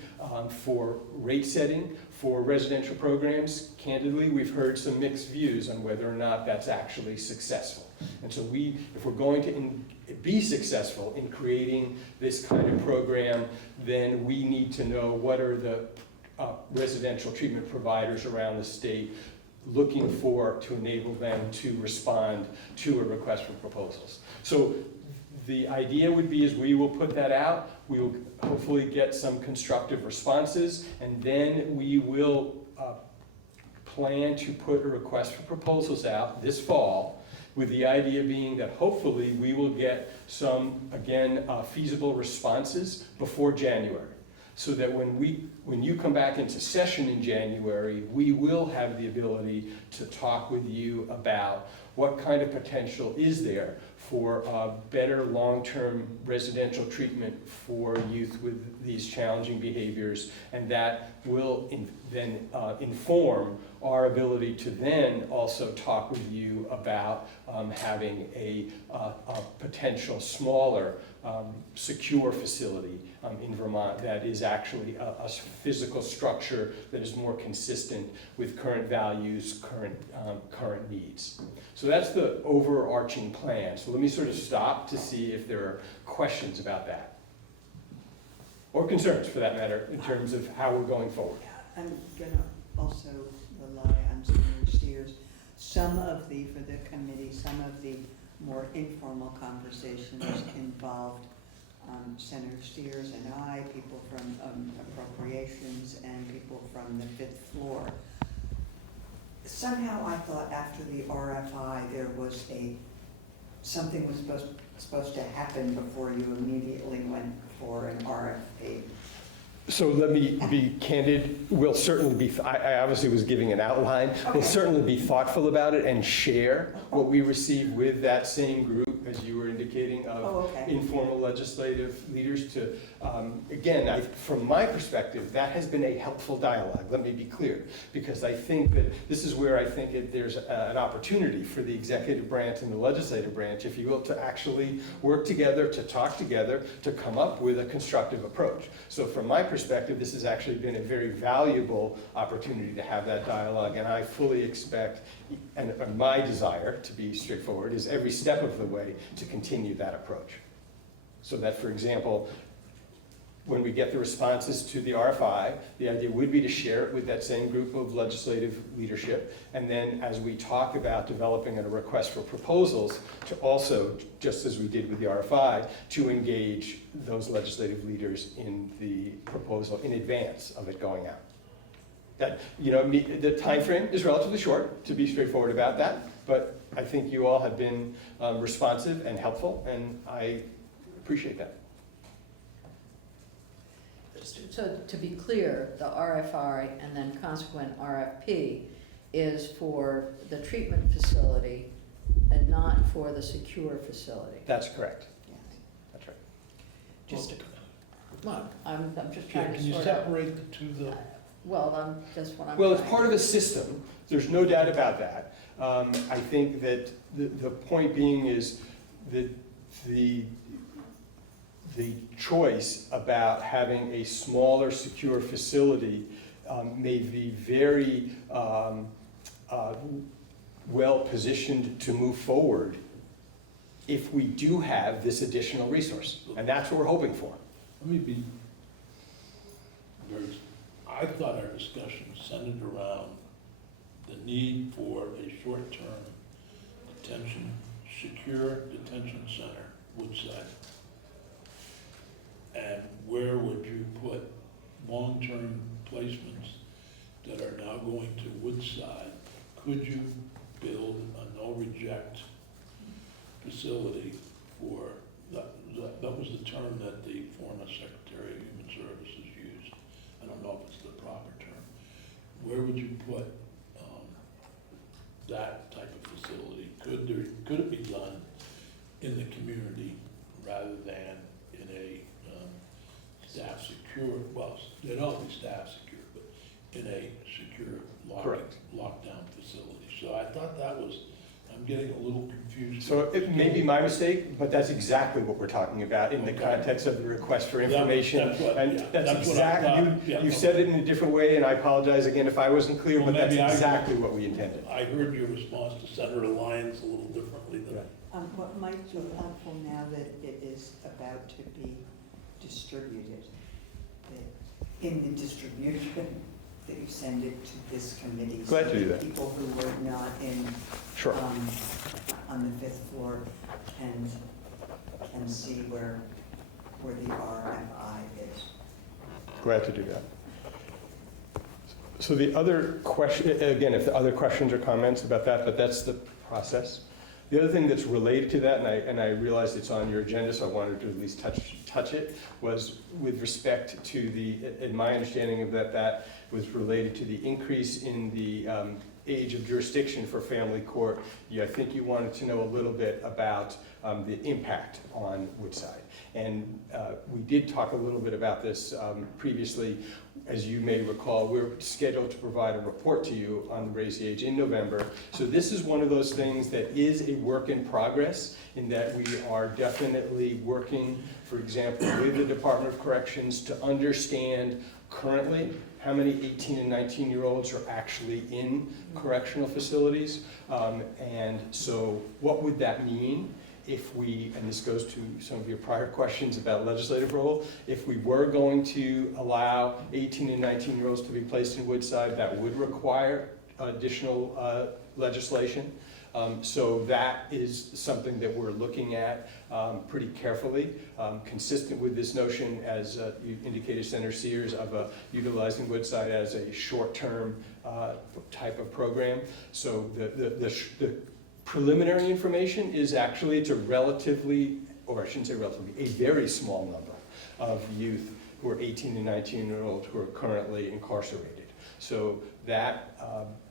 for rate setting for residential programs. Candidly, we've heard some mixed views on whether or not that's actually successful. And so if we're going to be successful in creating this kind of program, then we need to know what are the residential treatment providers around the state looking for to enable them to respond to a request for proposals. So the idea would be is we will put that out, we will hopefully get some constructive responses, and then we will plan to put a request for proposals out this fall, with the idea being that hopefully we will get some, again, feasible responses before January. So that when you come back into session in January, we will have the ability to talk with you about what kind of potential is there for better long-term residential treatment for youth with these challenging behaviors, and that will then inform our ability to then also talk with you about having a potential smaller secure facility in Vermont that is actually a physical structure that is more consistent with current values, current needs. So that's the overarching plan. So let me sort of stop to see if there are questions about that. Or concerns, for that matter, in terms of how we're going forward. I'm gonna also rely on Senator Steers. For the committee, some of the more informal conversations involved Senator Steers and I, people from appropriations, and people from the fifth floor. Somehow I thought after the RFI there was something was supposed to happen before you immediately went for an RFP. So let me be candid. We'll certainly be, I obviously was giving an outline. We'll certainly be thoughtful about it and share what we receive with that same group, as you were indicating, of informal legislative leaders to, again, from my perspective, that has been a helpful dialogue. Let me be clear, because I think that this is where I think there's an opportunity for the executive branch and the legislative branch, if you will, to actually work together, to talk together, to come up with a constructive approach. So from my perspective, this has actually been a very valuable opportunity to have that dialogue, and I fully expect, and my desire, to be straightforward, is every step of the way to continue that approach. So that, for example, when we get the responses to the RFI, the idea would be to share it with that same group of legislative leadership, and then as we talk about developing a request for proposals, to also, just as we did with the RFI, to engage those legislative leaders in the proposal in advance of it going out. That, the time frame is relatively short, to be straightforward about that, but I think you all have been responsive and helpful, and I appreciate that. So to be clear, the RFI and then consequent RFP is for the treatment facility and not for the secure facility. That's correct. Yeah. That's right. Just Well, I'm just trying to Can you sort out. separate the two, though? Well, that's what I'm. Well, it's trying part to- of a system. There's no doubt about that. I think that the point being is that the choice about having a smaller, secure facility may be very well positioned to move forward if we do have this additional resource. And that's what we're hoping for. Let me be very, I thought our discussion centered around the need for a short-term detention, secure detention center, Woodside. And where would you put long-term placements that are now going to Woodside? Could you build a no-reject facility for, that was the term that the former Secretary of Human Services used. I don't know if it's the proper term. Where would you put that type of facility? Could it be done in the community rather than in a staff secure, well, they'd all be staff secure, but in a secure lockdown facility? So I thought that was, I'm getting a little confused. So it may be my mistake, but that's exactly what we're talking about in the context of the request for information. That's what- And yeah, that's that's what I exactly, thought. Yeah, you said it in a different way, and I apologize again if I wasn't clear, Well, but that's maybe I- exactly what we intended. I heard your response to Senator Lyons a little differently than what might be helpful now that it is about to be distributed, that in the distribution, that you send it to this committee. Glad to do so that. People who were not in, Sure. on the fifth floor can see where the RFI is. Glad to do that. So the other question, again, if the other questions or comments about that, but that's the process. The other thing that's related to that, and I realized it's on your agenda, so I wanted to at least touch it, was with respect to in my understanding of that was related to the increase in the age of jurisdiction for family court. I think you wanted to know a little bit about the impact on Woodside. And we did talk a little bit about this previously. As you may recall, we're scheduled to provide a report to you on Raise the Age in November. So this is one of those things that is a work in progress, in that we are definitely working, for example, with the Department of Corrections to understand currently how many 18 and 19-year-olds are actually in correctional facilities. And so what would that mean if we, and this goes to some of your prior questions about legislative role, if we were going to allow 18 and 19-year-olds to be placed in Woodside, that would require additional legislation. So that is something that we're looking at pretty carefully, consistent with this notion, as you indicated, Senator Sears, of utilizing Woodside as a short-term type of program. So the preliminary information is actually, it's a relatively, or I shouldn't say relatively, a very small number of youth who are 18 and 19-year-olds who are currently incarcerated. So that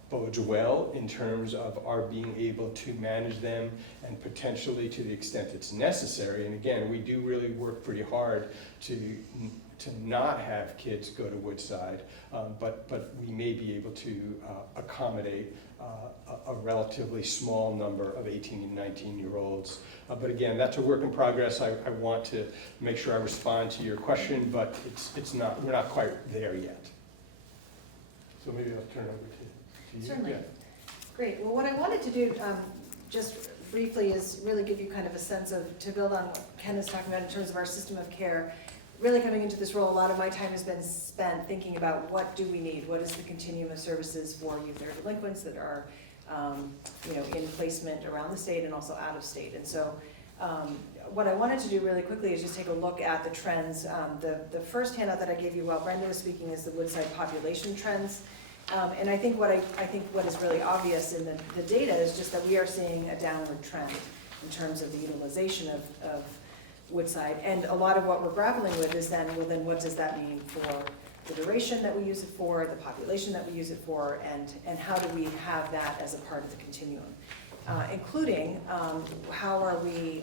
bodes well in terms of our being able to manage them, and potentially, to the extent it's necessary, and again, we do really work pretty hard to not have kids go to Woodside, but we may be able to accommodate a relatively small number of 18 and 19-year-olds. But again, that's a work in progress. I want to make sure I respond to your question, but we're not quite there yet. So maybe I'll turn it over to you. Certainly. Yeah. Great. Well, what I wanted to do, just briefly, is really give you kind of a sense of, to build on what Ken is talking about in terms of our system of care. Really coming into this role, a lot of my time has been spent thinking about what do we need? What is the continuum of services for youth that are delinquents, that are in placement around the state and also out of state? And so what I wanted to do really quickly is just take a look at the trends. The first handout that I gave you while Brenda was speaking is the Woodside population trends. And I think what is really obvious in the data is just that we are seeing a downward trend in terms of the utilization of Woodside. And a lot of what we're grappling with is then what does that mean for the duration that we use it for, the population that we use it for, and how do we have that as a part of the continuum? Including how are we,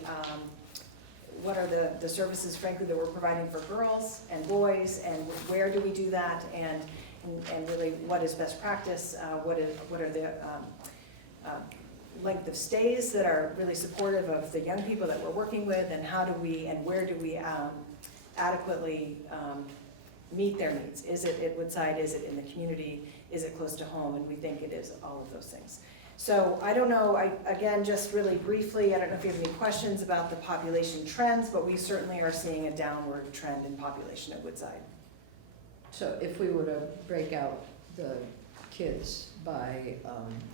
what are the services, frankly, that we're providing for girls and boys, and where do we do that, and really what is best practice, what are the length of stays that are really supportive of the young people that we're working with, and how do we and where do we adequately meet their needs? Is it at Woodside? Is it in the community? Is it close to home? And we think it is all of those things. So I don't know, again, just really briefly, I don't know if you have any questions about the population trends, but we certainly are seeing a downward trend in population at Woodside. So if we were to break out the kids by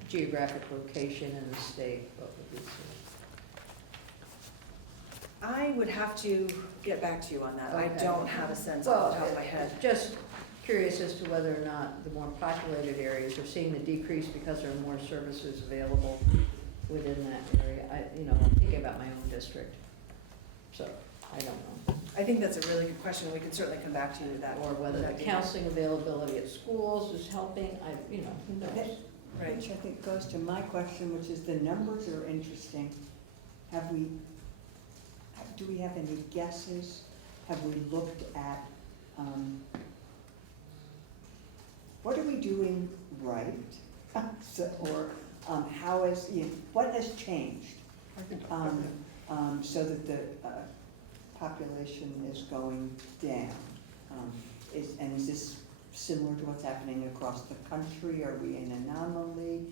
geographic location in the state, what would we see? I would have to get back to you on that. I Okay. don't have a sense off the top of my head. Just curious as to whether or not the more populated areas are seeing the decrease because there are more services available within that area. I'm thinking about my own district, so I don't know. I think that's a really good question. We can certainly come back to you with that. Or whether the counseling availability at schools is helping, who knows? Right. Which I think goes to my question, which is the numbers are interesting. Do we have any guesses? Have we looked at, what are we doing right? What has changed? So that the population is going down. Is this similar to what's happening across the country? Are we an anomaly?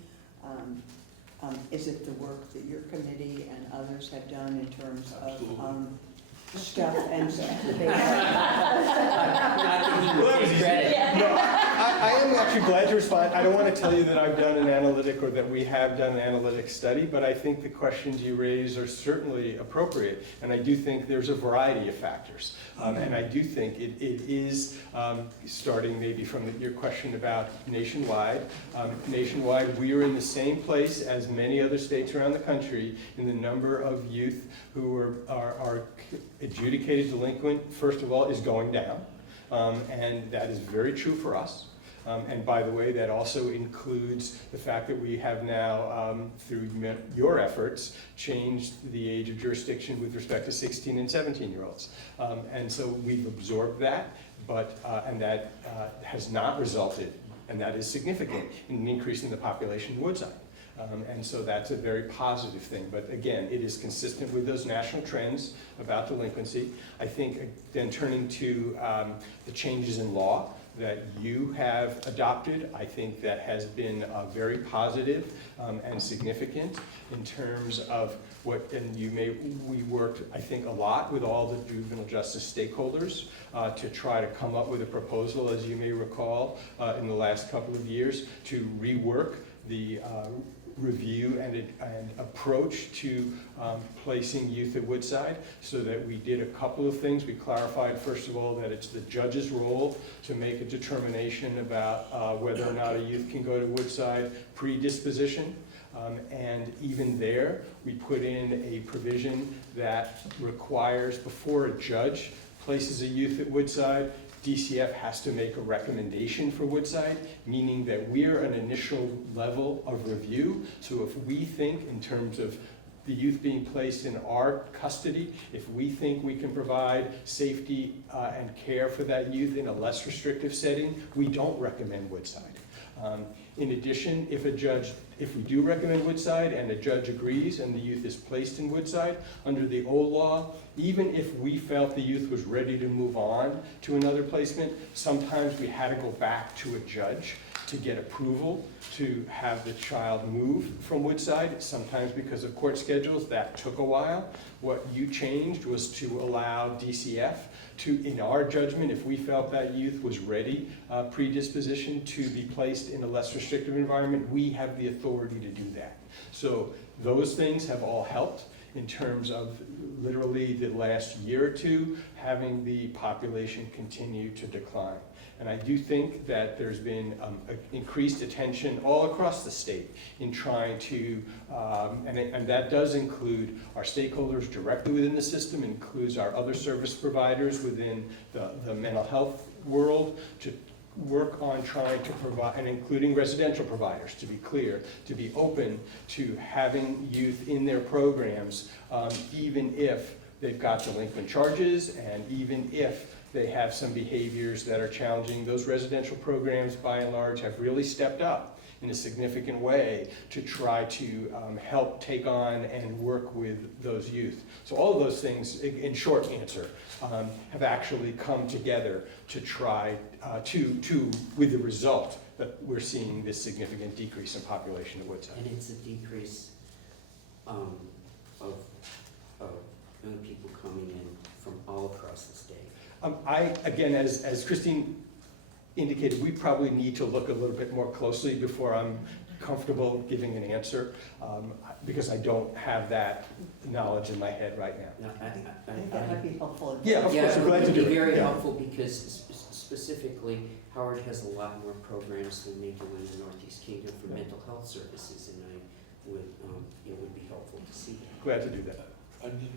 Is it the work that your committee and others have done in terms of stuff and I am actually glad to respond. I don't want to tell you that I've done an analytic or that we have done an analytic study, but I think the questions you raise are certainly appropriate. And I do think there's a variety of factors. And I do think it is, starting maybe from your question about nationwide. Nationwide, we are in the same place as many other states around the country in the number of youth who are adjudicated delinquent, first of all, is going down. And that is very true for us. And by the way, that also includes the fact that we have now, through your efforts, changed the age of jurisdiction with respect to 16 and 17-year-olds. And so we've absorbed that, and that has not resulted, and that is significant, in an increase in the population in Woodside. And so that's a very positive thing. But again, it is consistent with those national trends about delinquency. I think then turning to the changes in law, that you have adopted. I think that has been very positive and significant in terms of what, and we worked, I think, a lot with all the juvenile justice stakeholders to try to come up with a proposal, as you may recall, in the last couple of years, to rework the review and approach to placing youth at Woodside, so that we did a couple of things. We clarified, first of all, that it's the judge's role to make a determination about whether or not a youth can go to Woodside pre-disposition. And even there, we put in a provision that requires, before a judge places a youth at Woodside, DCF has to make a recommendation for Woodside, meaning that we're an initial level of review. So if we think, in terms of the youth being placed in our custody, if we think we can provide safety and care for that youth in a less restrictive setting, we don't recommend Woodside. In addition, if we do recommend Woodside and a judge agrees and the youth is placed in Woodside, under the old law, even if we felt the youth was ready to move on to another placement, sometimes we had to go back to a judge to get approval to have the child move from Woodside. Sometimes because of court schedules, that took a while. What you changed was to allow DCF to, in our judgment, if we felt that youth was ready, predisposition to be placed in a less restrictive environment, we have the authority to do that. So those things have all helped in terms of literally the last year or two, having the population continue to decline. And I do think that there's been increased attention all across the state in trying to, and that does include our stakeholders directly within the system, includes our other service providers within the mental health world, to work on trying to provide, and including residential providers, to be clear, to be open to having youth in their programs, even if they've got delinquent charges and even if they have some behaviors that are challenging. Those residential programs, by and large, have really stepped up in a significant way to try to help take on and work with those youth. So all of those things, in short answer, have actually come together to try with the result that we're seeing this significant decrease in population at Woodside. And it's a decrease of young people coming in from all across the state. Again, as Christine indicated, we probably need to look a little bit more closely before I'm comfortable giving an answer, because I don't have that knowledge in my head right now. No, I think that might be helpful. Yeah, of course, I'm glad to do it. It would be very Yeah. helpful, because specifically, Howard has a lot more programs than they do in the Northeast Kingdom for mental health services, and it would be helpful to see that. Glad to do that. I did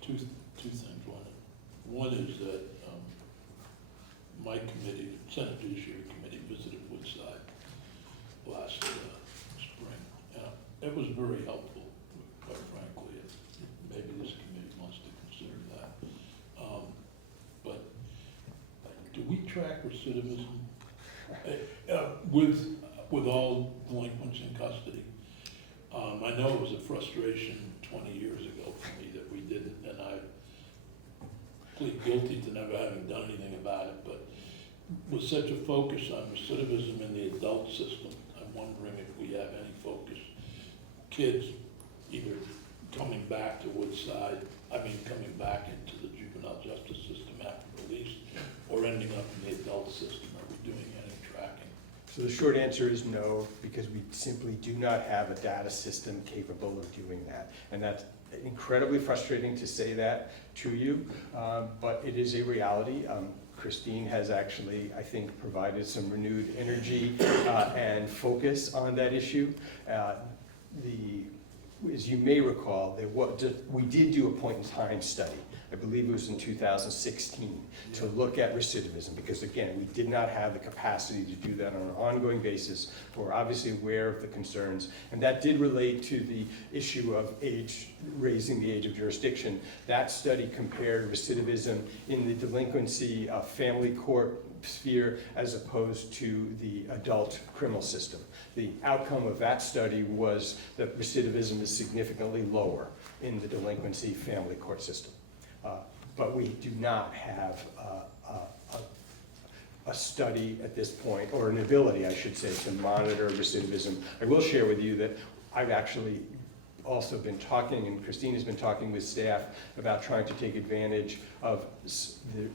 two things. One is that my committee, Senate Judiciary Committee, visited Woodside last spring. It was very helpful, quite frankly. Maybe this committee wants to consider that. But do we track recidivism with all delinquents in custody? I know it was a frustration 20 years ago for me that we didn't, and I plead guilty to never having done anything about it, but with such a focus on recidivism in the adult system, I'm wondering if we have any focus. Kids either coming back to Woodside, coming back into the juvenile justice system after release, or ending up in the adult system. Are we doing any tracking? So the short answer is no, because we simply do not have a data system capable of doing that. And that's incredibly frustrating to say that to you, but it is a reality. Christine has actually, I think, provided some renewed energy and focus on that issue. As you may recall, we did do a point-in-time study. I believe it was in 2016, to look at recidivism, because again, we did not have the capacity to do that on an ongoing basis. We're obviously aware of the concerns, and that did relate to the issue of age, raising the age of jurisdiction. That study compared recidivism in the delinquency family court sphere as opposed to the adult criminal system. The outcome of that study was that recidivism is significantly lower in the delinquency family court system. But we do not have a a study at this point, or an ability, I should say, to monitor recidivism. I will share with you that I've actually also been talking, and Christine has been talking with staff about trying to take advantage of,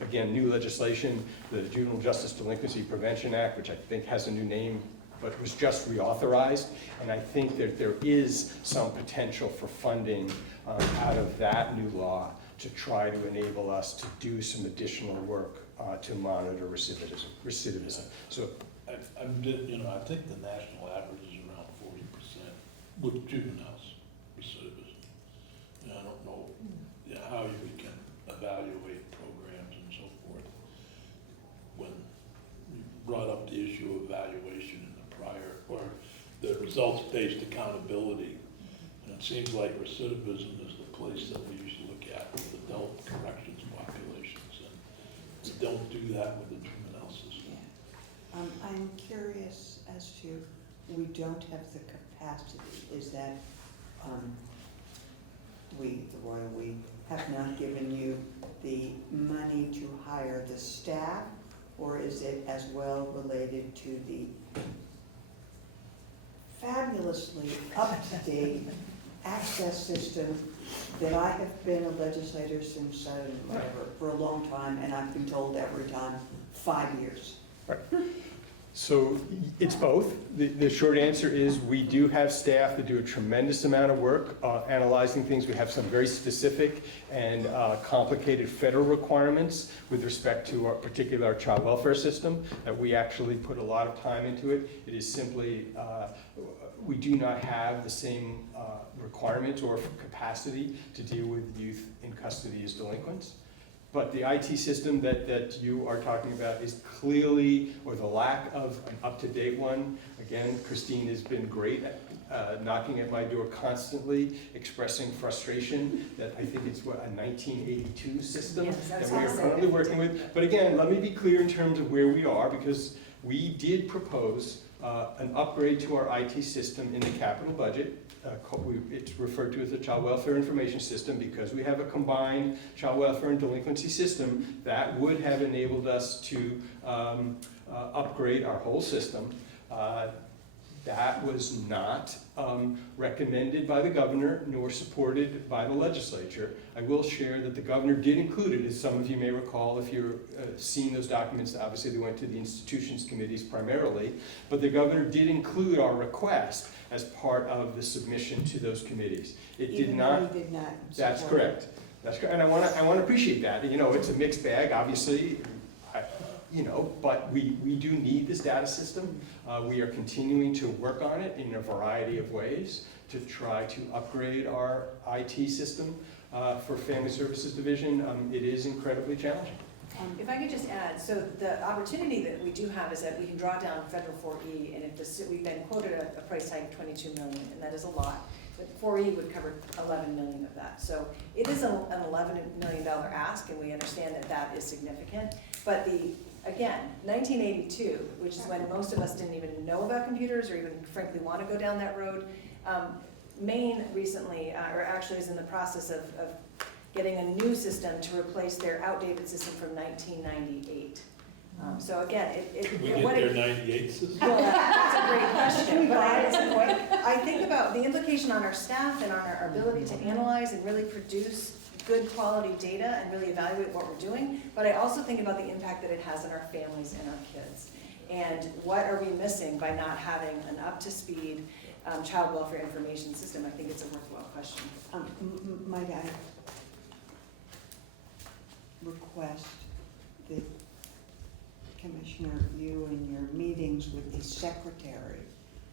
again, new legislation, the Juvenile Justice Delinquency Prevention Act, which I think has a new name, but was just reauthorized. And I think that there is some potential for funding out of that new law to try to enable us to do some additional work to monitor recidivism. So, I think the national average is around 40% with juveniles recidivism. And I don't know how we can evaluate programs and so forth when you brought up the issue of evaluation in the prior, or the results-based accountability. And it seems like recidivism is the place that we usually look at with adult corrections populations, and we don't do that with the juvenile system. Yeah. I'm curious as to, we don't have the capacity, is that we, the Royal We, have not given you the money to hire the staff, or is it as well related to the fabulously up-to-date access system that I have been a legislator since, whatever, for a long time, and I've been told every time, 5 years. right. So it's both. The short answer is we do have staff that do a tremendous amount of work analyzing things. We have some very specific and complicated federal requirements with respect to particularly our child welfare system, that we actually put a lot of time into it. It is simply, we do not have the same requirements or capacity to deal with youth in custody as delinquents. But the IT system that you are talking about is clearly, or the lack of an up-to-date one. Again, Christine has been great at knocking at my door constantly, expressing frustration that I think it's a 1982 system that we are currently working with. But again, let me be clear in terms of where we are, because we did propose an upgrade to our IT system in the capital budget. It's referred to as the Child Welfare Information System, because we have a combined child welfare and delinquency system that would have enabled us to upgrade our whole system. That was not recommended by the governor nor supported by the legislature. I will share that the governor did include it, as some of you may recall if you've seen those documents. Obviously they went to the institutions committees primarily, but the governor did include our request as part of the submission to those committees. It did not. He did not. That's correct. That's correct. And I want to appreciate that. It's a mixed bag, obviously. But we do need this data system. We are continuing to work on it in a variety of ways to try to upgrade our IT system for Family Services Division. It is incredibly challenging. If I could just add, so the opportunity that we do have is that we can draw down federal 4E, and if we've been quoted a price tag of $22 million, and that is a lot, but 4E would cover $11 million of that. So it is an $11 million ask, and we understand that that is significant. But again, 1982, which is when most of us didn't even know about computers or even frankly want to go down that road. Maine recently, or actually is in the process of getting a new system to replace their outdated system from 1998. So again, Can we get their 98 system? Well, that's a great question, but I think about the implication on our staff and on our ability to analyze and really produce good quality data and really evaluate what we're doing, but I also think about the impact that it has on our families and our kids. And what are we missing by not having an up-to-speed child welfare information system? I think it's a worthwhile question. Might I request that, Commissioner, you in your meetings with the Secretary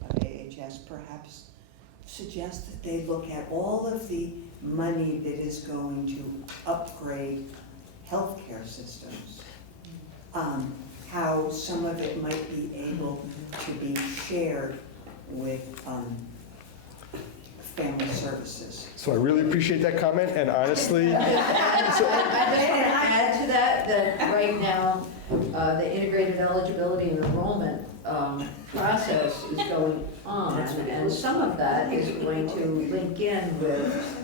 of AHS perhaps suggest that they look at all of the money that is going to upgrade healthcare systems, how some of it might be able to be shared with family services. So I really appreciate that comment, and honestly, I just want to add to that right now, the integrated eligibility and enrollment process is going on, and some of that is going to link in with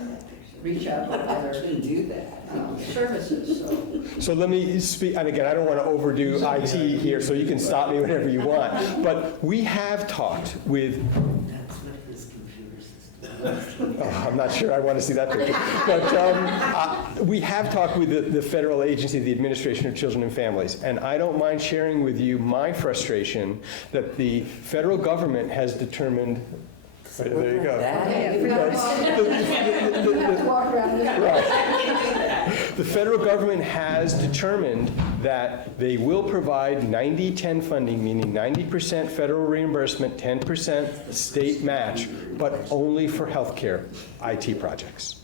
reach out to other Actually do that. services, so. So let me speak, and again, I don't want to overdo IT here, so you can stop me whenever you want. But we have talked with, That's what his computer system does. I'm not sure I want to see that picture. But we have talked with the federal agency, the Administration of Children and Families, and I don't mind sharing with you my frustration that the federal government has determined. Right, there you go. That- You have to walk around this. Right. The federal government has determined that they will provide 90-10 funding, meaning 90% federal reimbursement, 10% state match, but only for healthcare IT projects.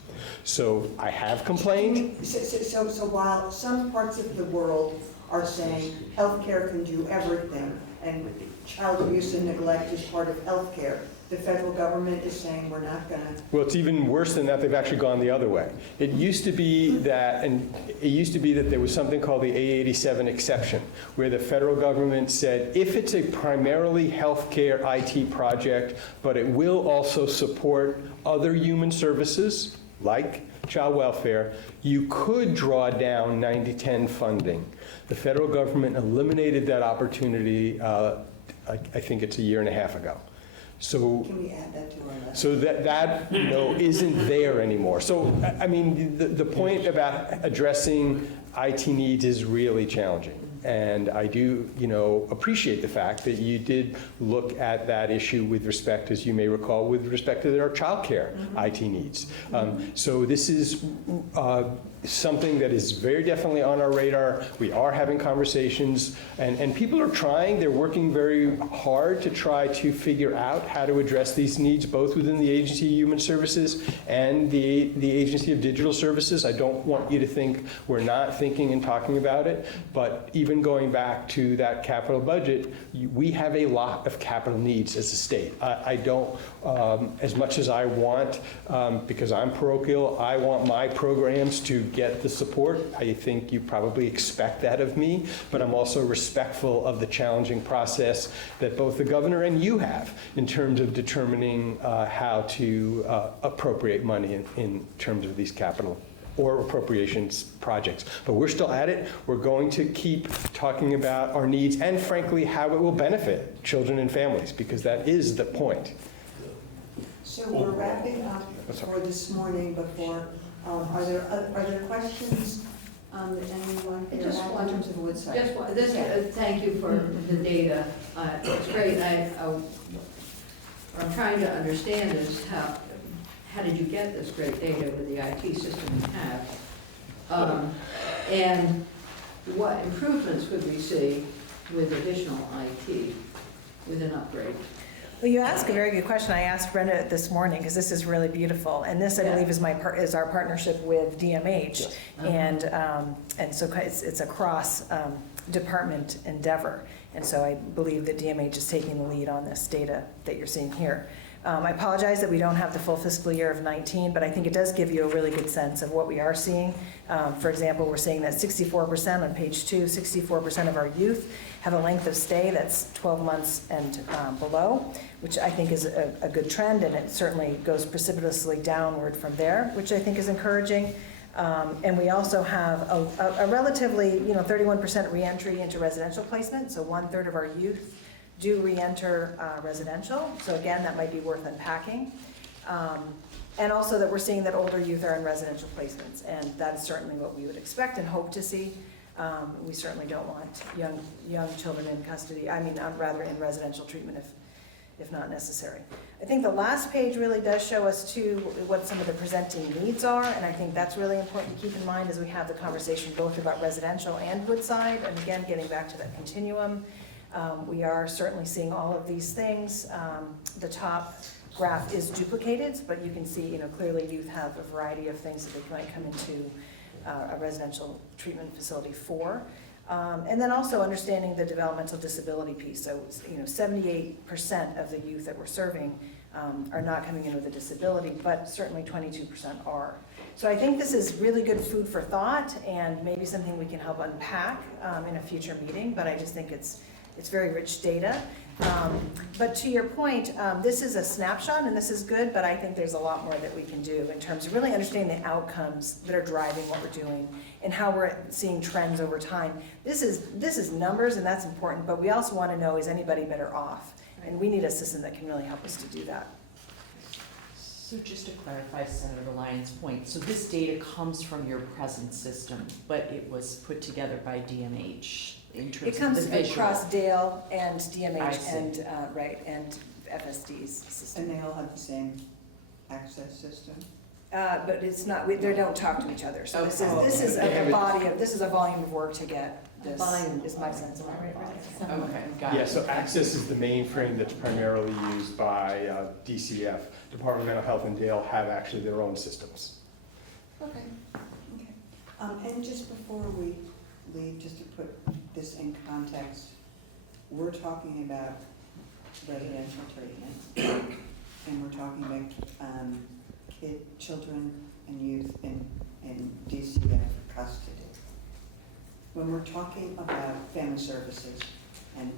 So I have complained. So while some parts of the world are saying healthcare can do everything, and child abuse and neglect is part of healthcare, the federal government is saying we're not gonna. Well, it's even worse than that. They've actually gone the other way. It used to be that there was something called the A87 exception, where the federal government said, if it's a primarily healthcare IT project, but it will also support other human services, like child welfare, you could draw down 90-10 funding. The federal government eliminated that opportunity, I think it's a year and a half ago. So, Can we add that to our list? so that isn't there anymore. So, I mean, the point about addressing IT needs is really challenging. And I do, appreciate the fact that you did look at that issue with respect, as you may recall, with respect to their childcare IT needs. So this is something that is very definitely on our radar. We are having conversations, and people are trying. They're working very hard to try to figure out how to address these needs, both within the Agency of Human Services and the Agency of Digital Services. I don't want you to think we're not thinking and talking about it, but even going back to that capital budget, we have a lot of capital needs as a state. I don't, as much as I want, because I'm parochial, I want my programs to get the support. I think you probably expect that of me, but I'm also respectful of the challenging process that both the governor and you have in terms of determining how to appropriate money in terms of these capital or appropriations projects. But we're still at it. We're going to keep talking about our needs and, frankly, how it will benefit children and families, because that is the point. So we're wrapping up for this morning before, are there questions that anyone I here just have in want- terms of Woodside? Thank you for the data. It's great. What I'm trying to understand is how did you get this great data with the IT system you have? And what improvements would we see with additional IT, with an upgrade? Well, you ask a very good question. I asked Brenda this morning, because this is really beautiful. And this, I believe, is our partnership with DMH. Yes. And so it's a cross department endeavor. And so I believe that DMH is taking the lead on this data that you're seeing here. I apologize that we don't have the full fiscal year of 19, but I think it does give you a really good sense of what we are seeing. For example, we're seeing that 64% on page 2, 64% of our youth have a length of stay that's 12 months and below, which I think is a good trend, and it certainly goes precipitously downward from there, which I think is encouraging. And we also have a relatively, 31% reentry into residential placement, so 1/3 of our youth do re-enter residential. So again, that might be worth unpacking. And also that we're seeing that older youth are in residential placements, and that's certainly what we would expect and hope to see. We certainly don't want young children in custody, rather in residential treatment if not necessary. I think the last page really does show us too what some of the presenting needs are, and I think that's really important to keep in mind as we have the conversation both about residential and Woodside, and again, getting back to that continuum. We are certainly seeing all of these things. The top graph is duplicated, but you can see, clearly youth have a variety of things that they might come into a residential treatment facility for. And then also understanding the developmental disability piece. So, 78% of the youth that we're serving are not coming in with a disability, but certainly 22% are. So I think this is really good food for thought and maybe something we can help unpack in a future meeting, but I just think it's it's very rich data. But to your point, this is a snapshot and this is good, but I think there's a lot more that we can do in terms of really understanding the outcomes that are driving what we're doing and how we're seeing trends over time. This is numbers and that's important, but we also want to know, is anybody better off? And we need a system that can really help us to do that. So just to clarify Senator Lyons' point, so this data comes from your present system, but it was put together by DMH in terms It of comes the visual? across Dale and I DMH see. and, right, and FSD's system. And they all have the same access system? But it's not, they don't talk to each other. So this is Okay. a body of, this is a volume of work to get this, Volume. is my sense. Am I right, Ryan? Okay, got it. Yeah, so Access is the mainframe that's primarily used by DCF. Department of Mental Health and Dale have actually their own systems. Okay. And just before we leave, just to put this in context, we're talking about residential treatment, and we're talking about children and youth in DCF custody. When we're talking about family services and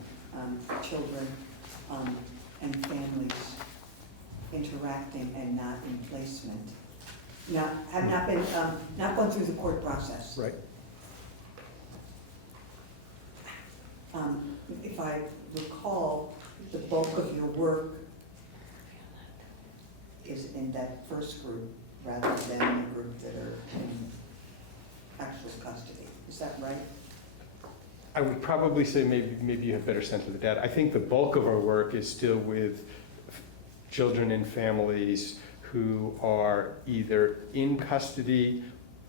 children and families interacting and not in placement, have not been, not gone through the court process. Right. If I recall, the bulk of your work is in that first group rather than the group that are in actual custody. Is that right? I would probably say maybe you have better sense of the data. I think the bulk of our work is still with children and families who are either in custody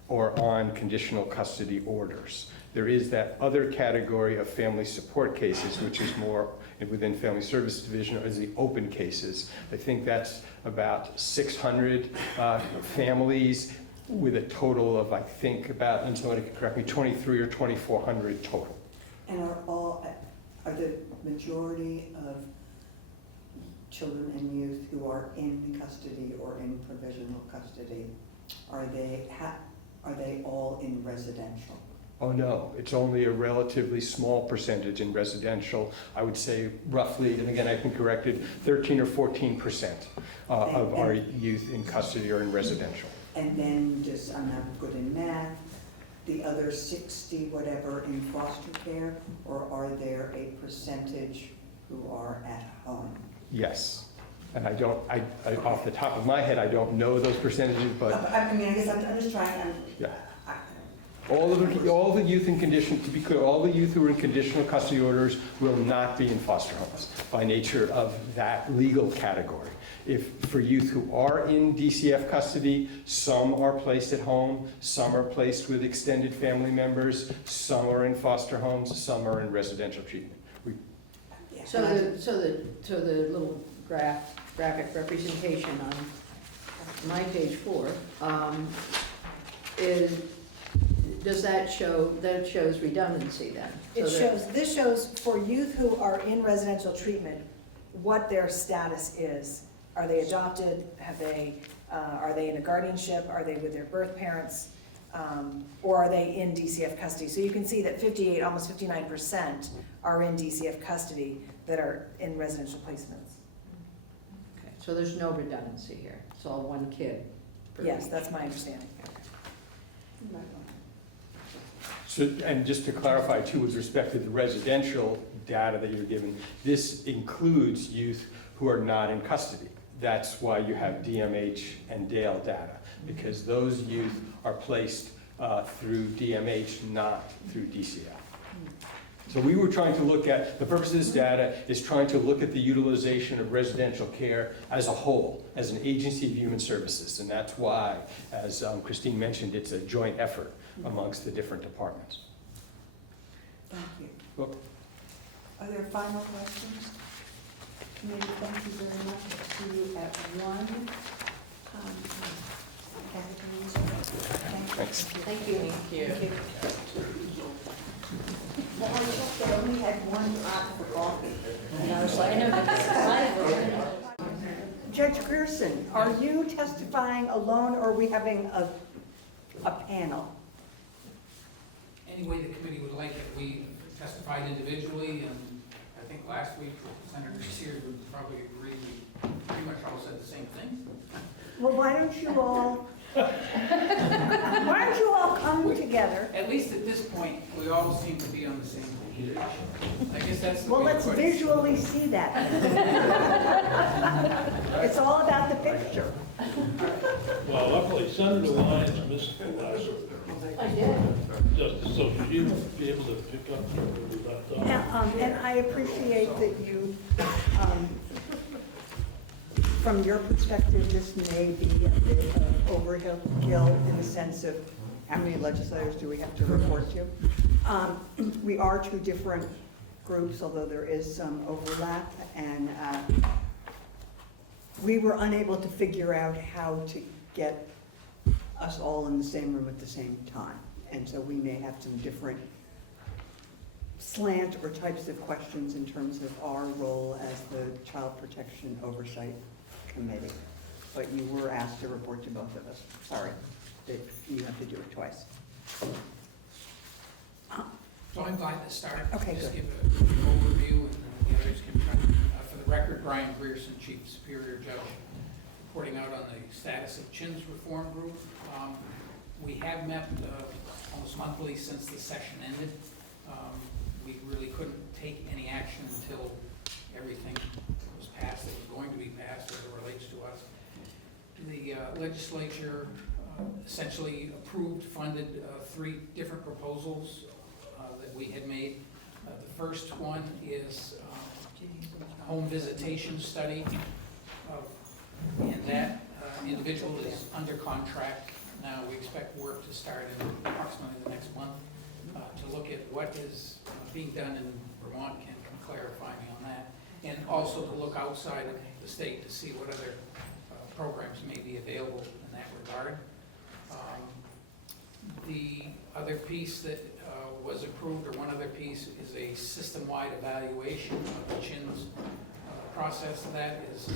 or on conditional custody orders. There is that other category of family support cases, which is more within Family Services Division, as the open cases. I think that's about 600 families with a total of, I think, about, and somebody can correct me, 23 or 2,400 total. And are the majority of children and youth who are in custody or in provisional custody, are they all in residential? Oh, no, it's only a relatively small percentage in residential. I would say roughly, and again, I can correct it, 13 or 14% of our youth in custody are in residential. And then just, I'm not good in math, the other 60 whatever in foster care, or are there a percentage who are at home? Yes. And I don't, off the top of my head, I don't know those percentages, but I mean, I guess I'm just trying, yeah. All the youth in condition, to be clear, all the youth who are in conditional custody orders will not be in foster homes by nature of that legal category. If for youth who are in DCF custody, some are placed at home, some are placed with extended family members, some are in foster homes, some are in residential treatment. So the little graphic representation on my page 4 does that shows redundancy then? This shows for youth who are in residential treatment, what their status is. Are they adopted? Are they in a guardianship? Are they with their birth parents? Or are they in DCF custody? So you can see that 58, almost 59% are in DCF custody that are in residential placements. Okay, so there's no redundancy here. It's all one kid. per Yes, each. that's my understanding. So, and just to clarify too, with respect to the residential data that you're given, this includes youth who are not in custody. That's why you have DMH and Dale data, because those youth are placed through DMH, not through DCF. So we were trying to look at, the purpose of this data is trying to look at the utilization of residential care as a whole, as an agency of human services. And that's why, as Christine mentioned, it's a joint effort amongst the different departments. Thank you. Well, Are there final questions? Maybe, thank you very much. See you at 1. Thanks. Thank you. Thank you. Well, I thought they only had one pot for coffee. And I was like, Judge Grierson, are you testifying alone, or are we having a panel? Any way the committee would like it. We testified individually, and think last week Senator Sears would probably agree, we pretty much all said the same thing. Well, why don't you all come together? At least at this point, we all seem to be on the same page. I guess that's the Well, way to let's put it. visually see that. It's all about the picture. Well, luckily Senator Lyons missed the last I did. justice, so she'll be able to pick up where we left off. And I appreciate that you, from your perspective, this may be a bit of overkill in the sense of how many legislators do we have to report to? We are two different groups, although there is some overlap, and we were unable to figure out how to get us all in the same room at the same time. And so we may have some different slant or types of questions in terms of our role as the Child Protection Oversight Committee. But you were asked to report to both of us. Sorry that you have to do it twice. So I'm glad to start. Okay, Just good. give an overview and then the others can try. For the record, Brian Grierson, Chief Superior Judge, reporting out on the status of CHIN's reform group. We have met almost monthly since the session ended. We really couldn't take any action until everything was passed that was going to be passed as it relates to us. The legislature essentially approved, funded 3 different proposals that we had made. The first one is a home visitation study, and that individual is under contract. Now, we expect work to start in approximately the next month to look at what is being done in Vermont. Ken can clarify me on that. And also to look outside of the state to see what other programs may be available in that regard. The other piece that was approved, or one other piece, is a system-wide evaluation of the CHIN's process. That is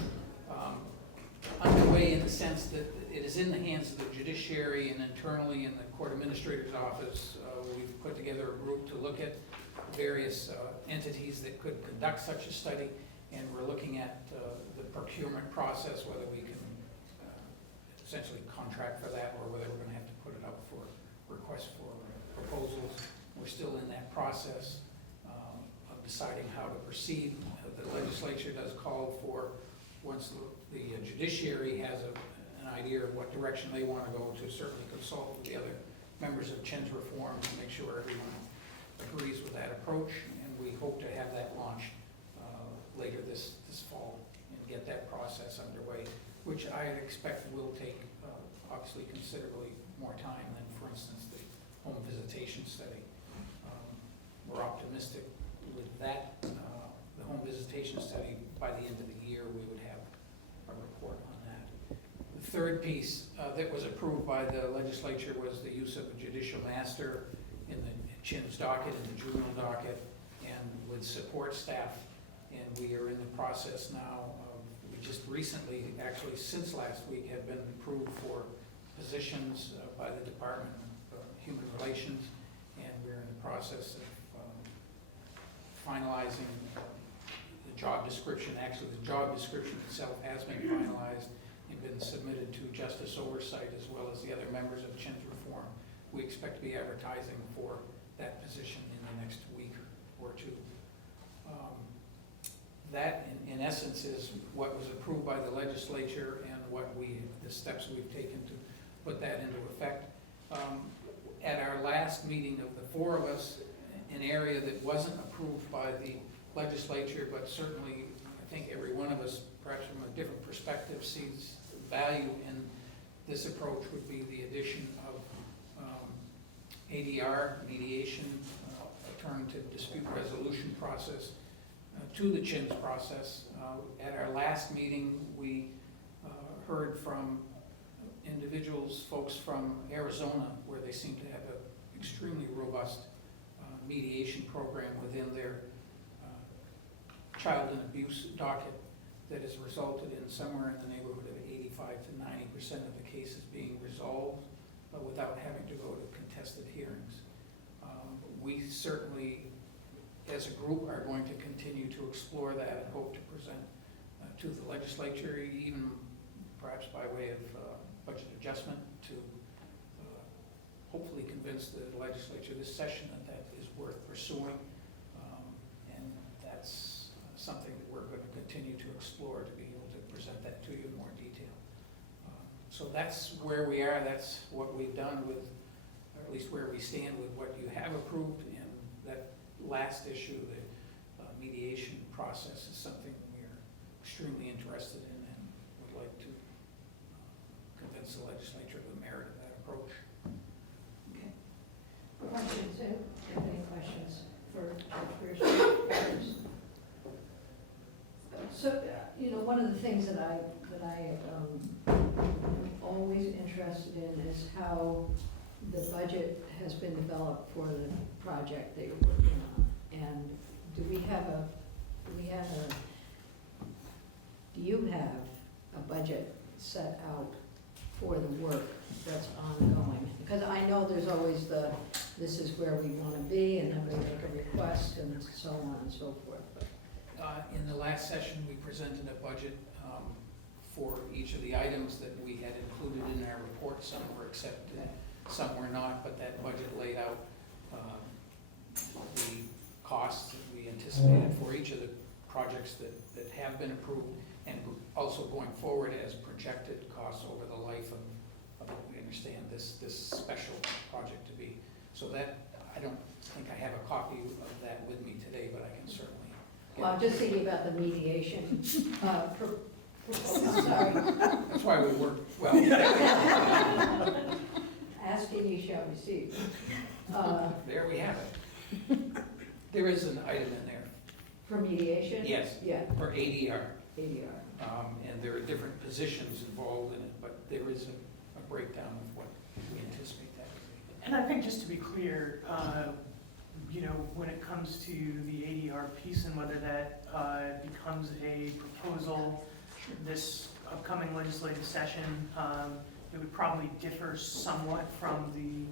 underway in the sense that it is in the hands of the judiciary, and internally in the court administrator's office, we've put together a group to look at various entities that could conduct such a study, and we're looking at the procurement process, whether we can essentially contract for that, or whether we're going to have to put it up for requests for proposals. We're still in that process of deciding how to proceed. The legislature does call for, once the judiciary has an idea of what direction they want to go, to certainly consult with the other members of CHIN's reform to make sure everyone agrees with that approach. And we hope to have that launched later this fall and get that process underway, which I expect will take obviously considerably more time than, for instance, the home visitation study. We're optimistic with that, the home visitation study, by the end of the year, we would have a report on that. The third piece that was approved by the legislature was the use of a judicial master in the CHIN's docket, in the juvenile docket, and with support staff. And we are in the process now of, we just recently, actually since last week, have been approved for positions by the Department of Human Relations, and we're in the process of finalizing the job description. Actually, the job description itself has been finalized and been submitted to Justice Oversight, as well as the other members of CHIN's reform. We expect to be advertising for that position in the next week or two. That, in essence, is what was approved by the legislature and the steps we've taken to put that into effect. At our last meeting of the 4 of us, an area that wasn't approved by the legislature, but certainly I think every one of us, perhaps from a different perspective, sees value in this approach, would be the addition of ADR, mediation, alternative dispute resolution process, to the CHIN's process. At our last meeting, we heard from individuals, folks from Arizona, where they seem to have an extremely robust mediation program within their child and abuse docket that has resulted in somewhere in the neighborhood of 85 to 90% of the cases being resolved without having to go to contested hearings. We certainly as a group, are going to continue to explore that and hope to present to the legislature, even perhaps by way of budget adjustment, to hopefully convince the legislature this session that that is worth pursuing. And that's something that we're going to continue to explore, to be able to present that to you in more detail. So that's where we are, that's what we've done with, or at least where we stand with what you have approved. And that last issue, the mediation process, is something we're extremely interested in and would like to convince the legislature of the merit of that approach. Okay. Questions, do you have any questions for Judge Pearson? So, you know, one of the things that I am always interested in is how the budget has been developed for the project that you're working on. And do you have a budget set out for the work that's ongoing? Because I know there's always this is where we want to be, and then we make a request, and so on and so forth. But In the last session, we presented a budget for each of the items that we had included in our report. Some were accepted, some were not, but that budget laid out the costs that we anticipated for each of the projects that have been approved, and also going forward as projected costs over the life of what we understand this special project to be. So that, I don't think I have a copy of that with me today, but I can certainly get well, I'm just thinking about the mediation. Sorry. That's why we work well. Asking you shall receive. There we have it. There is an item in there. For mediation? Yes. Yeah, For ADR. ADR. And there are different positions involved in it, but there is a breakdown of what we anticipate that to be. And I think just to be clear, you know, when it comes to the ADR piece and whether that becomes a proposal this upcoming legislative session, it would probably differ somewhat from the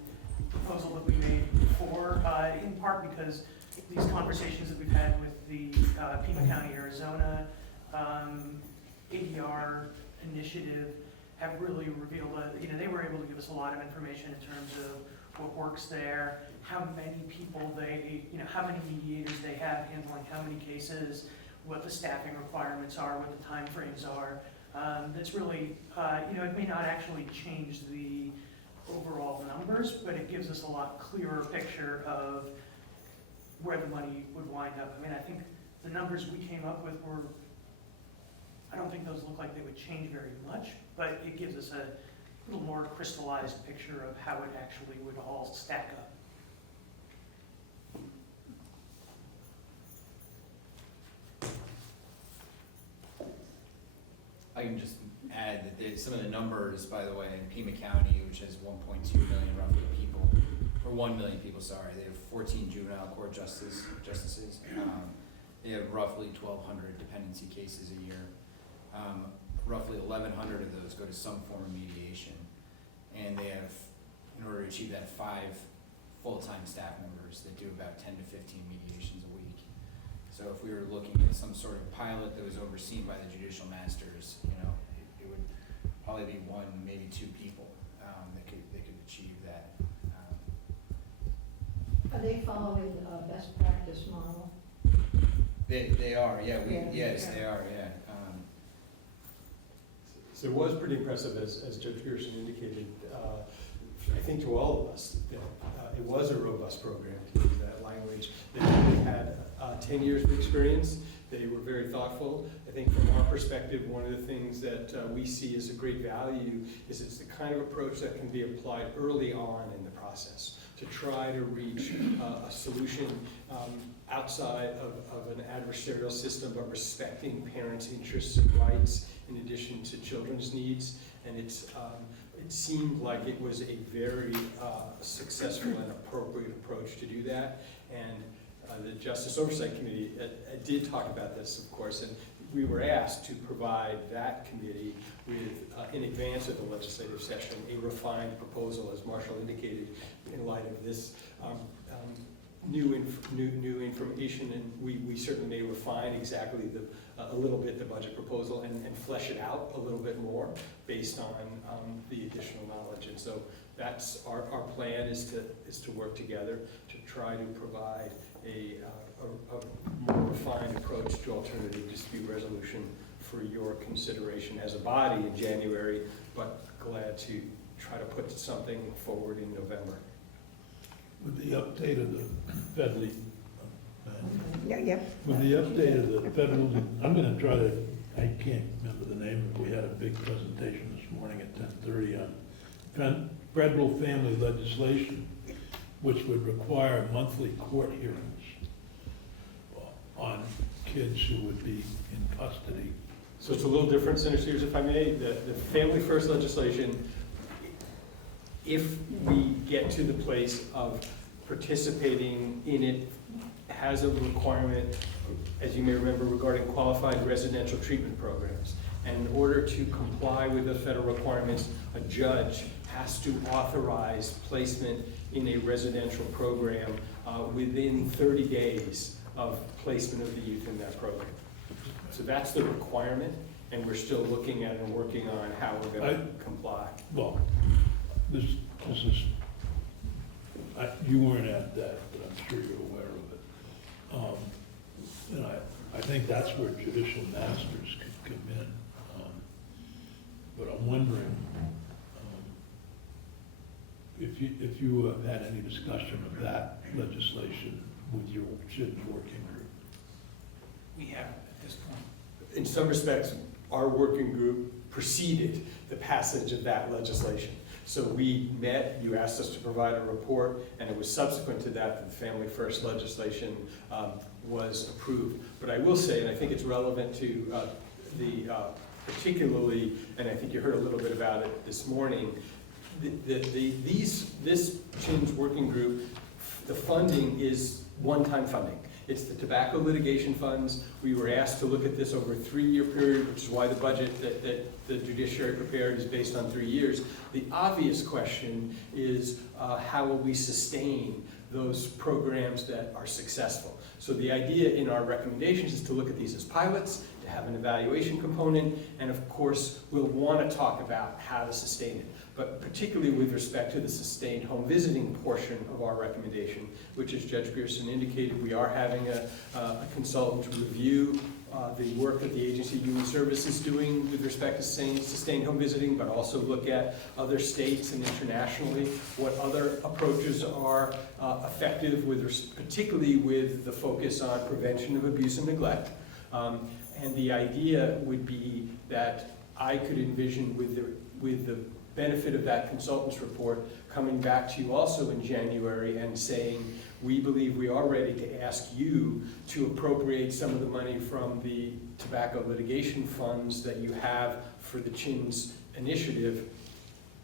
proposal that we made before, in part because these conversations that we've had with the Pima County, Arizona ADR initiative have really revealed, you know, they were able to give us a lot of information in terms of what works there, how many people they, you know, how many mediators they have handling how many cases, what the staffing requirements are, what the timeframes are. That's really, you know, it may not actually change the overall numbers, but it gives us a lot clearer picture of where the money would wind up. I mean, I think the numbers we came up with were, I don't think those look like they would change very much, but it gives us a little more crystallized picture of how it actually would all stack up. I can just add that some of the numbers, by the way, in Pima County, which has 1.2 million roughly people, or 1 million people, sorry, they have 14 juvenile court justices. They have roughly 1,200 dependency cases a year. Roughly 1,100 of those go to some form of mediation. And they have, in order to achieve that, 5 full-time staff members that do about 10 to 15 mediations a week. So if we were looking at some sort of pilot that was overseen by the judicial masters, you know, it would probably be 1, maybe 2 people that could achieve that. Are they following a best practice model? They are, yeah. Yes, Okay. they are, yeah. So it was pretty impressive, as Judge Pearson indicated, I think to all of us, that it was a robust program, to use that language. They had 10 years of experience. They were very thoughtful. I think from our perspective, one of the things that we see as a great value is it's the kind of approach that can be applied early on in the process to try to reach a solution outside of an adversarial system, but respecting parents' interests and rights in addition to children's needs. And it seemed like it was a very successful and appropriate approach to do that. And the Justice Oversight Committee did talk about this, of course, and we were asked to provide that committee with, in advance of the legislative session, a refined proposal, as Marshall indicated, in light of this new information, and we certainly may refine exactly a little bit the budget proposal and flesh it out a little bit more based on the additional knowledge. And so that's our plan is to work together to try to provide a more refined approach to alternative dispute resolution for your consideration as a body in January, but glad to try to put something forward in November. With the update of the federally, Yeah. with the update of the federal, I'm gonna try to, I can't remember the name, but we had a big presentation this morning at 10:30 on federal family legislation, which would require monthly court hearings on kids who would be in custody. So it's a little different, Senator Sears, if I may. The Family First legislation, if we get to the place of participating in it, has a requirement, as you may remember, regarding qualified residential treatment programs. And in order to comply with the federal requirements, a judge has to authorize placement in a residential program within 30 days of placement of the youth in that program. So that's the requirement, and we're still looking at and working on how we're going to comply. Well, this is, you weren't at that, but I'm sure you're aware of it. And I think that's where judicial masters could come in. But I'm wondering if you have had any discussion of that legislation with your CHIDS working group. We have at this point. In some respects, our working group preceded the passage of that legislation. So we met, you asked us to provide a report, and it was subsequent to that that the Family First legislation was approved. But I will say, and I think it's relevant to particularly, and I think you heard a little bit about it this morning, this CHIDS working group, the funding is one-time funding. It's the tobacco litigation funds. We were asked to look at this over a 3-year period, which is why the budget that the judiciary prepared is based on 3 years. The obvious question is how will we sustain those programs that are successful? So the idea in our recommendations is to look at these as pilots, to have an evaluation component, and of course we'll want to talk about how to sustain it. But particularly with respect to the sustained home visiting portion of our recommendation, which as Judge Pearson indicated, we are having a consultant review the work that the Agency of Human Services is doing with respect to sustained home visiting, but also look at other states and internationally, what other approaches are effective, particularly with the focus on prevention of abuse and neglect. And the idea would be that I could envision with the benefit of that consultant's report coming back to you also in January and saying, we believe we are ready to ask you to appropriate some of the money from the tobacco litigation funds that you have for the CHIDS initiative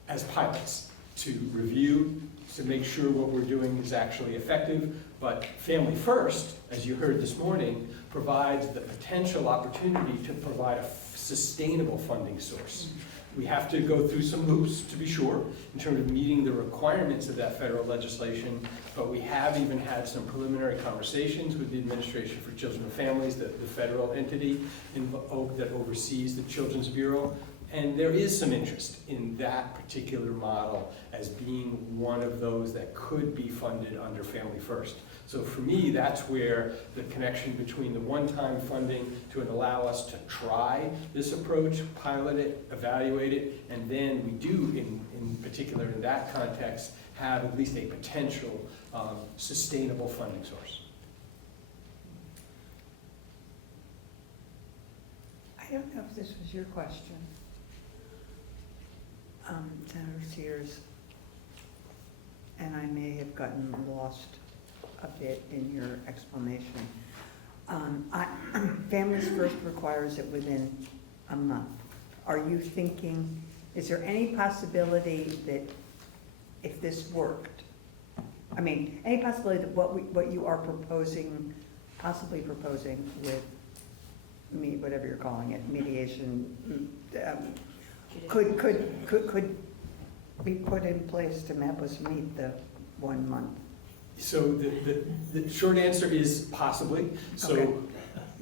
as pilots to review, to make sure what we're doing is actually effective. But Family First, as you heard this morning, provides the potential opportunity to provide a sustainable funding source. We have to go through some hoops, to be sure, in terms of meeting the requirements of that federal legislation, but we have even had some preliminary conversations with the Administration for Children and Families, the federal entity that oversees the Children's Bureau, and there is some interest in that particular model as being one of those that could be funded under Family First. So for me, that's where the connection between the one-time funding to allow us to try this approach, pilot it, evaluate it, and then we do, in particular in that context, have at least a potential sustainable funding source. I don't know if this was your question, Senator Sears, and I may have gotten lost a bit in your explanation. Families First requires it within a month. Are you thinking, is there any possibility that if this worked, I mean, any possibility that what you are proposing, possibly proposing with whatever you're calling it, mediation, could be put in place to help us meet the 1 month? So the short answer is possibly. So Okay.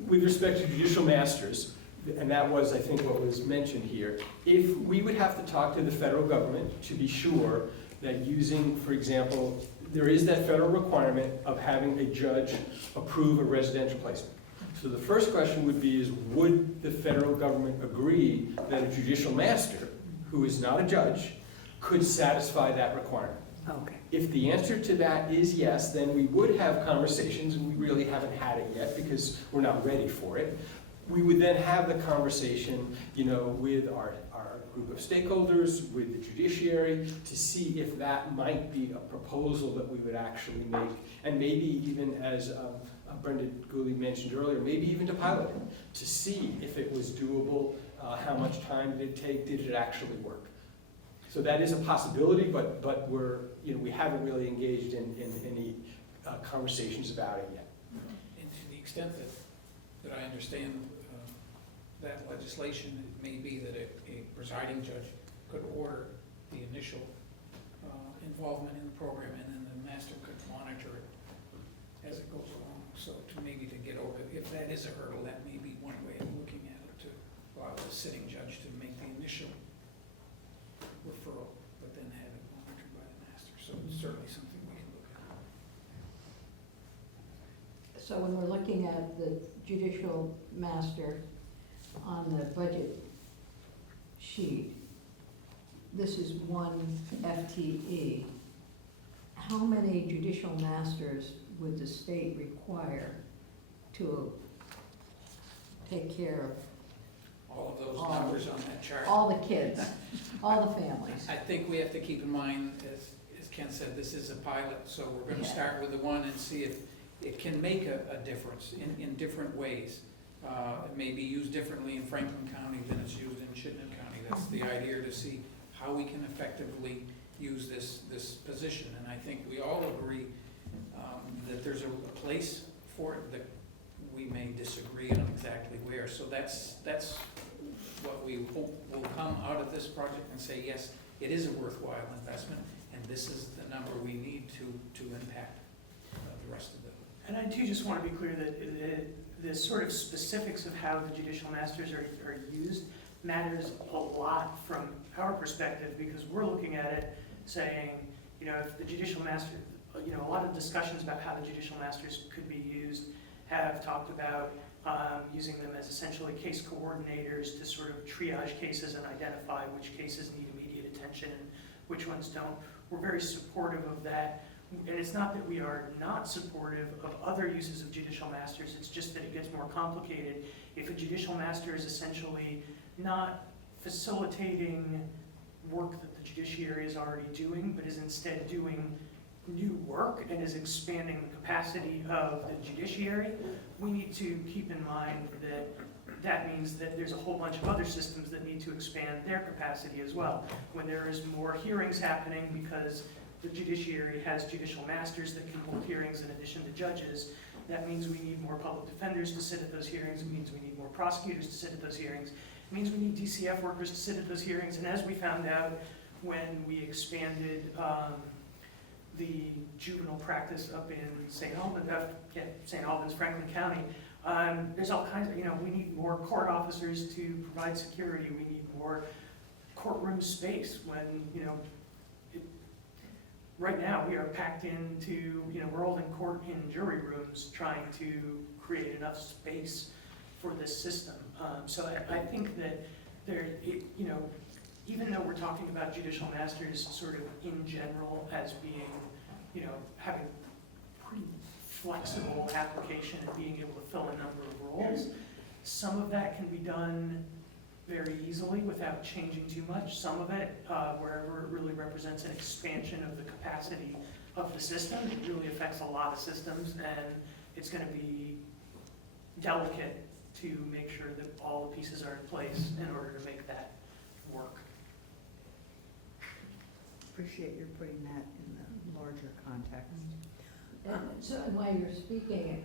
with respect to judicial masters, and that was, I think, what was mentioned here, if we would have to talk to the federal government to be sure that using, for example, there is that federal requirement of having a judge approve a residential placement. So the first question would be is, would the federal government agree that a judicial master, who is not a judge, could satisfy that requirement? Okay. If the answer to that is yes, then we would have conversations, and we really haven't had it yet because we're not ready for it. We would then have the conversation, with our group of stakeholders, with the judiciary, to see if that might be a proposal that we would actually make, and maybe even, as Brenda Gooley mentioned earlier, maybe even to pilot it, to see if it was doable, how much time did it take, did it actually work. So that is a possibility, but we haven't really engaged in any conversations about it yet. And to the extent that I understand that legislation, it may be that a presiding judge could order the initial involvement in the program, and then the master could monitor it as it goes along. So to get over, if that is a hurdle, that may be one way of looking at it, to allow the sitting judge to make the initial referral, but then have it monitored by the master. So it's certainly something we can look at. So when we're looking at the judicial master on the budget sheet, this is one FTE. How many judicial masters would the state require to take care of All of those numbers on that chart. all the kids, all the families? I think we have to keep in mind, as Ken said, this is a pilot, so we're gonna Yeah. start with the one and see if it can make a difference in different ways. It may be used differently in Franklin County than it's used in Chittenden County. That's the idea, to see how we can effectively use this position. And I think we all agree that there's a place for it, that we may disagree on exactly where. So that's what we hope will come out of this project, and say, yes, it is a worthwhile investment, and this is the number we need to impact the rest of the. And I do just want to be clear that the sort of specifics of how the judicial masters are used matters a lot from our perspective, because we're looking at it saying, if the judicial master, a lot of discussions about how the judicial masters could be used have talked about using them as essentially case coordinators to sort of triage cases and identify which cases need immediate attention and which ones don't. We're very supportive of that. And it's not that we are not supportive of other uses of judicial masters, it's just that it gets more complicated. If a judicial master is essentially not facilitating work that the judiciary is already doing, but is instead doing new work and is expanding the capacity of the judiciary, we need to keep in mind that that means that there's a whole bunch of other systems that need to expand their capacity as well. When there is more hearings happening because the judiciary has judicial masters that can hold hearings in addition to judges, that means we need more public defenders to sit at those hearings, it means we need more prosecutors to sit at those hearings, it means we need DCF workers to sit at those hearings, and as we found out when we expanded the juvenile practice up in St. Albans, Franklin County, there's all kinds of, we need more court officers to provide security, we need more courtroom space when, right now we are packed into, we're all in court in jury rooms trying to create enough space for this system. So I think that even though we're talking about judicial masters sort of in general as being, having pretty flexible application and being able to fill a number of roles, some of that can be done very easily without changing too much. Some of it, wherever it really represents an expansion of the capacity of the system, it really affects a lot of systems, and it's going to be delicate to make sure that all the pieces are in place in order to make that work. Appreciate your putting that in the larger context. So while you're speaking,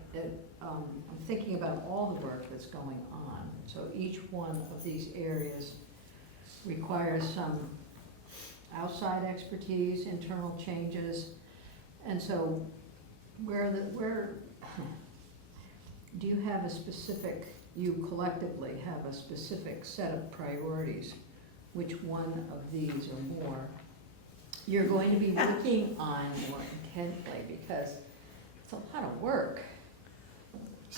I'm thinking about all the work that's going on. So each one of these areas requires some outside expertise, internal changes. And so where, do you have a specific, you collectively have a specific set of priorities? Which one of these or more you're going to be working on more intently, because it's a lot of work.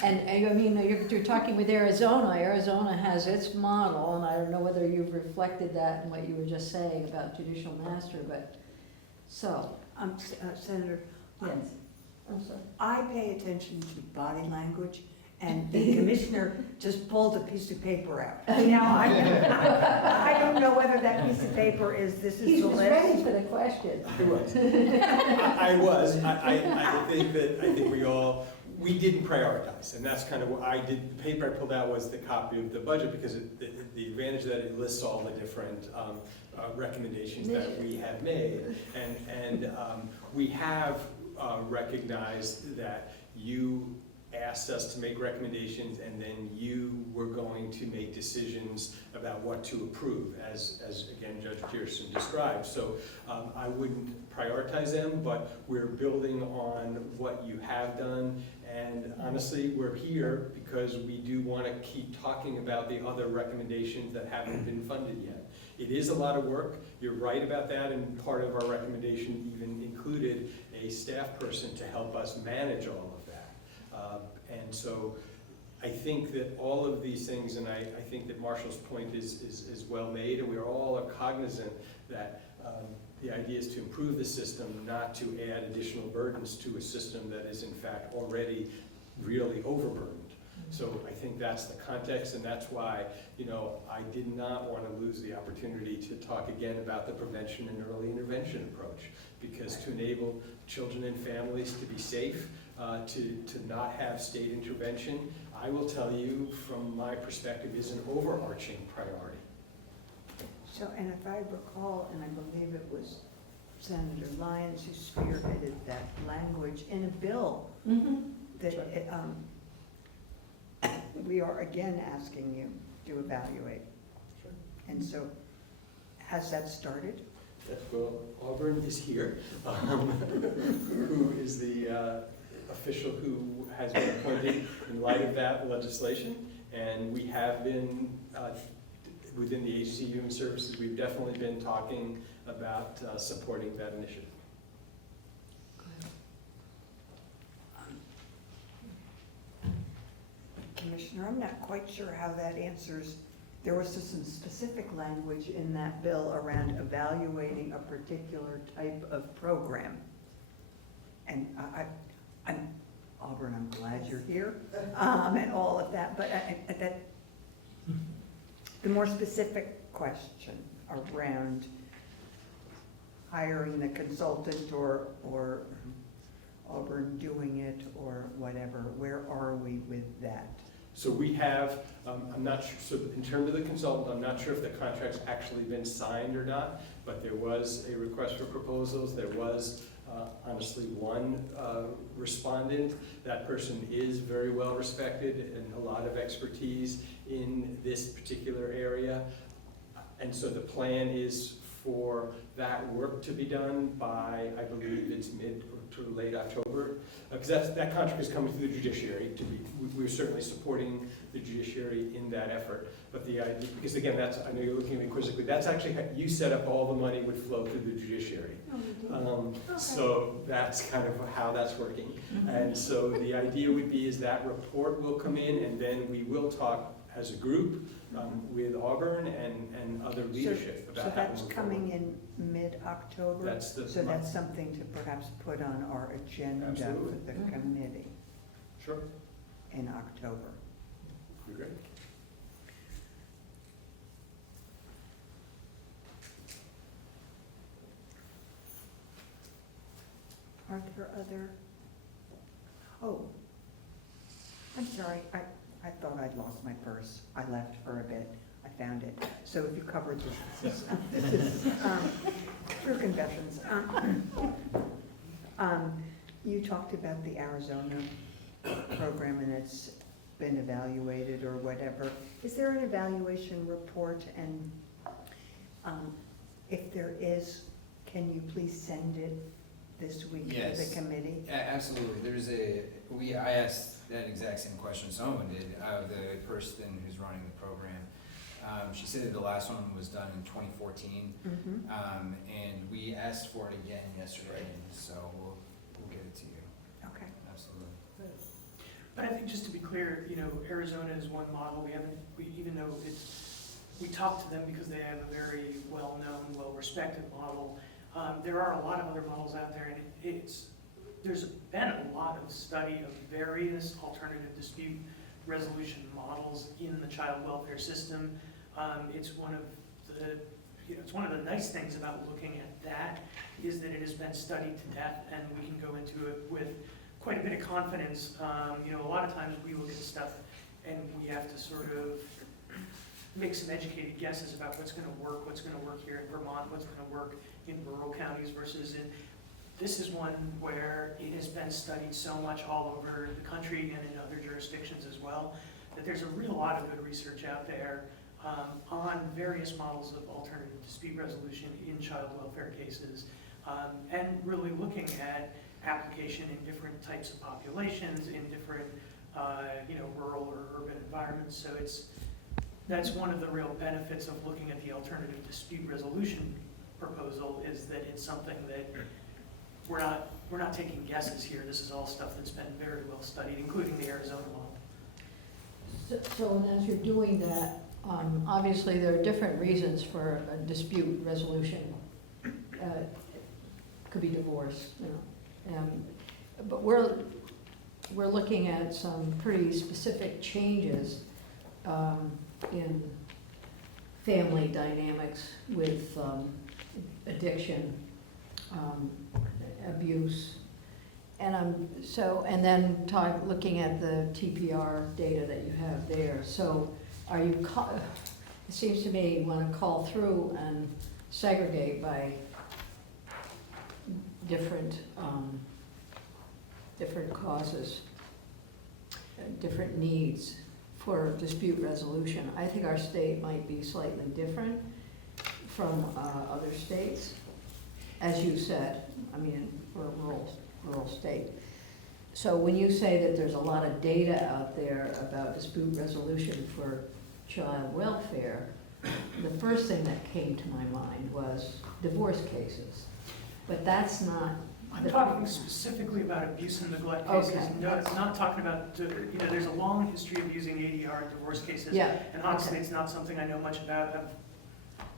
And I mean, you're talking with Arizona. Arizona has its model, and I don't know whether you've reflected that in what you were just saying about judicial master, but, so. Senator, Yes. I'm sorry. I pay attention to body language, and the commissioner just pulled a piece of paper out. Now, I don't know whether that piece of paper is, this is He the was list. ready for the question. I was. I think we didn't prioritize, and that's kind of what I did. The paper I pulled out was the copy of the budget, because the advantage that it lists all the different recommendations that we have made. And we have recognized that you asked us to make recommendations, and then you were going to make decisions about what to approve, as again, Judge Pearson described. So I wouldn't prioritize them, but we're building on what you have done. And honestly, we're here because we do want to keep talking about the other recommendations that haven't been funded yet. It is a lot of work. You're right about that, and part of our recommendation even included a staff person to help us manage all of that. And so I think that all of these things, and I think that Marshall's point is well made, and we are all cognizant that the idea is to improve the system, not to add additional burdens to a system that is in fact already really overburdened. So I think that's the context, and that's why, I did not want to lose the opportunity to talk again about the prevention and early intervention approach, because to enable children and families to be safe, to not have state intervention, I will tell you from my perspective, is an overarching priority. So, and if I recall, and I believe it was Senator Lyons who spearheaded that language in a bill that we are again asking you to evaluate. Sure. And so, has that started? Yes, well, Auburn is here, who is the official who has been appointed in light of that legislation, and we have been, within the Agency of Human Services, we've definitely been talking about supporting that initiative. Commissioner, I'm not quite sure how that answers. There was just some specific language in that bill around evaluating a particular type of program. And I'm, Auburn, I'm glad you're here, and all of that, but the more specific question around hiring the consultant or Auburn doing it or whatever, where are we with that? So we have, I'm not sure, so in terms of the consultant, I'm not sure if the contract's actually been signed or not, but there was a request for proposals. There was honestly one respondent. That person is very well respected and a lot of expertise in this particular area. And so the plan is for that work to be done by, I believe it's mid to late October, because that contract is coming through the judiciary. We're certainly supporting the judiciary in that effort. But the idea, because again, that's, I know you're looking at me quizzically, that's actually how you set up all the money would flow through the judiciary. So that's kind of how that's working. And so the idea would be is that report will come in, and then we will talk as a group with Auburn and other leadership about so how that's to move coming forward. in mid-October? That's the So month. that's something to perhaps put on our agenda Absolutely. for the committee Sure. in October. You're great. Are there other, I'm sorry, I thought I'd lost my purse. I left for a bit. I found it. So if you covered this, this is true confessions. You talked about the Arizona program and it's been evaluated or whatever. Is there an evaluation report? And if there is, can you please send it this week for Yes. the committee? Absolutely. I asked that exact same question someone did, the person who's running the program. She said that the last one was done in 2014, and we asked for it again yesterday, so we'll get it to you. Okay. Absolutely. But I think just to be clear, Arizona is one model. Even though we talked to them because they have a very well-known, well-respected model. There are a lot of other models out there, and there's been a lot of study of various alternative dispute resolution models in the child welfare system. It's one of the nice things about looking at that is that it has been studied to death, and we can go into it with quite a bit of confidence. A lot of times we look at stuff and we have to sort of make some educated guesses about what's going to work here in Vermont, what's going to work in rural counties versus in. This is one where it has been studied so much all over the country and in other jurisdictions as well, that there's a real lot of good research out there on various models of alternative dispute resolution in child welfare cases, and really looking at application in different types of populations, in different rural or urban environments. So that's one of the real benefits of looking at the alternative dispute resolution proposal, is that it's something that we're not taking guesses here. This is all stuff that's been very well studied, including the Arizona model. So as you're doing that, obviously there are different reasons for a dispute resolution. Could be divorce, but we're looking at some pretty specific changes in family dynamics with addiction, abuse, and looking at the TPR data that you have there. So are you? It seems to me you want to call through and segregate by different causes, different needs for dispute resolution. I think our state might be slightly different from other states. As you said, we're a rural state. So when you say that there's a lot of data out there about dispute resolution for child welfare, the first thing that came to my mind was divorce cases. But that's not. I'm talking specifically about abuse and neglect cases. Okay. No, it's not talking about, there's a long history of using ADR in divorce cases. Yeah. And honestly, Okay. it's not something I know much about. I've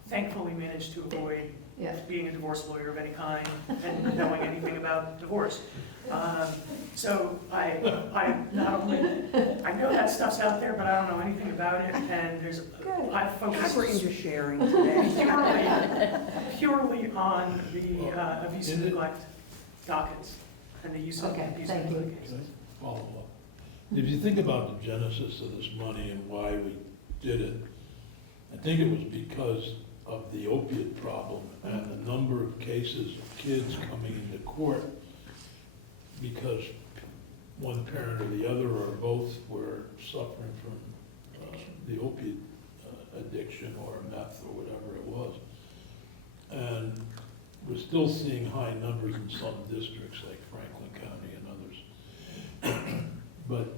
thankfully managed to avoid Yeah. being a divorce lawyer of any kind and knowing anything about divorce. So I not only, I know that stuff's out there, but I don't know anything about it. And I focus We're into sharing today. purely on the abuse and neglect dockets and the use of Okay, abuse and thank you. neglect cases. Follow up. If you think about the genesis of this money and why we did it, I think it was because of the opiate problem and the number of cases of kids coming into court because one parent or the other or both were suffering from the opiate addiction or meth or whatever it was. And we're still seeing high numbers in some districts like Franklin County and others. But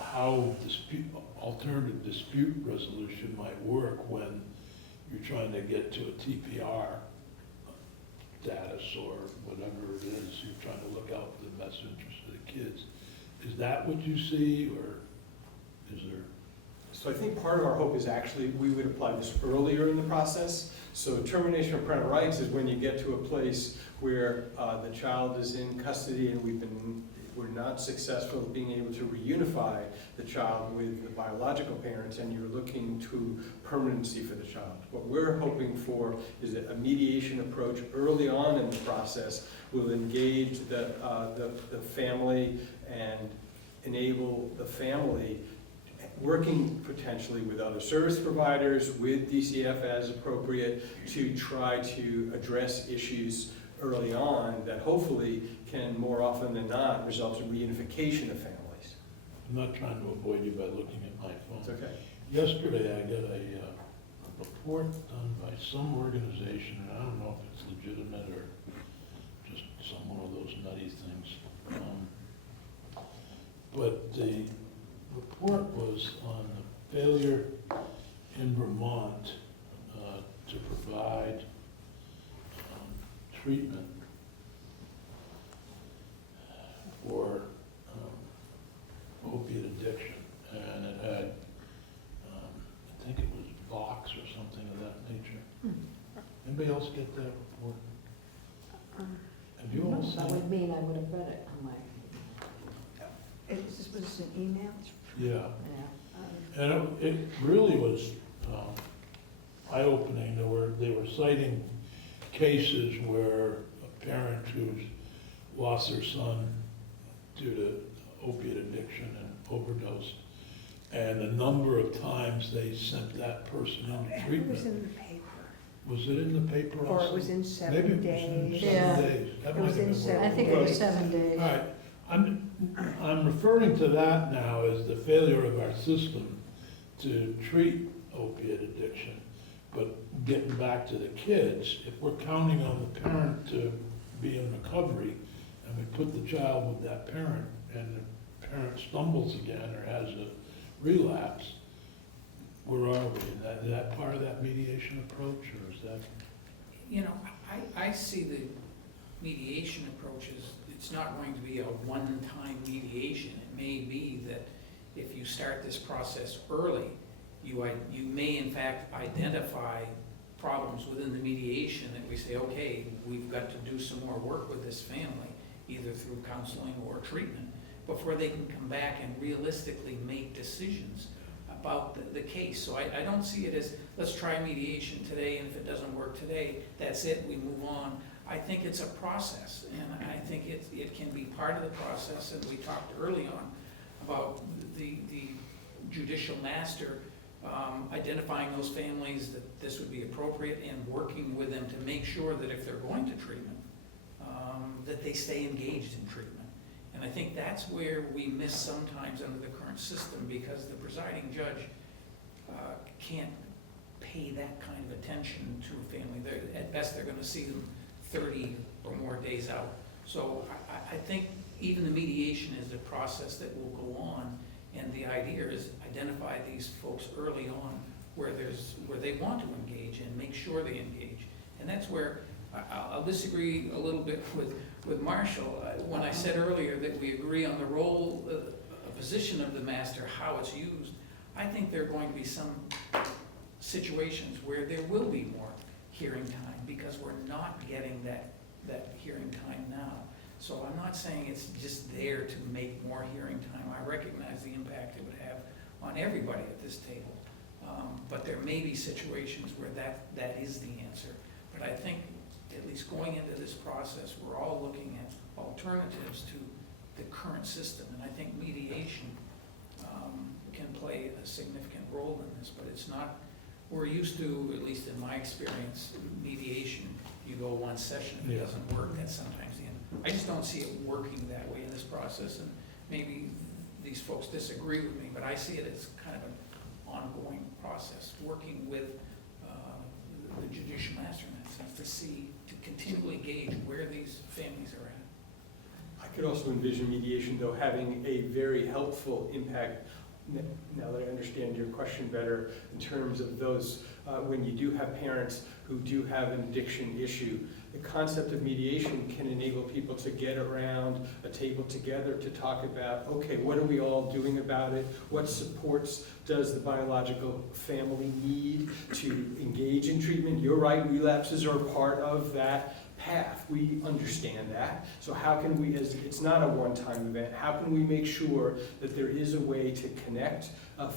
how alternative dispute resolution might work when you're trying to get to a TPR status or whatever it is, you're trying to look out for the best interest of the kids. Is that what you see, or is there? So I think part of our hope is actually we would apply this earlier in the process. So termination of parental rights is when you get to a place where the child is in custody and we're not successful at being able to reunify the child with the biological parents, and you're looking to permanency for the child. What we're hoping for is that a mediation approach early on in the process will engage the family and enable the family working potentially with other service providers, with DCF as appropriate, to try to address issues early on that hopefully can more often than not result in reunification of families. I'm not trying to avoid you by looking at my phone. It's okay. Yesterday, I got a report done by some organization, and I don't know if it's legitimate or just some one of those nutty things. But the report was on the failure in Vermont to provide treatment for opiate addiction. And it had, I think it was Vox or something of that nature. Anybody else get that report? Have you all That seen would it? mean I would have read it on my, was this an email? Yeah. Yeah. And it really was eye-opening. They were citing cases where a parent who's lost their son due to opiate addiction and overdosed, and the number of times they sent that person into It was treatment. in the paper. Was it in the paper Or also? it was in Maybe 7 it was in days. 7 Yeah. days. That It might was have in been 7 where I think it was 7 days. All right, I'm referring to that now as the failure of our system to treat opiate addiction. But getting back to the kids, if we're counting on the parent to be in recovery, and we put the child with that parent, and the parent stumbles again or has a relapse, where are we? Is that part of that mediation approach, or is that? You know, I see the mediation approach as, it's not going to be a one-time mediation. It may be that if you start this process early, you may in fact identify problems within the mediation that we say, okay, we've got to do some more work with this family, either through counseling or treatment, before they can come back and realistically make decisions about the case. So I don't see it as, let's try mediation today, and if it doesn't work today, that's it, we move on. I think it's a process, and I think it can be part of the process, and we talked early on about the judicial master identifying those families that this would be appropriate and working with them to make sure that if they're going to treatment, that they stay engaged in treatment. And I think that's where we miss sometimes under the current system, because the presiding judge can't pay that kind of attention to a family. At best, they're gonna see them 30 or more days out. So I think even the mediation is a process that will go on, and the idea is identify these folks early on where they want to engage and make sure they engage. And that's where I'll disagree a little bit with Marshall. When I said earlier that we agree on the role, a position of the master, how it's used, I think there are going to be some situations where there will be more hearing time, because we're not getting that hearing time now. So I'm not saying it's just there to make more hearing time. I recognize the impact it would have on everybody at this table. But there may be situations where that is the answer. But I think, at least going into this process, we're all looking at alternatives to the current system. And I think mediation can play a significant role in this, but it's not, we're used to, at least in my experience, mediation, you go one session, if it doesn't work, that's sometimes the end. I just don't see it working that way in this process, and maybe these folks disagree with me, but I see it as kind of an ongoing process, working with the judicial master in that sense, to continually gauge where these families are at. I could also envision mediation, though, having a very helpful impact, now that I understand your question better, in terms of those, when you do have parents who do have an addiction issue, the concept of mediation can enable people to get around a table together to talk about, okay, what are we all doing about it? What supports does the biological family need to engage in treatment? You're right, relapses are part of that path. We understand that. So how can we, as it's not a one-time event, how can we make sure that there is a way to connect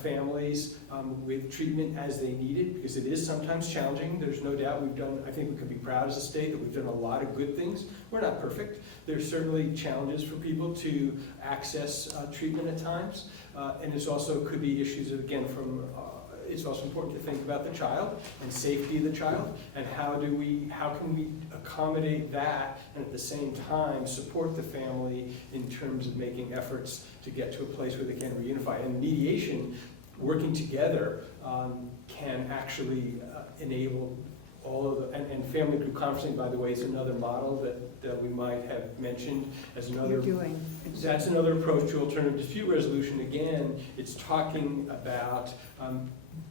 families with treatment as they need it? Because it is sometimes challenging. There's no doubt we've done, I think we can be proud as a state that we've done a lot of good things. We're not perfect. There's certainly challenges for people to access treatment at times. And it's also could be issues, again, from it's also important to think about the child and safety of the child, and how can we accommodate that and at the same time support the family in terms of making efforts to get to a place where they can reunify. And mediation working together can actually enable all of the, and family group conferencing, by the way, is another model that we might have mentioned as another. You're doing. That's another approach to alternative dispute resolution. Again, it's talking about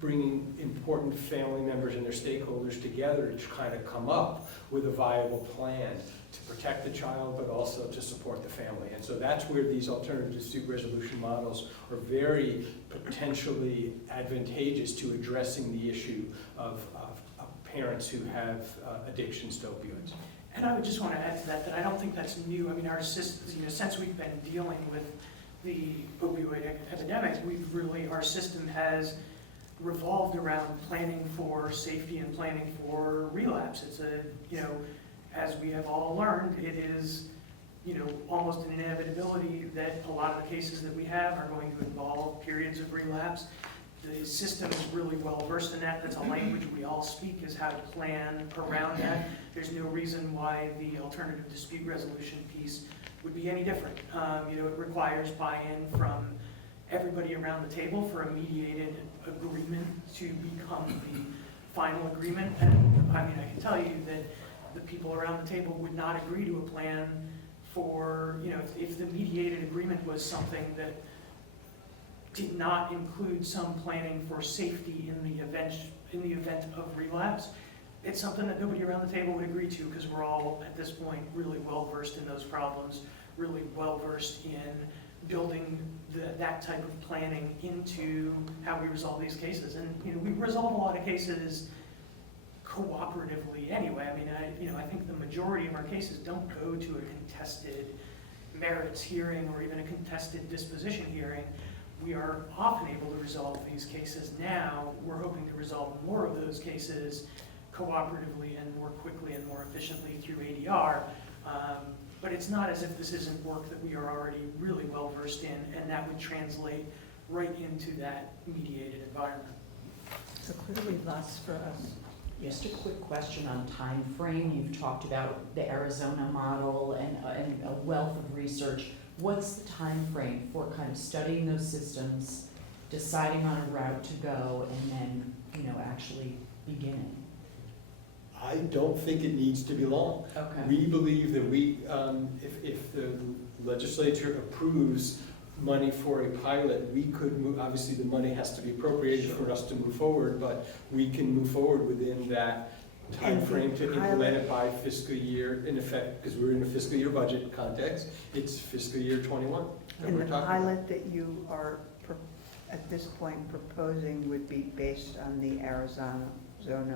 bringing important family members and their stakeholders together to kind of come up with a viable plan to protect the child, but also to support the family. And so that's where these alternative dispute resolution models are very potentially advantageous to addressing the issue of parents who have addictions to opioids. And I would just want to add to that I don't think that's new. I mean, our systems, since we've been dealing with the opioid epidemic, our system has revolved around planning for safety and planning for relapse. It's as we have all learned, it is, almost an inevitability that a lot of the cases that we have are going to involve periods of relapse. The system is really well versed in that. That's a language we all speak, is how to plan around that. There's no reason why the alternative dispute resolution piece would be any different. It requires buy-in from everybody around the table for a mediated agreement to become the final agreement. And I can tell you that the people around the table would not agree to a plan for, if the mediated agreement was something that did not include some planning for safety in the event of relapse, it's something that nobody around the table would agree to, because we're all, at this point, really well versed in those problems, really well versed in building that type of planning into how we resolve these cases. And we resolve a lot of cases cooperatively anyway. I think the majority of our cases don't go to a contested merits hearing or even a contested disposition hearing. We are often able to resolve these cases now. We're hoping to resolve more of those cases cooperatively and more quickly and more efficiently through ADR. But it's not as if this isn't work that we are already really well versed in, and that would translate right into that mediated environment. So clearly lots for us. Just a quick question on time frame. You've talked about the Arizona model and a wealth of research. What's the time frame for kind of studying those systems, deciding on a route to go, and then, actually beginning? I don't think it needs to be long. Okay. We believe that if the legislature approves money for a pilot, we could move, obviously the money has to be appropriated for us to move forward, but we can move forward within that time frame to implement it by fiscal year, in effect, because we're in a fiscal year budget context, it's fiscal year 21 that And we're the talking pilot about. that you are, at this point, proposing would be based on the Arizona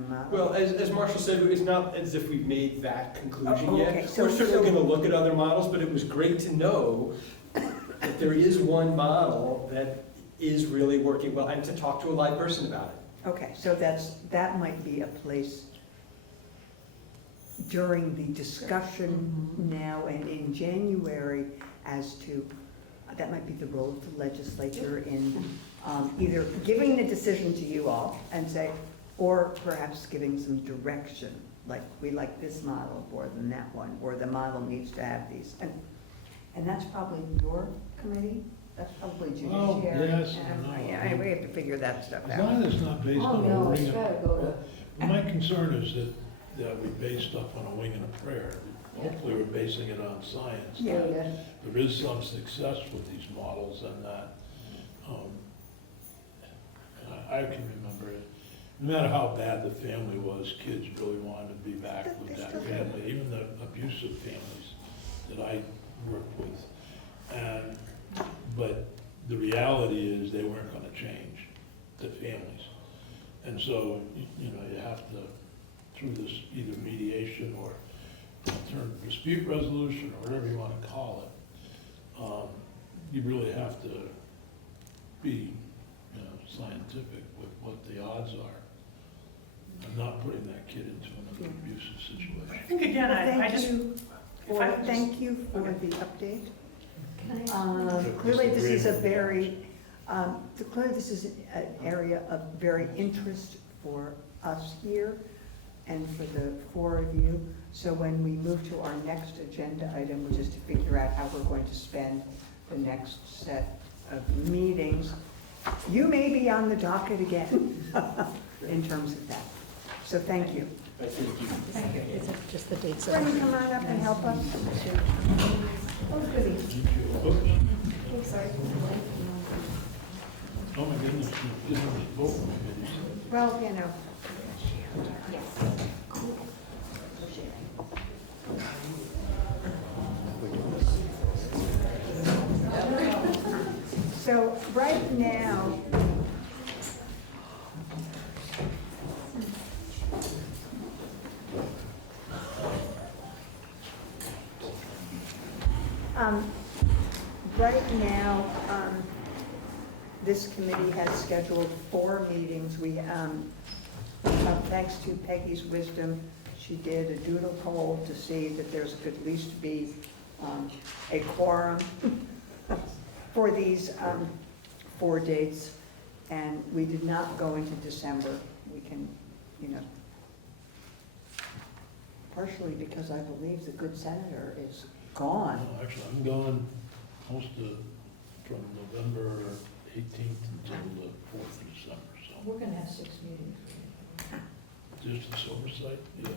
model? Well, as Marshall said, it's not as if we've made that conclusion Oh, yet. okay. We're certainly going to look at other models, but it was great to know that there is one model that is really working well, and to talk to a live person about it. Okay, so that might be a place during the discussion now and in January as to, that might be the role of the legislature in either giving the decision to you all and say, or perhaps giving some direction, like we like this model more than that one, or the model needs to have these. And that's probably your committee? That's probably judiciary? Oh, yes, no. Yeah, we have to figure that stuff As out. long as it's not based Oh, on a no, wing it's and gotta go to. well, my concern is that we base stuff on a wing and a prayer. Hopefully, we're basing it on science. Yeah. There is some success with these models, and that, I can remember it. No matter how bad the family was, kids really wanted to be back with that family, even the abusive families that I worked with. But the reality is they weren't gonna change, the families. And so, you have to, through this either mediation or alternative dispute resolution, or whatever you wanna call it, you really have to be, scientific with what the odds are of not putting that kid into another abusive I situation. think, again, I just, Thank you for the update. Can I Clearly, this is a very, clearly this is an area of very interest for us here and for the four of you. So when we move to our next agenda item, which is to figure out how we're going to spend the next set of meetings, you may be on the docket again in terms of that. So thank you. Thank you. Is it just the dates of? Brendan, come on up and help us. Oh, goody. Oops. Sorry. Oh my goodness, this is both committees. Well, you know, so right now, this committee has scheduled 4 meetings. We, thanks to Peggy's wisdom, she did a doodle poll to see that there's could at least be a quorum for these 4 dates. And we did not go into December. We can, you know, partially because I believe the good senator is gone. No, actually, I'm gone most of, from November 18th until the 4th of December, so. We're gonna have 6 meetings. Just this oversight, yeah,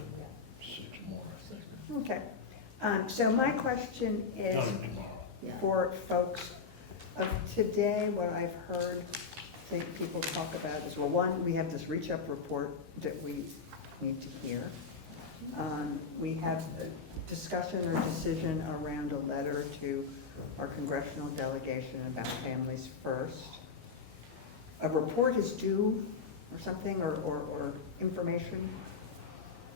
6 more, I think. Okay. So my question is Counting tomorrow. for folks of today, what I've heard, I think people talk about is, well, one, we have this reach up report that we need to hear. We have a discussion or decision around a letter to our congressional delegation about Families First. A report is due or something, or information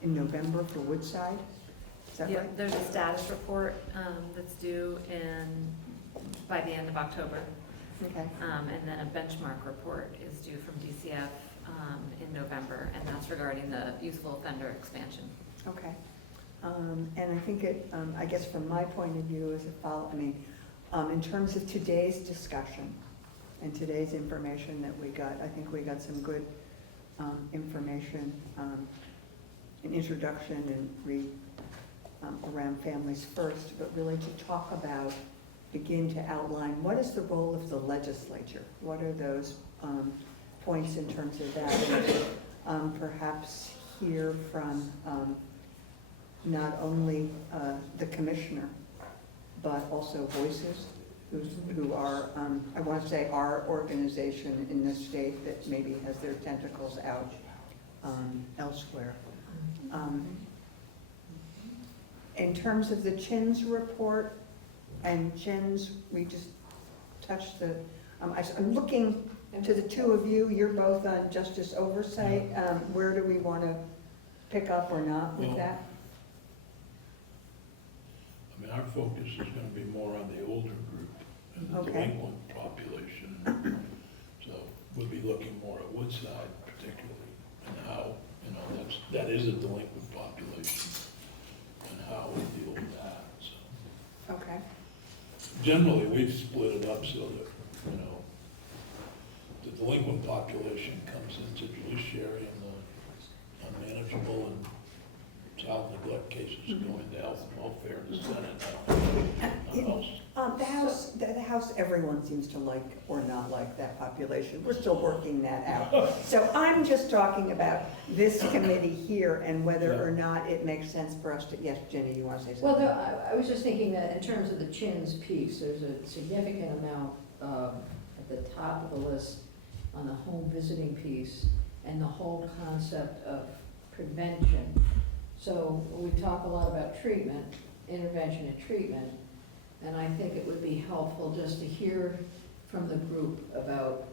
in November for Woodside. Is that Yeah, right? there's a status report that's due by the end of October. Okay. And then a benchmark report is due from DCF in November, and that's regarding the youthful offender expansion. Okay. And I think it, I guess from my point of view as a follow, I mean, in terms of today's discussion and today's information that we got, I think we got some good information, an introduction and around Families First, but really to talk about, begin to outline, what is the role of the legislature? What are those points in terms of that? And perhaps hear from not only the commissioner, but also voices who are, I want to say, our organization in this state that maybe has their tentacles out elsewhere. In terms of the CHINS report, and CHINS, we just touched the, I'm looking to the two of you, you're both on Justice Oversight. Where do we want to pick up or not with Well, that? I mean, our focus is gonna be more on the older group and the Okay. delinquent population. So we'll be looking more at Woodside particularly, and how, you know, that is a delinquent population, and how we deal with that, so. Okay. Generally, we've split it up so that, you know, the delinquent population comes into judiciary and the unmanageable and child neglect cases go into health and welfare in the Senate. The House, everyone seems to like or not like that population. We're still working that out. So I'm just talking about this committee here and whether or not it makes sense for us to, yes, Jenny, you want to say Well, something? I was just thinking that in terms of the CHINS piece, there's a significant amount at the top of the list on the home visiting piece and the whole concept of prevention. So we talk a lot about treatment, intervention and treatment, and I think it would be helpful just to hear from the group about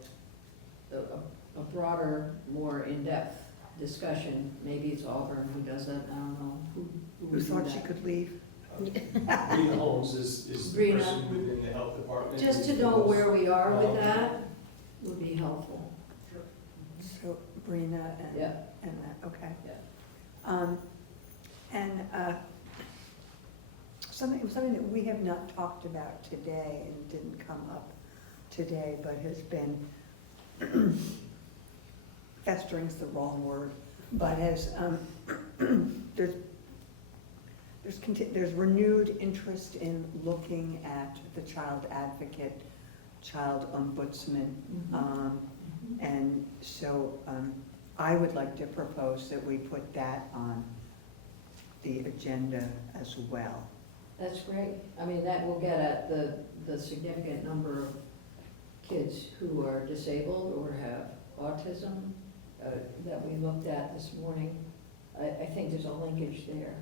a broader, more in-depth discussion. Maybe it's Auburn who does that, I don't know. Who Who would do thought she that? could leave? Rena Holmes is the Rena. person within the health department. Just to know where we are with that would be helpful. So Brina and, Yeah. and that, okay. Yeah. And something that we have not talked about today and didn't come up today, but has been, festering's the wrong word, but has, there's renewed interest in looking at the child advocate child ombudsman. And so I would like to propose that we put that on the agenda as well. That's great. I mean, that will get at the significant number of kids who are disabled or have autism that we looked at this morning. I think there's a linkage there.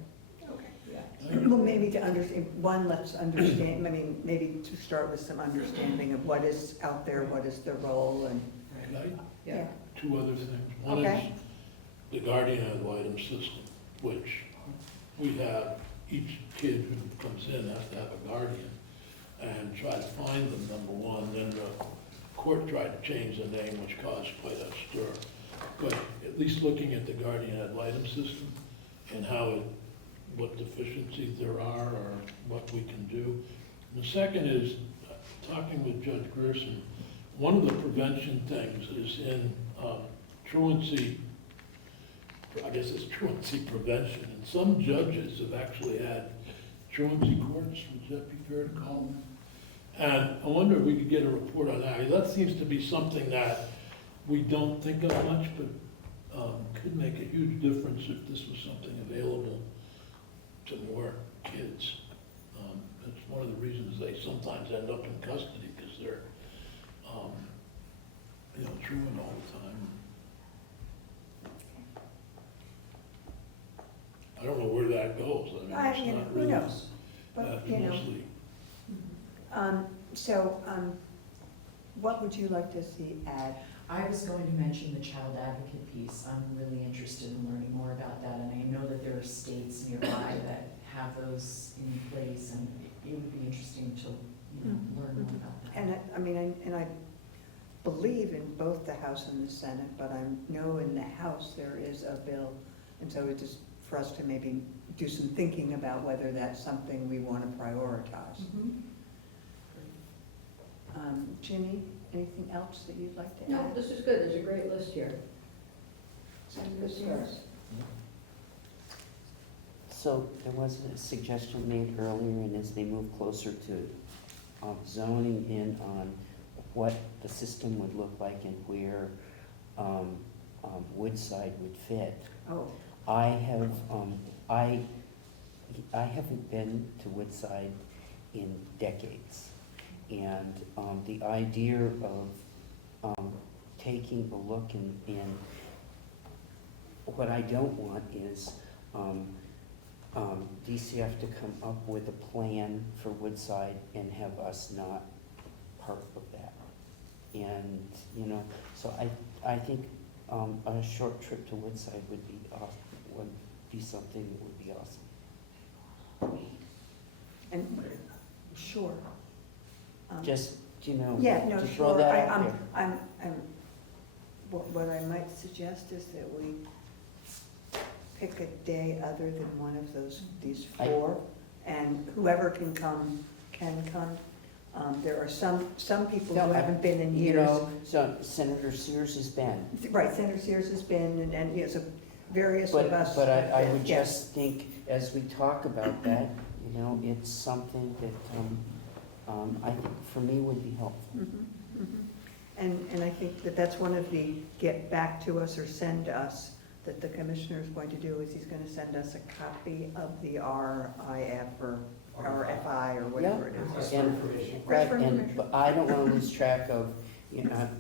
Okay. Yeah. Well, maybe to understand, let's understand, I mean, maybe to start with some understanding of what is out there, what is the role, and, Can I, yeah. two other things. One Okay. is the guardian ad litem system, which we have, each kid who comes in has to have a guardian and try to find them, number one. Then the court tried to change the name, which caused quite a stir. But at least looking at the guardian ad litem system and what deficiencies there are or what we can do. And the second is, talking with Judge Grierson, one of the prevention things is in truancy, I guess it's truancy prevention. And some judges have actually had truancy courts, would that be fair to call them? And I wonder if we could get a report on that. That seems to be something that we don't think of much, but could make a huge difference if this was something available to more kids. That's one of the reasons they sometimes end up in custody, because they're, truant all the time. I don't know where that goes. I mean, it's not Who really, knows? But, mostly. So, what would you like to see add? I was going to mention the child advocate piece. I'm really interested in learning more about that, and I know that there are states nearby that have those in place, and it would be interesting to, learn more about that. And I believe in both the House and the Senate, but I know in the House there is a bill, and so it is for us to maybe do some thinking about whether that's something we want to prioritize. Ginny, anything else that you'd like to No, add? this is good. There's a great list here. Good start. So there was a suggestion made earlier, and as they move closer to zoning in on what the system would look like and where Woodside would fit. Oh, I haven't been to Woodside in decades, and the idea of taking a look and what I don't want is DCF to come up with a plan for Woodside and have us not part of that. And, so I think a short trip to Woodside would be something that would be awesome. and, sure. Just, Yeah, no, to throw sure. that out there. What I might suggest is that we pick a day other than one of these four, and whoever can come, can come. There are some people who haven't been in years. So Senator Sears has been. Right, Senator Sears has been, and so various of us. But I have would been, yes. just think, as we talk about that, it's something that I think for me would be helpful. And I think that that's one of the get back to us or send us that the commissioner is going to do, is he's going to send us a copy of the RIF or RFI or whatever it is. Request for And- information. Request for And, information. but I don't want to lose track of,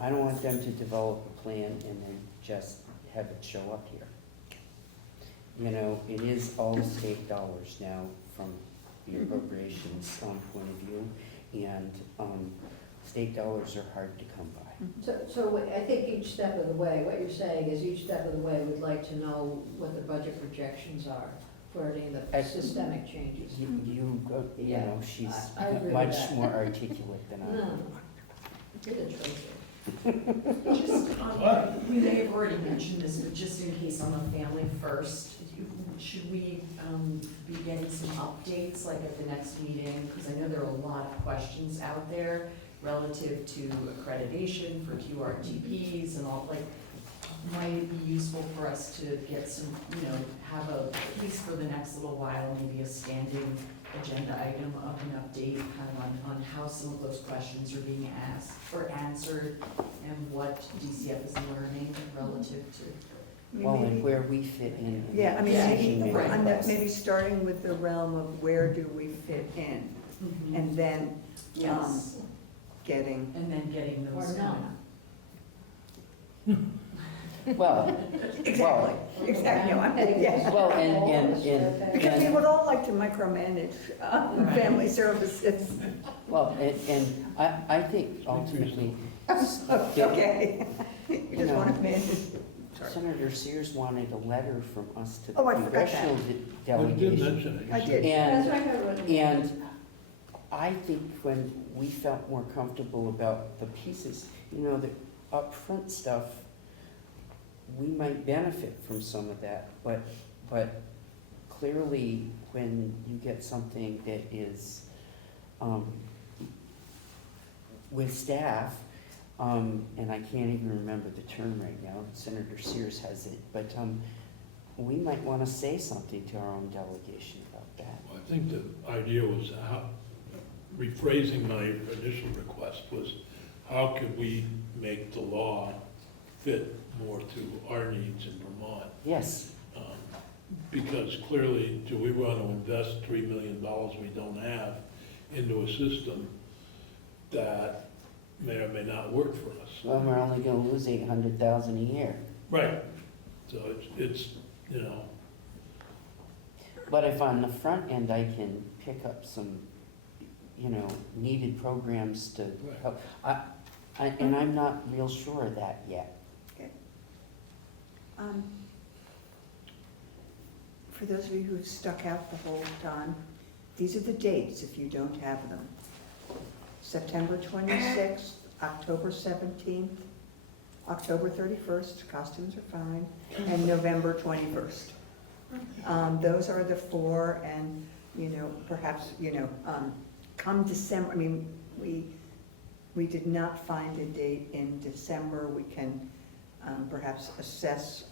I don't want them to develop a plan and then just have it show up here. It is all state dollars now from the appropriations point of view, and state dollars are hard to come by. So I think each step of the way, what you're saying is each step of the way, we'd like to know what the budget projections are for any of the systemic changes. You know, she's I agree with much that. more articulate than I am. No, you're the treasurer. Just, we may have already mentioned this, but just in case on the family first, should we be getting some updates, like at the next meeting? Because I know there are a lot of questions out there relative to accreditation for QRTPs and all, might it be useful for us to get some, have at least for the next little while, maybe a standing agenda item of an update kind of on how some of those questions are being asked or answered and what DCF is learning relative to. Well, and where we fit in. Yeah, I mean, maybe, decision-making on the- process. maybe starting with the realm of where do we fit in, and then Yes, getting, and then getting those. Or not. Well, exactly, exactly, no, I'm, yes. well, and, Because we would all like to micromanage family services. well, and I think ultimately, Okay. You You just know, want to manage. Senator Sears wanted a letter from us to the Oh, I forgot that. congressional You did delegation. mention it. I did. And, That's right, I wrote it. and I think when we felt more comfortable about the pieces, you know, the upfront stuff, we might benefit from some of that, but clearly when you get something that is, with staff, and I can't even remember the term right now, Senator Sears has it, but, we might wanna say something to our own delegation about that. Well, I think the idea was how, rephrasing my initial request was, how could we make the law fit more to our needs in Vermont? Yes, Because clearly, do we want to invest $3 million we don't have into a system that may or may not work for us? well, we're only gonna lose 800,000 a year. Right. So it's, you know, But if on the front end, I can pick up some, you know, needed programs to help, and I'm not real sure of that yet. For those of you who stuck out the whole time, these are the dates if you don't have them. September 26th, October 17th, October 31st, costumes are fine, and November 21st. Those are the four, and, you know, perhaps, you know, come December, I mean, we did not find a date in December. We can perhaps assess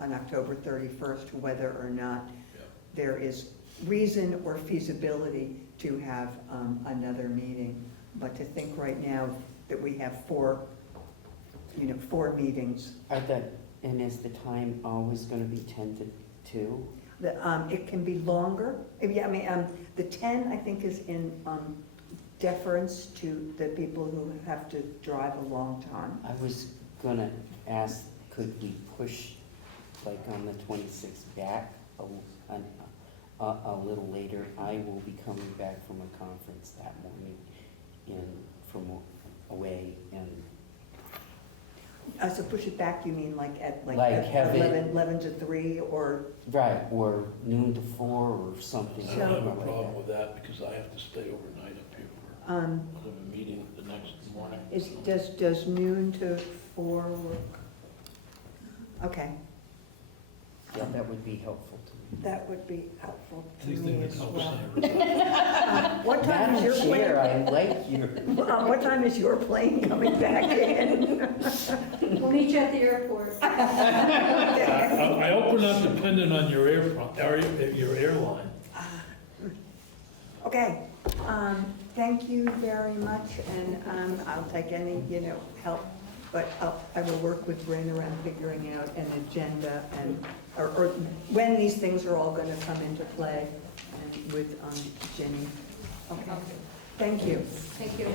on October 31st whether or not there is reason or feasibility to have another meeting. But to think right now that we have four meetings. And is the time always gonna be 10 to 2? It can be longer. Yeah, I mean, the 10, I think, is in deference to the people who have to drive a long time. I was gonna ask, could we push, like, on the 26th back a little later? I will be coming back from a conference that morning from away, and So push it back, you mean like at Like have it- 11 to 3, or? right, or noon to 4 or something. I don't have a like problem that. with that because I have to stay overnight up here for Um, a meeting the next morning. Does noon to 4 work? Okay, Yeah, that would be helpful to me. that would be helpful to Anything me that as helps well. Senator. What time is Madam your Chair, plane? I like your, What time is your plane coming back in? We'll meet you at the airport. I hope we're not dependent on your airline. Okay, thank you very much, and I'll take any, help, but I will work with Bryn around figuring out an agenda or when these things are all gonna come into play, and with Jenny. Okay, thank you. Thank you.